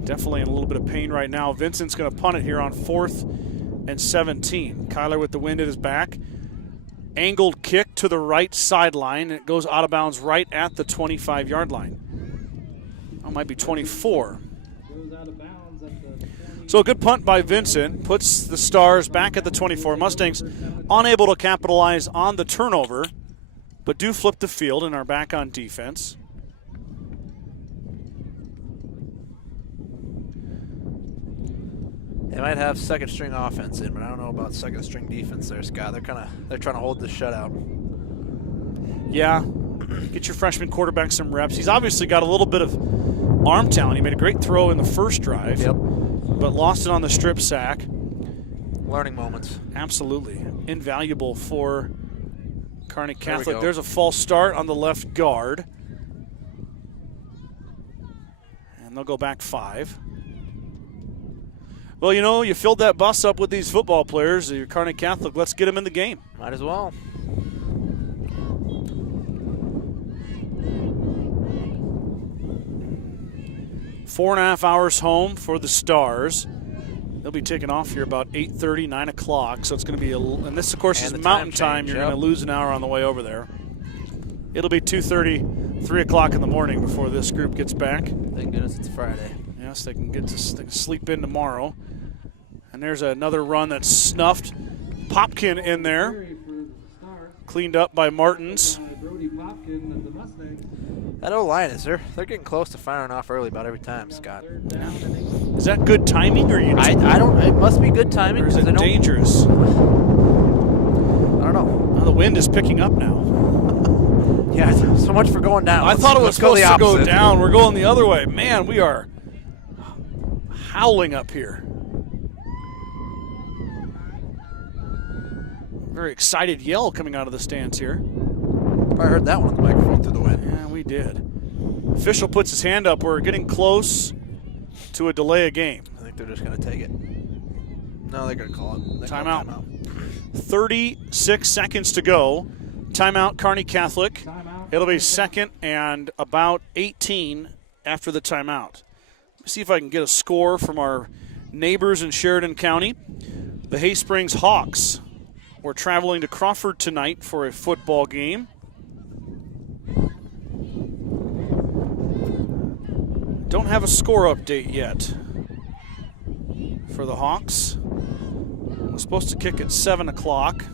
Definitely in a little bit of pain right now. Vincent's going to punt it here on 4th and 17. Kyler with the wind at his back. Angled kick to the right sideline. It goes out of bounds right at the 25-yard line. That might be 24. Goes out of bounds at the So a good punt by Vincent puts the Stars back at the 24. Mustangs unable to capitalize on the turnover, but do flip the field and are back on defense. They might have second string offense in, but I don't know about second string defense there, Scott. They're trying to hold the shutout. Yeah, get your freshman quarterback some reps. He's obviously got a little bit of arm talent. He made a great throw in the first drive, but lost it on the strip sack. Learning moments. Absolutely. Invaluable for Kearney Catholic. There's a false start on the left guard. And they'll go back 5. Well, you know, you filled that bus up with these football players. You're Kearney Catholic. Let's get them in the game. Might as well. Four and a half hours home for the Stars. They'll be taking off here about 8:30, 9 o'clock. So it's going to be, and this, of course, is Mountain Time. You're going to lose an hour on the way over there. It'll be 2:30, 3 o'clock in the morning before this group gets back. Thank goodness it's Friday. Yes, they can sleep in tomorrow. And there's another run that's snuffed. Popkin in there. Cleaned up by Martins. That O-line they're getting close to firing off early about every time, Scott. Is that good timing, or you? I don't. It must be good timing. Or is it dangerous? I don't know. Well, the wind is picking up now. Yeah, so much for going down. I thought it was supposed to go down. We're going the other way. Man, we are howling up here. Very excited yell coming out of the stands here. Probably heard that one on the microphone through the wind. Yeah, we did. Official puts his hand up. We're getting close to a delay of game. I think they're just going to take it. No, they're going to call it. Timeout. 36 seconds to go. Timeout, Kearney Catholic. It'll be second and about 18 after the timeout. Let me see if I can get a score from our neighbors in Sheridan County. The Hay Springs Hawks were traveling to Crawford tonight for a football game. Don't have a score update yet for the Hawks. We're supposed to kick at 7 o'clock.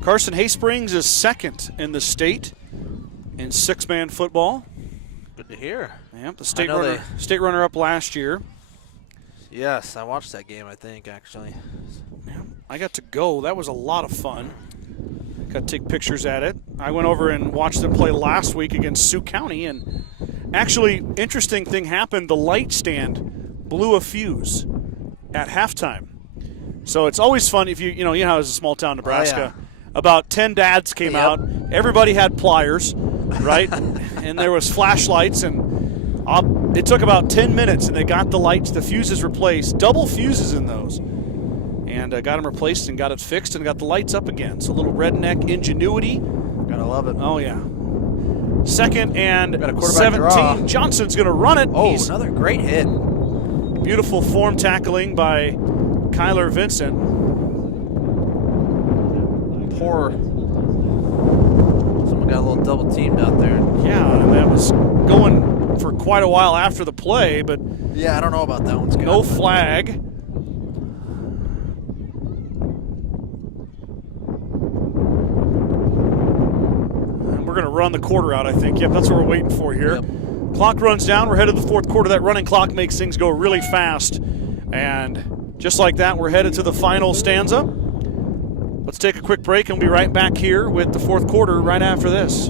Carson Hay Springs is second in the state in 6-man football. Good to hear. Yep, the state runner-up last year. Yes, I watched that game, I think, actually. Yeah, I got to go. That was a lot of fun. Got to take pictures at it. I went over and watched them play last week against Sioux County, and actually, interesting thing happened. The light stand blew a fuse at halftime. So it's always fun if you know how it's a small town, Nebraska. Oh, yeah. About 10 dads came out. Everybody had pliers, right? And there was flashlights, and it took about 10 minutes, and they got the lights, the fuses replaced, double fuses in those, and got them replaced and got it fixed and got the lights up again. So a little redneck ingenuity. Gotta love it. Oh, yeah. Second and got a quarterback 17. draw. Johnson's going to run it. Oh, another great hit. Beautiful form tackling by Kyler Vincent. Someone got a little double teamed out there. Yeah, and that was going for quite a while after the play, but yeah, I don't know about that one, Scott. No flag. And we're going to run the quarter out, I think. Yep, that's what we're waiting for here. Yep. Clock runs down. We're headed to the fourth quarter. That running clock makes things go really fast. And just like that, we're headed to the final stanza. Let's take a quick break and we'll be right back here with the fourth quarter right after this.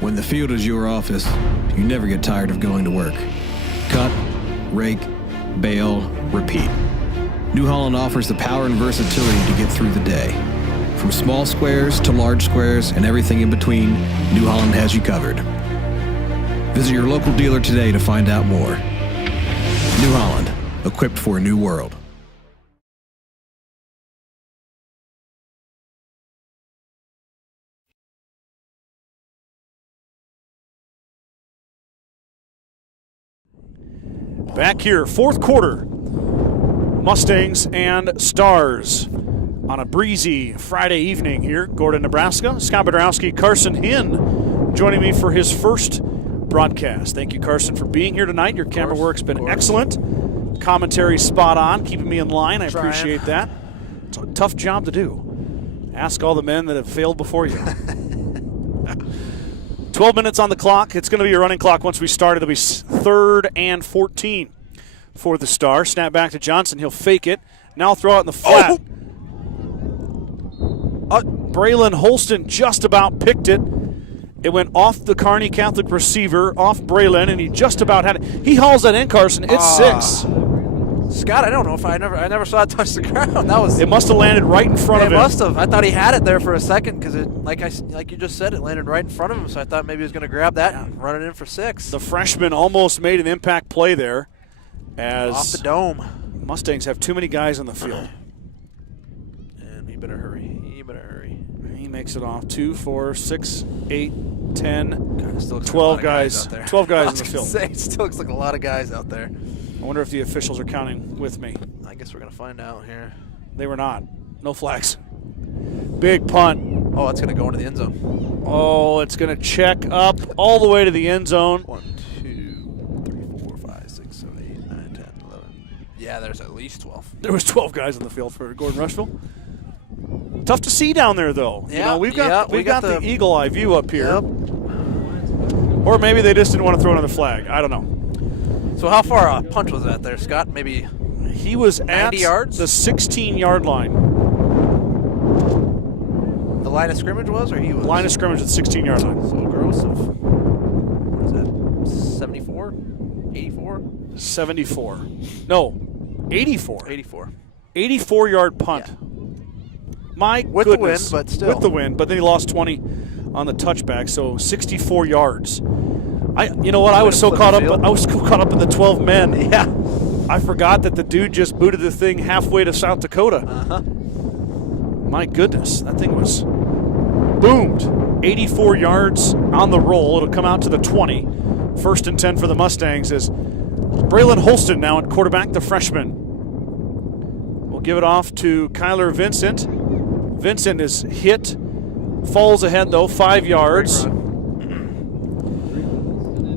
When the field is your office, you never get tired of going to work. Cut, rake, bale, repeat. New Holland offers the power and versatility to get through the day. From small squares to large squares and everything in between, New Holland has you covered. Visit your local dealer today to find out more. New Holland, equipped for a new world. Back here, fourth quarter. Mustangs and Stars on a breezy Friday evening here, Gordon, Nebraska. Scott Bedrowski, Carson Hinn joining me for his first broadcast. Thank you, Carson, for being here tonight. Your camera work's been excellent. Commentary spot on, keeping me in line. I appreciate that. It's a tough job to do. Ask all the men that have failed before you. 12 minutes on the clock. It's going to be a running clock once we start. It'll be 3rd and 14 for the Stars. Snap back to Johnson. He'll fake it. Now throw it in the flat. Braylon Holston just about picked it. It went off the Kearney Catholic receiver, off Braylon, and he just about had it. He hauls that in, Carson. It's 6. Scott, I don't know if I never saw it touch the ground. It must have landed right in front of him. It must have. I thought he had it there for a second because like you just said, it landed right in front of him. So I thought maybe he was going to grab that and run it in for 6. The freshman almost made an impact play there, as off the dome. Mustangs have too many guys on the field. And he better hurry. He makes it off. 2, 4, 6, 8, 10, God, 12 guys. 12 guys in the field. It still looks like a lot of guys out there. I wonder if the officials are counting with me. I guess we're going to find out here. They were not. No flags. Big punt. Oh, it's going to go into the end zone. Oh, it's going to check up all the way to the end zone. 1, 2, 3, 4, 5, 6, 7, 8, 9, 10, 11. Yeah, there's at least 12. There was 12 guys on the field for Gordon-Rushville. Tough to see down there, though. Yeah, we've got the eagle eye view up here. Yep. Or maybe they just didn't want to throw another flag. I don't know. So how far a punch was that there, Scott? Maybe he was 90 at yards? The 16-yard line. The line of scrimmage was, or he was? Line of scrimmage at the 16-yard line. So a gross of, what is that, 74? 84? 74. No, 84. 84. 84-yard punt. Yeah. My with goodness. the wind, but still. With the wind, but then he lost 20 on the touchback, so 64 yards. You know what? I was so caught up in the 12 men. Yeah. I forgot that the dude just booted the thing halfway to South Dakota. My goodness, that thing was boomed. 84 yards on the roll. It'll come out to the 20. 1st and 10 for the Mustangs as Braylon Holston now at quarterback, the freshman. We'll give it off to Kyler Vincent. Vincent is hit. Falls ahead, though, 5 yards.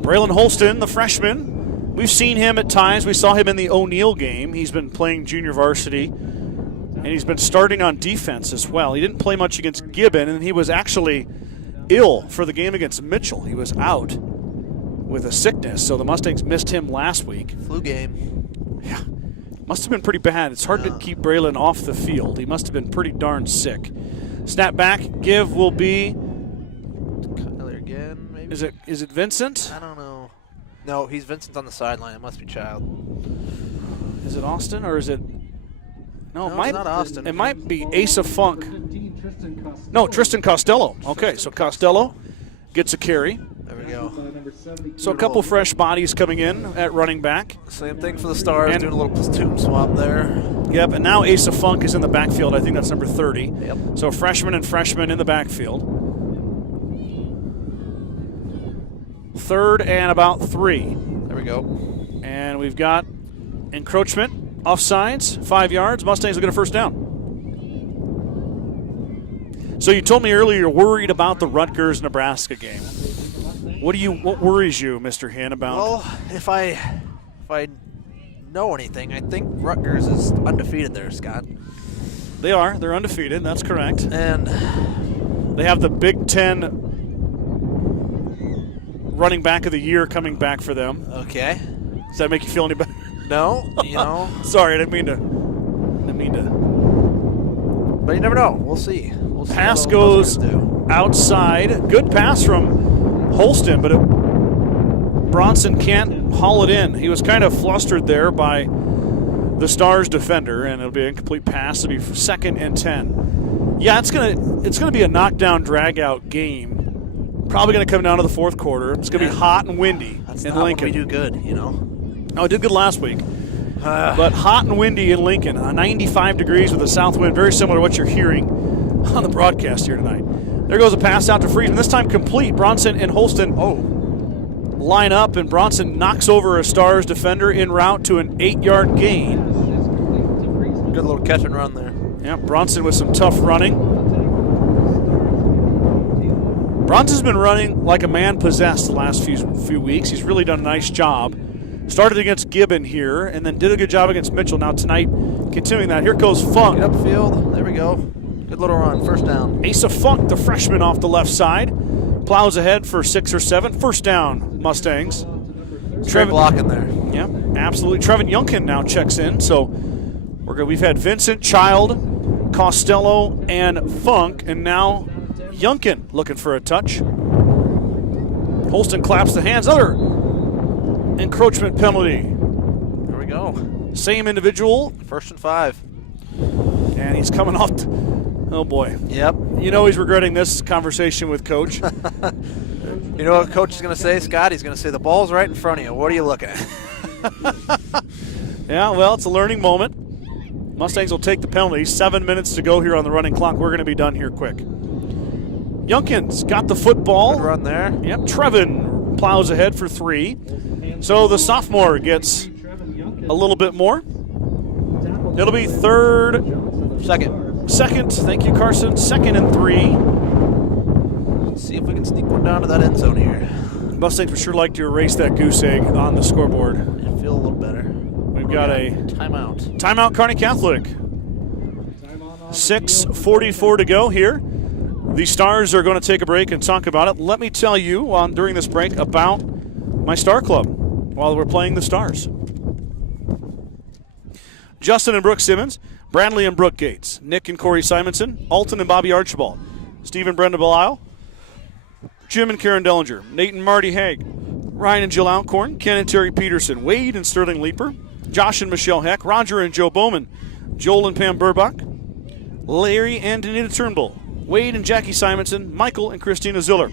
Braylon Holston, the freshman. We've seen him at times. We saw him in the O'Neill game. He's been playing junior varsity, and he's been starting on defense as well. He didn't play much against Gibbon, and he was actually ill for the game against Mitchell. He was out with a sickness, so the Mustangs missed him last week. Flu game. Yeah. Must have been pretty bad. It's hard to keep Braylon off the field. He must have been pretty darn sick. Snap back, give will be. Kyler again, maybe? Is it Vincent? I don't know. No, he's Vincent on the sideline. It must be Child. Is it Austin or is it? No, it's not Austin. It might be Asa Funk. No, Tristan Costello. Okay, so Costello gets a carry. There we go. So a couple fresh bodies coming in at running back. Same thing for the Stars, doing a little platoon swap there. Yep, and now Asa Funk is in the backfield. I think that's number 30. Yep. So freshman in the backfield. 3rd and about 3. There we go. And we've got encroachment, offsides, 5 yards. Mustangs will get a first down. So you told me earlier you're worried about the Rutgers-Nebraska game. What worries you, Mr. Hinn, about? Well, if I know anything, I think Rutgers is undefeated there, Scott. They are. They're undefeated. That's correct. And they have the Big Ten running back of the year coming back for them. Okay. Does that make you feel any better? No, you know. Sorry, I didn't mean to. But you never know. We'll see. Pass goes outside. Good pass from Holston, but Bronson can't haul it in. He was kind of flustered there by the Stars defender, and it'll be an incomplete pass. It'll be 2nd and 10. Yeah, it's gonna be a knockdown, drag-out game. Probably gonna come down to the 4th quarter. It's gonna be hot and windy That's in not Lincoln. when we do good, you know. Oh, it did good last week. but hot and windy in Lincoln. 95 degrees with a south wind, very similar to what you're hearing on the broadcast here tonight. There goes a pass out to Friedman, this time complete. Bronson and Holston line up, and Bronson knocks over a Stars defender en route to an 8-yard gain. Good little catch and run there. Yeah, Bronson with some tough running. Bronson's been running like a man possessed the last few weeks. He's really done a nice job. Started against Gibbon here, and then did a good job against Mitchell. Now tonight, continuing that. Here goes Funk. Get upfield. There we go. Good little run. First down. Asa Funk, the freshman off the left side, plows ahead for 6 or 7. First down, Mustangs. Trevin blocking there. Yeah, absolutely. Trevin Youngkin now checks in. So we're good. We've had Vincent, Child, Costello, and Funk, and now Youngkin looking for a touch. Holston claps the hands. Another encroachment penalty. There we go. Same individual. 1st and 5. And he's coming off. Oh, boy. Yep. You know he's regretting this conversation with Coach. You know what Coach is going to say, Scott? He's going to say, the ball's right in front of you. What are you looking at? Yeah, well, it's a learning moment. Mustangs will take the penalty. 7 minutes to go here on the running clock. We're going to be done here quick. Youngkin's got the football. Good run there. Yep, Trevin plows ahead for 3. So the sophomore gets a little bit more. It'll be second. Thank you, Carson. 2nd and 3. Let's see if we can sneak one down to that end zone here. Mustangs would sure like to erase that goose egg on the scoreboard. I feel a little better. We've got a timeout. Timeout, Kearney Catholic. 6:44 to go here. The Stars are going to take a break and talk about it. Let me tell you during this break about my Star Club while we're playing the Stars. Justin and Brooke Simmons, Bradley and Brooke Gates, Nick and Corey Simonson, Alton and Bobby Archibald, Steve and Brenda Belisle, Jim and Karen Dellinger, Nate and Marty Haig, Ryan and Jill Alcorn, Ken and Terry Peterson, Wade and Sterling Leeper, Josh and Michelle Heck, Roger and Joe Bowman, Joel and Pam Burbach, Larry and Danita Turnbull, Wade and Jackie Simonson, Michael and Christina Ziller.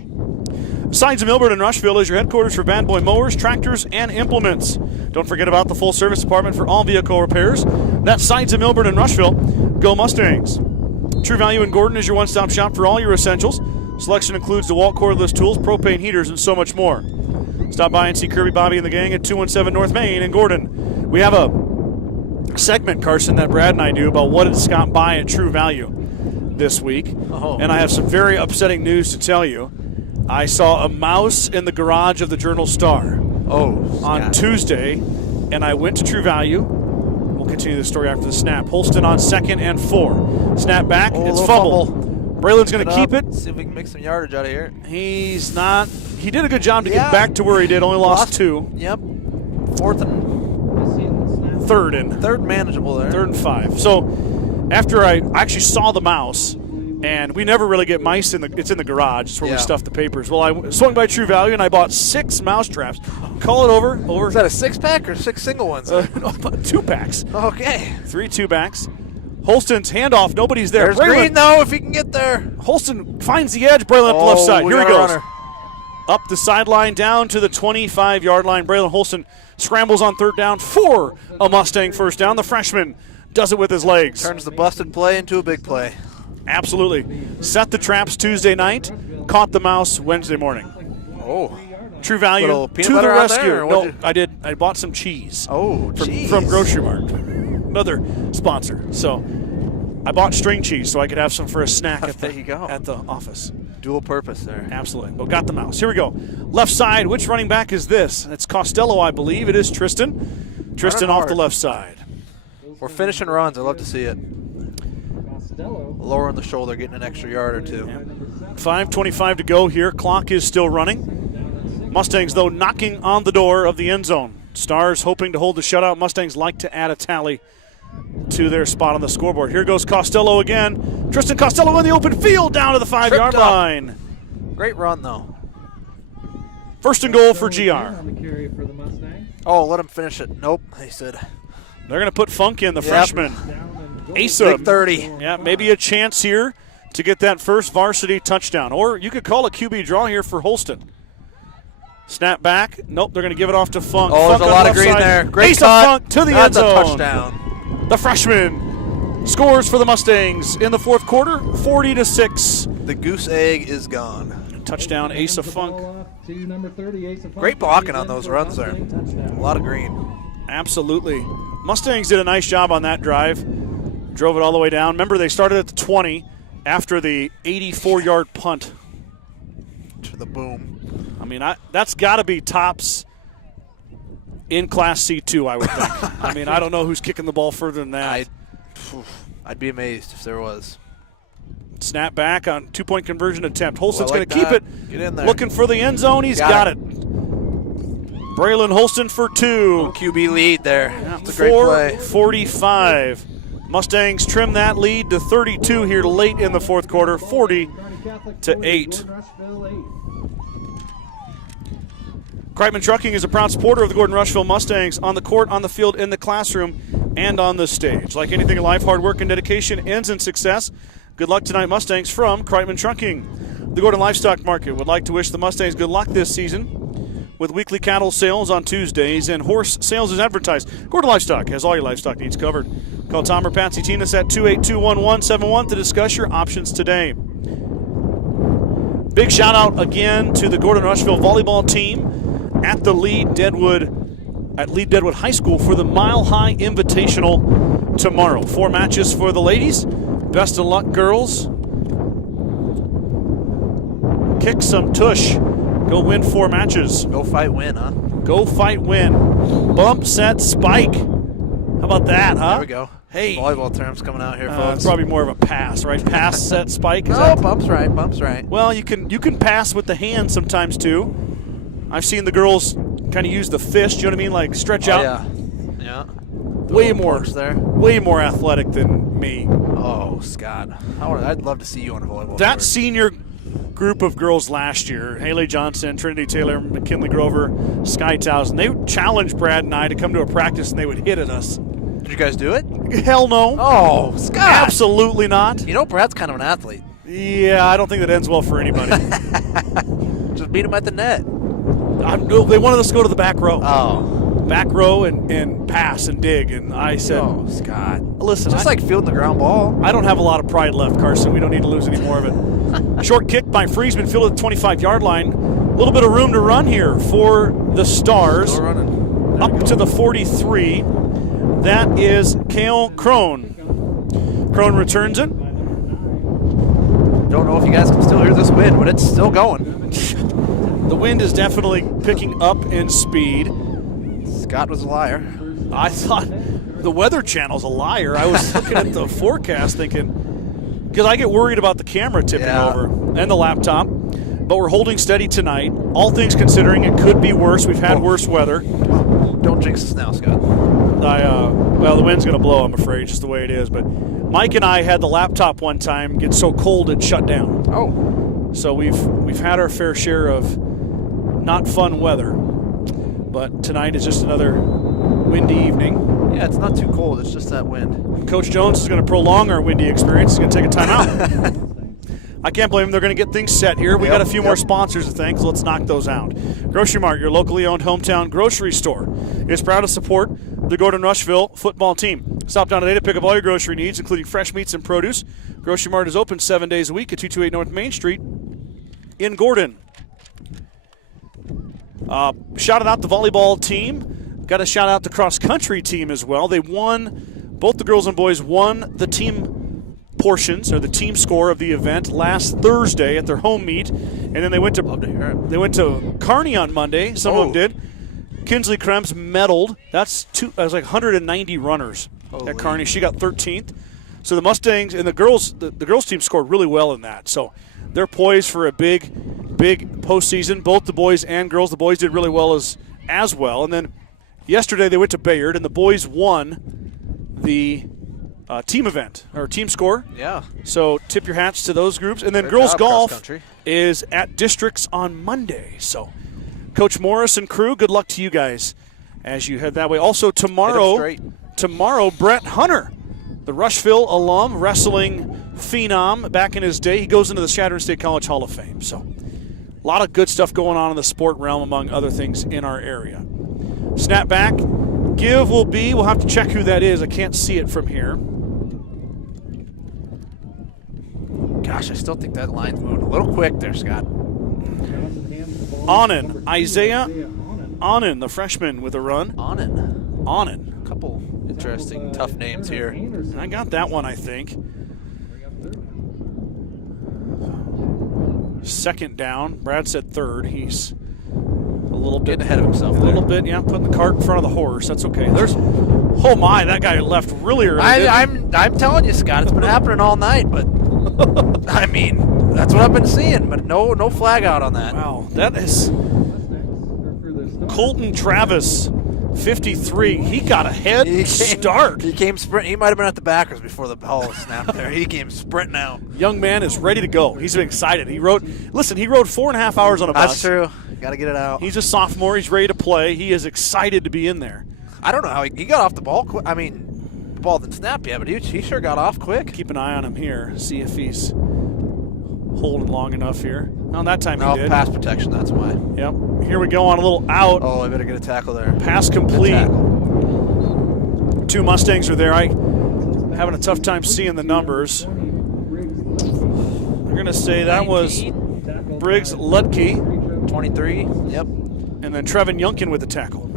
Signs of Milburn and Rushville is your headquarters for Bad Boy mowers, tractors, and implements. Don't forget about the full service department for all vehicle repairs. That's Signs of Milburn and Rushville. Go Mustangs. True Value in Gordon is your one-stop shop for all your essentials. Selection includes DeWalt cordless tools, propane heaters, and so much more. Stop by and see Kirby, Bobby, and the gang at 217 North Main in Gordon. We have a segment, Carson, that Brad and I do about what did Scott buy at True Value this week. And I have some very upsetting news to tell you. I saw a mouse in the garage of the Journal-Star on Tuesday, and I went to True Value. We'll continue the story after the snap. Holston on 2nd and 4. Snap back. It's fumble. Braylon's going to keep it. See if we can make some yardage out of here. He's not. He did a good job to get back to where he did. Only lost 2. Yep. 4th and 3rd manageable there. 3rd and 5. So after I actually saw the mouse, and we never really get mice it's in the garage. It's where we stuff the papers. Well, I swung by True Value and I bought 6 mouse traps. Call it over. Is that a 6-pack or 6 single ones? No, 2-packs. Okay. 3 2-backs. Holston's handoff. Nobody's there. There's Green, though, if he can get there. Holston finds the edge. Braylon up the left side. Here he goes. Runner. Up the sideline, down to the 25-yard line. Braylon Holston scrambles on 3rd down for a Mustang first down. The freshman does it with his legs. Turns the busted play into a big play. Absolutely. Set the traps Tuesday night. Caught the mouse Wednesday morning. True Value to the rescue. No, I did. I bought some cheese. From Grocery Mart. Another sponsor. So I bought string cheese so I could have some for a snack at the office. Dual purpose there. Absolutely. But got the mouse. Here we go. Left side. Which running back is this? It's Costello, I believe. It is Tristan. Tristan off the left side. We're finishing runs. I love to see it. Lower on the shoulder, getting an extra yard or 2. 5:25 to go here. Clock is still running. Mustangs, though, knocking on the door of the end zone. Stars hoping to hold the shutout. Mustangs like to add a tally to their spot on the scoreboard. Here goes Costello again. Tristan Costello in the open field down to the 5-yard line. Great run, though. 1st and goal for GR. Let him finish it. Nope, he said. They're going to put Funk in, the freshman. Asa. Big 30. Yeah, maybe a chance here to get that first varsity touchdown. Or you could call a QB draw here for Holston. Snap back. Nope, they're going to give it off to Funk. Oh, Funk there's a on lot the of green left side. there. Great Ace cut. of Funk to the end That's a zone. touchdown. The freshman scores for the Mustangs in the fourth quarter, 40-6. The goose egg is gone. Touchdown, Ace of Funk. To number 30, Ace of Funk. Great blocking on those runs there. A lot of green. Absolutely. Mustangs did a nice job on that drive. Drove it all the way down. Remember, they started at the 20 after the 84-yard punt. To the boom. I mean, that's got to be tops in Class C2, I would think. I mean, I don't know who's kicking the ball further than that. I'd be amazed if there was. Snap back on two-point conversion attempt. Holston's Well, I like going to keep that. it. Get in there. Looking for the end zone. He's got it. Braylon Holston for 2. QB lead there. It's a great play. 4:45. Mustangs trim that lead to 32 here late in the fourth quarter, 40-8. Kreitman Trucking is a proud supporter of the Gordon-Rushville Mustangs on the court, on the field, in the classroom, and on the stage. Like anything in life, hard work and dedication ends in success. Good luck tonight, Mustangs, from Kreitman Trucking. The Gordon Livestock Market would like to wish the Mustangs good luck this season with weekly cattle sales on Tuesdays and horse sales as advertised. Gordon Livestock has all your livestock needs covered. Call Tom or Patsy Tinas at 282-1171 to discuss your options today. Big shout out again to the Gordon-Rushville volleyball team at Lead Deadwood High School for the Mile High Invitational tomorrow. 4 matches for the ladies. Best of luck, girls. Kick some tush. Go win 4 matches. Go fight, win, huh? Go fight, win. Bump, set, spike. How about that, huh? There we go. Hey. Volleyball terms coming out here, folks. It's probably more of a pass, right? Pass, set, spike. Is Oh, that? bump's right, bump's right. Well, you can pass with the hand sometimes too. I've seen the girls kind of use the fist. You know what I mean? Like stretch out. Yeah. Way more there. Way more athletic than me. Oh, Scott. I'd love to see you on a volleyball That court. senior group of girls last year, Haley Johnson, Trinity Taylor, McKinley Grover, Sky Towson, they challenged Brad and I to come to a practice and they would hit at us. Did you guys do it? Hell no. Oh, Scott. Absolutely not. You know, Brad's kind of an athlete. Yeah, I don't think that ends well for anybody. Just beat him at the net. They wanted us to go to the back row. Oh. Back row and pass and dig. And I said, Oh, Scott. listen, Just like fielding the ground ball. I don't have a lot of pride left, Carson. We don't need to lose any more of it. Short kick by Friesman, fielded at the 25-yard line. A little bit of room to run here for the Stars. Still running. Up to the 43. That is Kale Crone. Crone returns it. Don't know if you guys can still hear this wind, but it's still going. The wind is definitely picking up in speed. Scott was a liar. I thought the Weather Channel's a liar. I was looking at the forecast thinking, because I get worried about the camera tipping over and the laptop. But we're holding steady tonight. All things considering, it could be worse. We've had worse weather. Don't jinx us now, Scott. Well, the wind's going to blow, I'm afraid, just the way it is. But Mike and I had the laptop one time get so cold it shut down. Oh. So we've had our fair share of not fun weather. But tonight is just another windy evening. Yeah, it's not too cold. It's just that wind. Coach Jones is going to prolong our windy experience. He's going to take a timeout. I can't blame them. They're going to get things set here. We got a few more sponsors to thank, so let's knock those out. Grocery Mart, your locally owned hometown grocery store, is proud to support the Gordon-Rushville football team. Stop down today to pick up all your grocery needs, including fresh meats and produce. Grocery Mart is open 7 days a week at 228 North Main Street in Gordon. Shouted out the volleyball team. Got to shout out the cross-country team as well. They won, both the girls and boys won the team portions or the team score of the event last Thursday at their home meet, and then they went to Kearney on Monday. Some of them did. Kinsley Krems medaled. That was like 190 runners at Kearney. She got 13th. So the Mustangs and the girls team scored really well in that. So they're poised for a big postseason. Both the boys and girls. The boys did really well as well. And then yesterday they went to Bayard, and the boys won the team event or team score. Yeah. So tip your hats to those groups. And then Good girls job, golf cross-country. is at districts on Monday. So Coach Morris and crew, good luck to you guys as you head that way. Also tomorrow, Brett Hunter, the Rushville alum, wrestling phenom back in his day, he goes into the Chadron State College Hall of Fame. So A lot of good stuff going on in the sport realm, among other things, in our area. Snap back. Give will be, we'll have to check who that is. I can't see it from here. Gosh, I still think that line's moving a little quick there, Scott. Onen, Isaiah Onen, the freshman with a run. Onen. A couple interesting, tough names here. And I got that one, I think. Second down. Brad said third. He's a little bit getting ahead of himself. A little bit, yeah. Putting the cart in front of the horse. That's okay. There's, oh my, that guy left really early. I'm telling you, Scott, it's been happening all night. But I mean, that's what I've been seeing. But no flag out on that. Wow, that is Colton Travis, 53. He got a head start. He came sprint. He might have been at the backers before the ball was snapped there. He came sprinting out. Young man is ready to go. He's been excited. He rode 4.5 hours on a bus. That's true. Got to get it out. He's a sophomore. He's ready to play. He is excited to be in there. I don't know how he got off the ball quick. I mean, the ball didn't snap yet, but he sure got off quick. Keep an eye on him here. See if he's holding long enough here. No, that time he did. Pass protection, that's why. Yep. Here we go on a little out. Oh, I better get a tackle there. Pass complete. Two Mustangs are there. I'm having a tough time seeing the numbers. I'm going to say that 19. Was Briggs Ludke. 23. Yep. And then Trevin Yunkin with the tackle.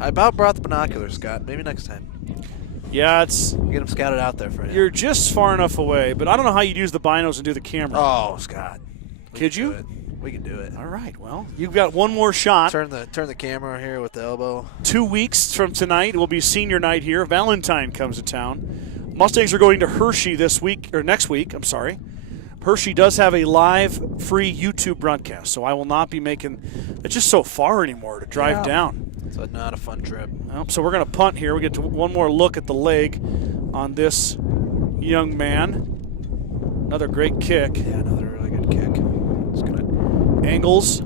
I about brought the binoculars, Scott. Maybe next time. Yeah, it's... Get them scouted out there for you. You're just far enough away, but I don't know how you'd use the binos and do the camera. Oh, Scott. Could you? We can do it. All right, well, you've got one more shot. Turn the camera here with the elbow. 2 weeks from tonight will be senior night here. Valentine comes to town. Mustangs are going to Hershey this week, or next week, I'm sorry. Hershey does have a live, free YouTube broadcast, so I will not be making – it's just so far anymore to drive down. So not a fun trip. So we're going to punt here. We get to one more look at the leg on this young man. Another great kick. Yeah, another really good kick. It's going to angles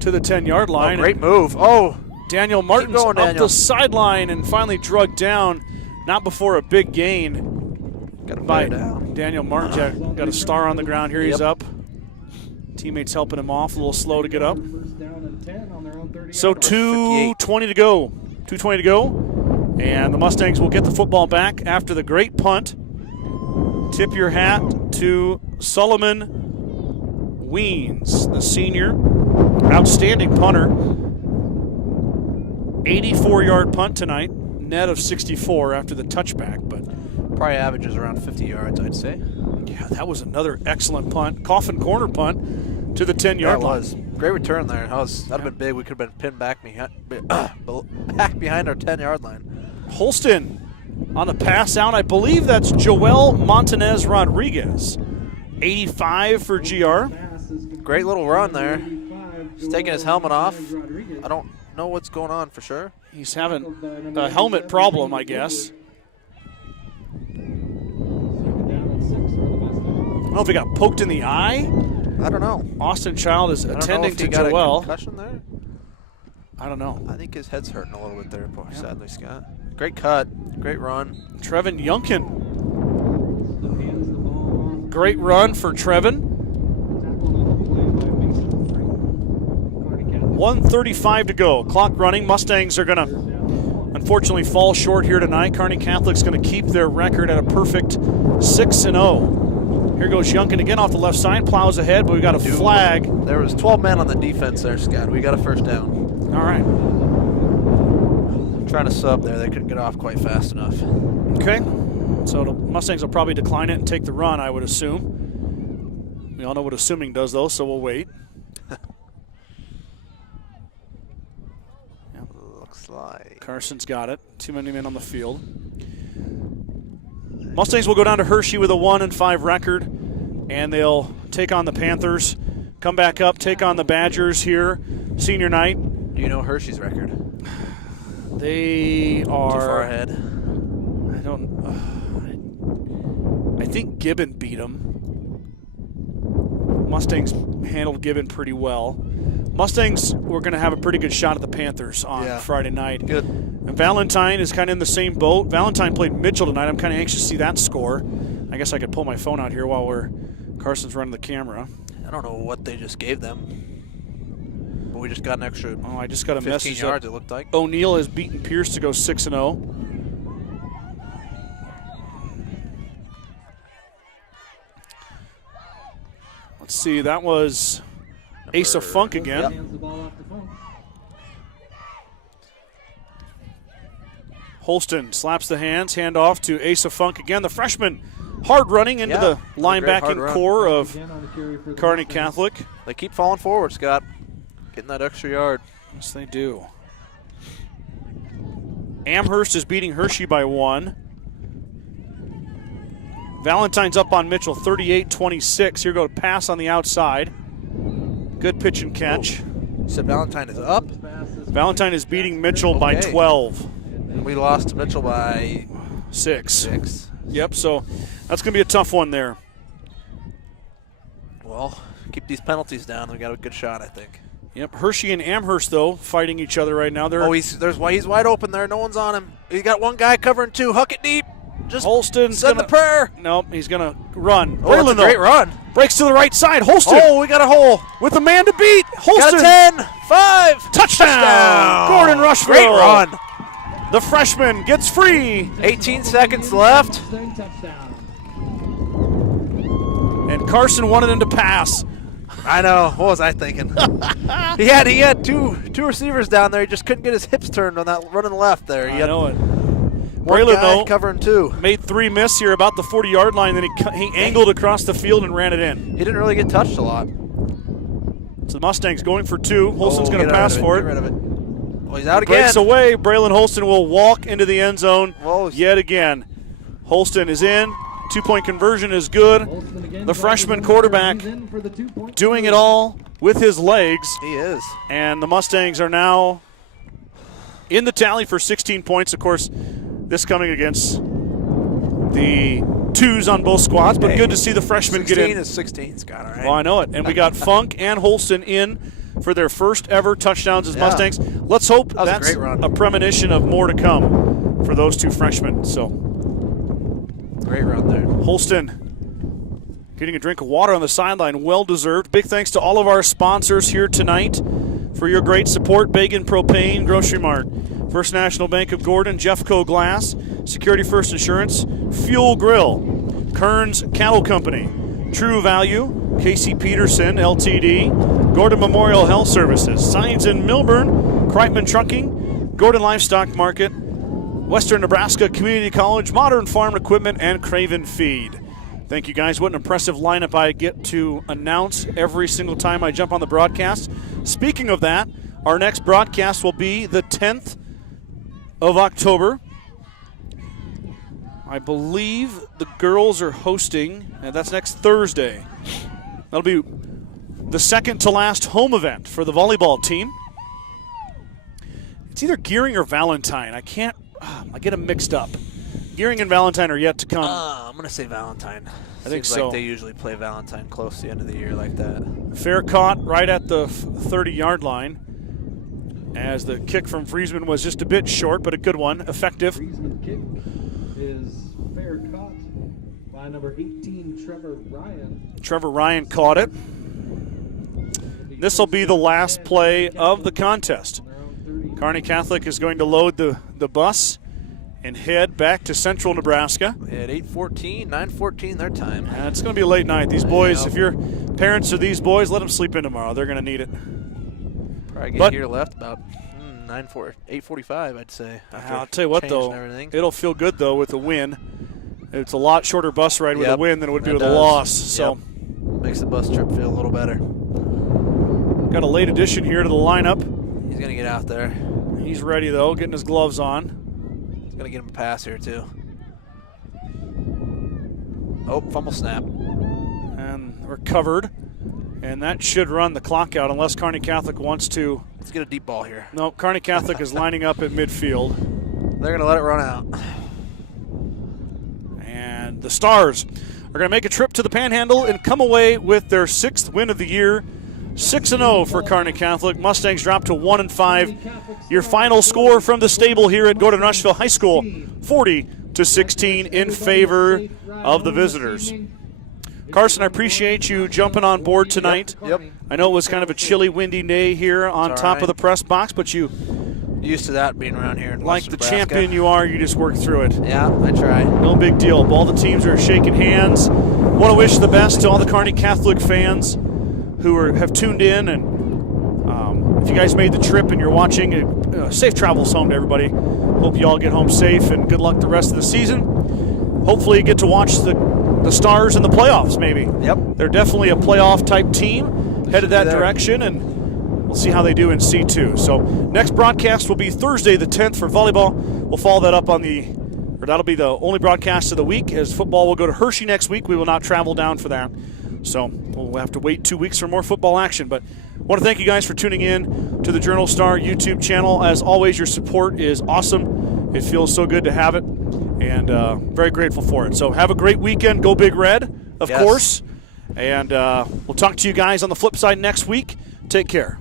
to the 10-yard line. Oh, great move. Oh, Daniel Martin's going, up Daniel. the sideline and finally drugged down, not before a big gain by Daniel Martin. Got a star on the ground here. He's up. Teammates helping him off. A little slow to get up. So 2:20 to go. 2:20 to go. And the Mustangs will get the football back after the great punt. Tip your hat to Solomon Weens, the senior. Outstanding punter. 84-yard punt tonight. Net of 64 after the touchback, but probably averages around 50 yards, I'd say. Yeah, that was another excellent punt. Coffin corner punt to the 10-yard line. Was. Great return there. That'd have been big. We could have been pinned back behind our 10-yard line. Holston on a pass out. I believe that's Joel Montanez Rodriguez. 85 for GR. Great little run there. He's taking his helmet off. I don't know what's going on for sure. He's having a helmet problem, I guess. I don't know if he got poked in the eye. I don't know. Austin Child is attending to Joel. A concussion there? I don't know. I think his head's hurting a little bit there, sadly, Scott. Great cut. Great run. Trevin Yunkin. Great run for Trevin. 1:35 to go. Clock running. Mustangs are going to unfortunately fall short here tonight. Kearney Catholic's going to keep their record at a perfect 6-0. Here goes Yunkin again off the left side, plows ahead, but we got a flag. There was 12 men on the defense there, Scott. We got a first down. All right. Trying to sub there. They couldn't get off quite fast enough. Okay. So the Mustangs will probably decline it and take the run, I would assume. We all know what assuming does, though, so we'll wait. Looks like Carson's got it. Too many men on the field. Mustangs will go down to Hershey with a 1-5 record, and they'll take on the Panthers, come back up, take on the Badgers here, senior night. Do you know Hershey's record? They are too far ahead. I don't. I think Gibbon beat them. Mustangs handled Gibbon pretty well. Mustangs were going to have a pretty good shot at the Panthers on Friday night. Good. And Valentine is kind of in the same boat. Valentine played Mitchell tonight. I'm kind of anxious to see that score. I guess I could pull my phone out here while we're Carson's running the camera. I don't know what they just gave them. But we just got an extra Oh, I just got a 15 message. yards, it looked like. O'Neill has beaten Pierce to go 6-0. Let's see, that was Asa Funk again. Hands the ball off to Funk. Holston slaps the hands, hand off to Asa Funk again. The freshman hard running into the linebacking core of Again on the carry for the Kearney Mustangs. Catholic. They keep falling forward, Scott. Getting that extra yard. Yes, they do. Amherst is beating Hershey by 1. Valentine's up on Mitchell, 38-26. Here go to pass on the outside. Good pitch and catch. So Valentine is up. Valentine is beating Mitchell by 12. And we lost to Mitchell by 6. 6. Yep, so that's going to be a tough one there. Well, keep these penalties down. We got a good shot, I think. Yep, Hershey and Amherst, though, fighting each other right now. Oh, he's wide open there. No one's on him. He's got one guy covering 2. Huck it deep. Just Holston's said the prayer. Nope, he's going to run. Oh, that's a great run. Breaks to the right side. Holston Oh, we got a hole. with a man to beat. Holston. Got a 10, 5. Touchdown. Gordon-Rushville. Great run. The freshman gets free. 18 seconds left. Mustang touchdown. And Carson wanted him to pass. I know. What was I thinking? he had two receivers down there. He just couldn't get his hips turned on that run on the left there. I know it. One Braylon, guy though, covering 2. made 3 miss here about the 40-yard line. Then he angled across the field and ran it in. He didn't really get touched a lot. So the Mustangs going for 2. Holston's going to pass for Get it. rid of it. Oh, he's out Breaks again. away. Braylon Holston will walk into the end zone Whoa. yet again. Holston is in. 2-point conversion is good. Holston again The tries freshman to quarterback he's in for the 2-point doing it conversion. all with his legs. He is. And the Mustangs are now in the tally for 16 points. Of course, this coming against the 2s on both squads, but good to see the freshmen get 16 in. is 16, Scott, all right? Well, I know it. And we got Funk and Holston in for their first ever touchdowns as Mustangs. Let's hope was a that's great run. a premonition of more to come for those 2 freshmen. So Great run there. Holston getting a drink of water on the sideline, well-deserved. Big thanks to all of our sponsors here tonight for your great support. Bagan Propane, Grocery Mart, First National Bank of Gordon, Jeffco Glass, Security First Insurance, Fuel Grill, Kearns Cattle Company, True Value, Casey Peterson, LTD, Gordon Memorial Health Services, Signs in Milburn, Kreitman Trucking, Gordon Livestock Market, Western Nebraska Community College, Modern Farm Equipment, and Craven Feed. Thank you, guys. What an impressive lineup I get to announce every single time I jump on the broadcast. Speaking of that, our next broadcast will be the 10th of October. I believe the girls are hosting, and that's next Thursday. That'll be the second to last home event for the volleyball team. It's either Gearing or Valentine. I get them mixed up. Gearing and Valentine are yet to come. I'm going to say Valentine. I think Seems so. like they usually play Valentine close to the end of the year like that. Fair caught right at the 30-yard line, as the kick from Friesman was just a bit short, but a good one, effective. Friesman kick is fair caught by number 18, Trevor Ryan. Trevor Ryan caught it. This will be the last play of the contest. Kearney Catholic is going to load the bus and head back to central Nebraska. At 8:14, 9:14 their time. It's going to be a late night. These boys, if your parents are these boys, let them sleep in tomorrow. They're going to need it. Probably get here left about 8:45, I'd say. I'll tell you what, though, it'll feel good, though, with a win. It's a lot shorter bus ride with a win than it would be with a loss. So makes the bus trip feel a little better. Got a late addition here to the lineup. He's going to get out there. He's ready, though, getting his gloves on. He's going to get him a pass here, too. Oh, fumble snap. And recovered. And that should run the clock out unless Kearney Catholic wants to. Let's get a deep ball here. No, Kearney Catholic is lining up at midfield. They're going to let it run out. And the Stars are going to make a trip to the Panhandle and come away with their 6th win of the year. 6-0 for Kearney Catholic. Mustangs drop to 1-5. Your final score from the stable here at Gordon-Rushville High School, 40-16 in favor of the visitors. Carson, I appreciate you jumping on board tonight. Yep. I know it was kind of a chilly, windy day here on It's top all right. of the press box, but you, Used to that being around here in like West the Nebraska. champion you are, you just work through it. Yeah, I try. No big deal. All the teams are shaking hands. Want to wish the best to all the Kearney Catholic fans who have tuned in. And if you guys made the trip and you're watching, safe travels home to everybody. Hope you all get home safe and good luck the rest of the season. Hopefully you get to watch the Stars in the playoffs maybe. Yep. They're definitely a playoff type team, headed that there. direction, and we'll see how they do in C2. So next broadcast will be Thursday the 10th for volleyball. We'll follow that up that'll be the only broadcast of the week, as football will go to Hershey next week. We will not travel down for that. So we'll have to wait 2 weeks for more football action. But I want to thank you guys for tuning in to the Journal-Star YouTube channel. As always, your support is awesome. It feels so good to have it, and very grateful for it. So have a great weekend. Go Big Red, of Yes. course. And we'll talk to you guys on the flip side next week. Take care.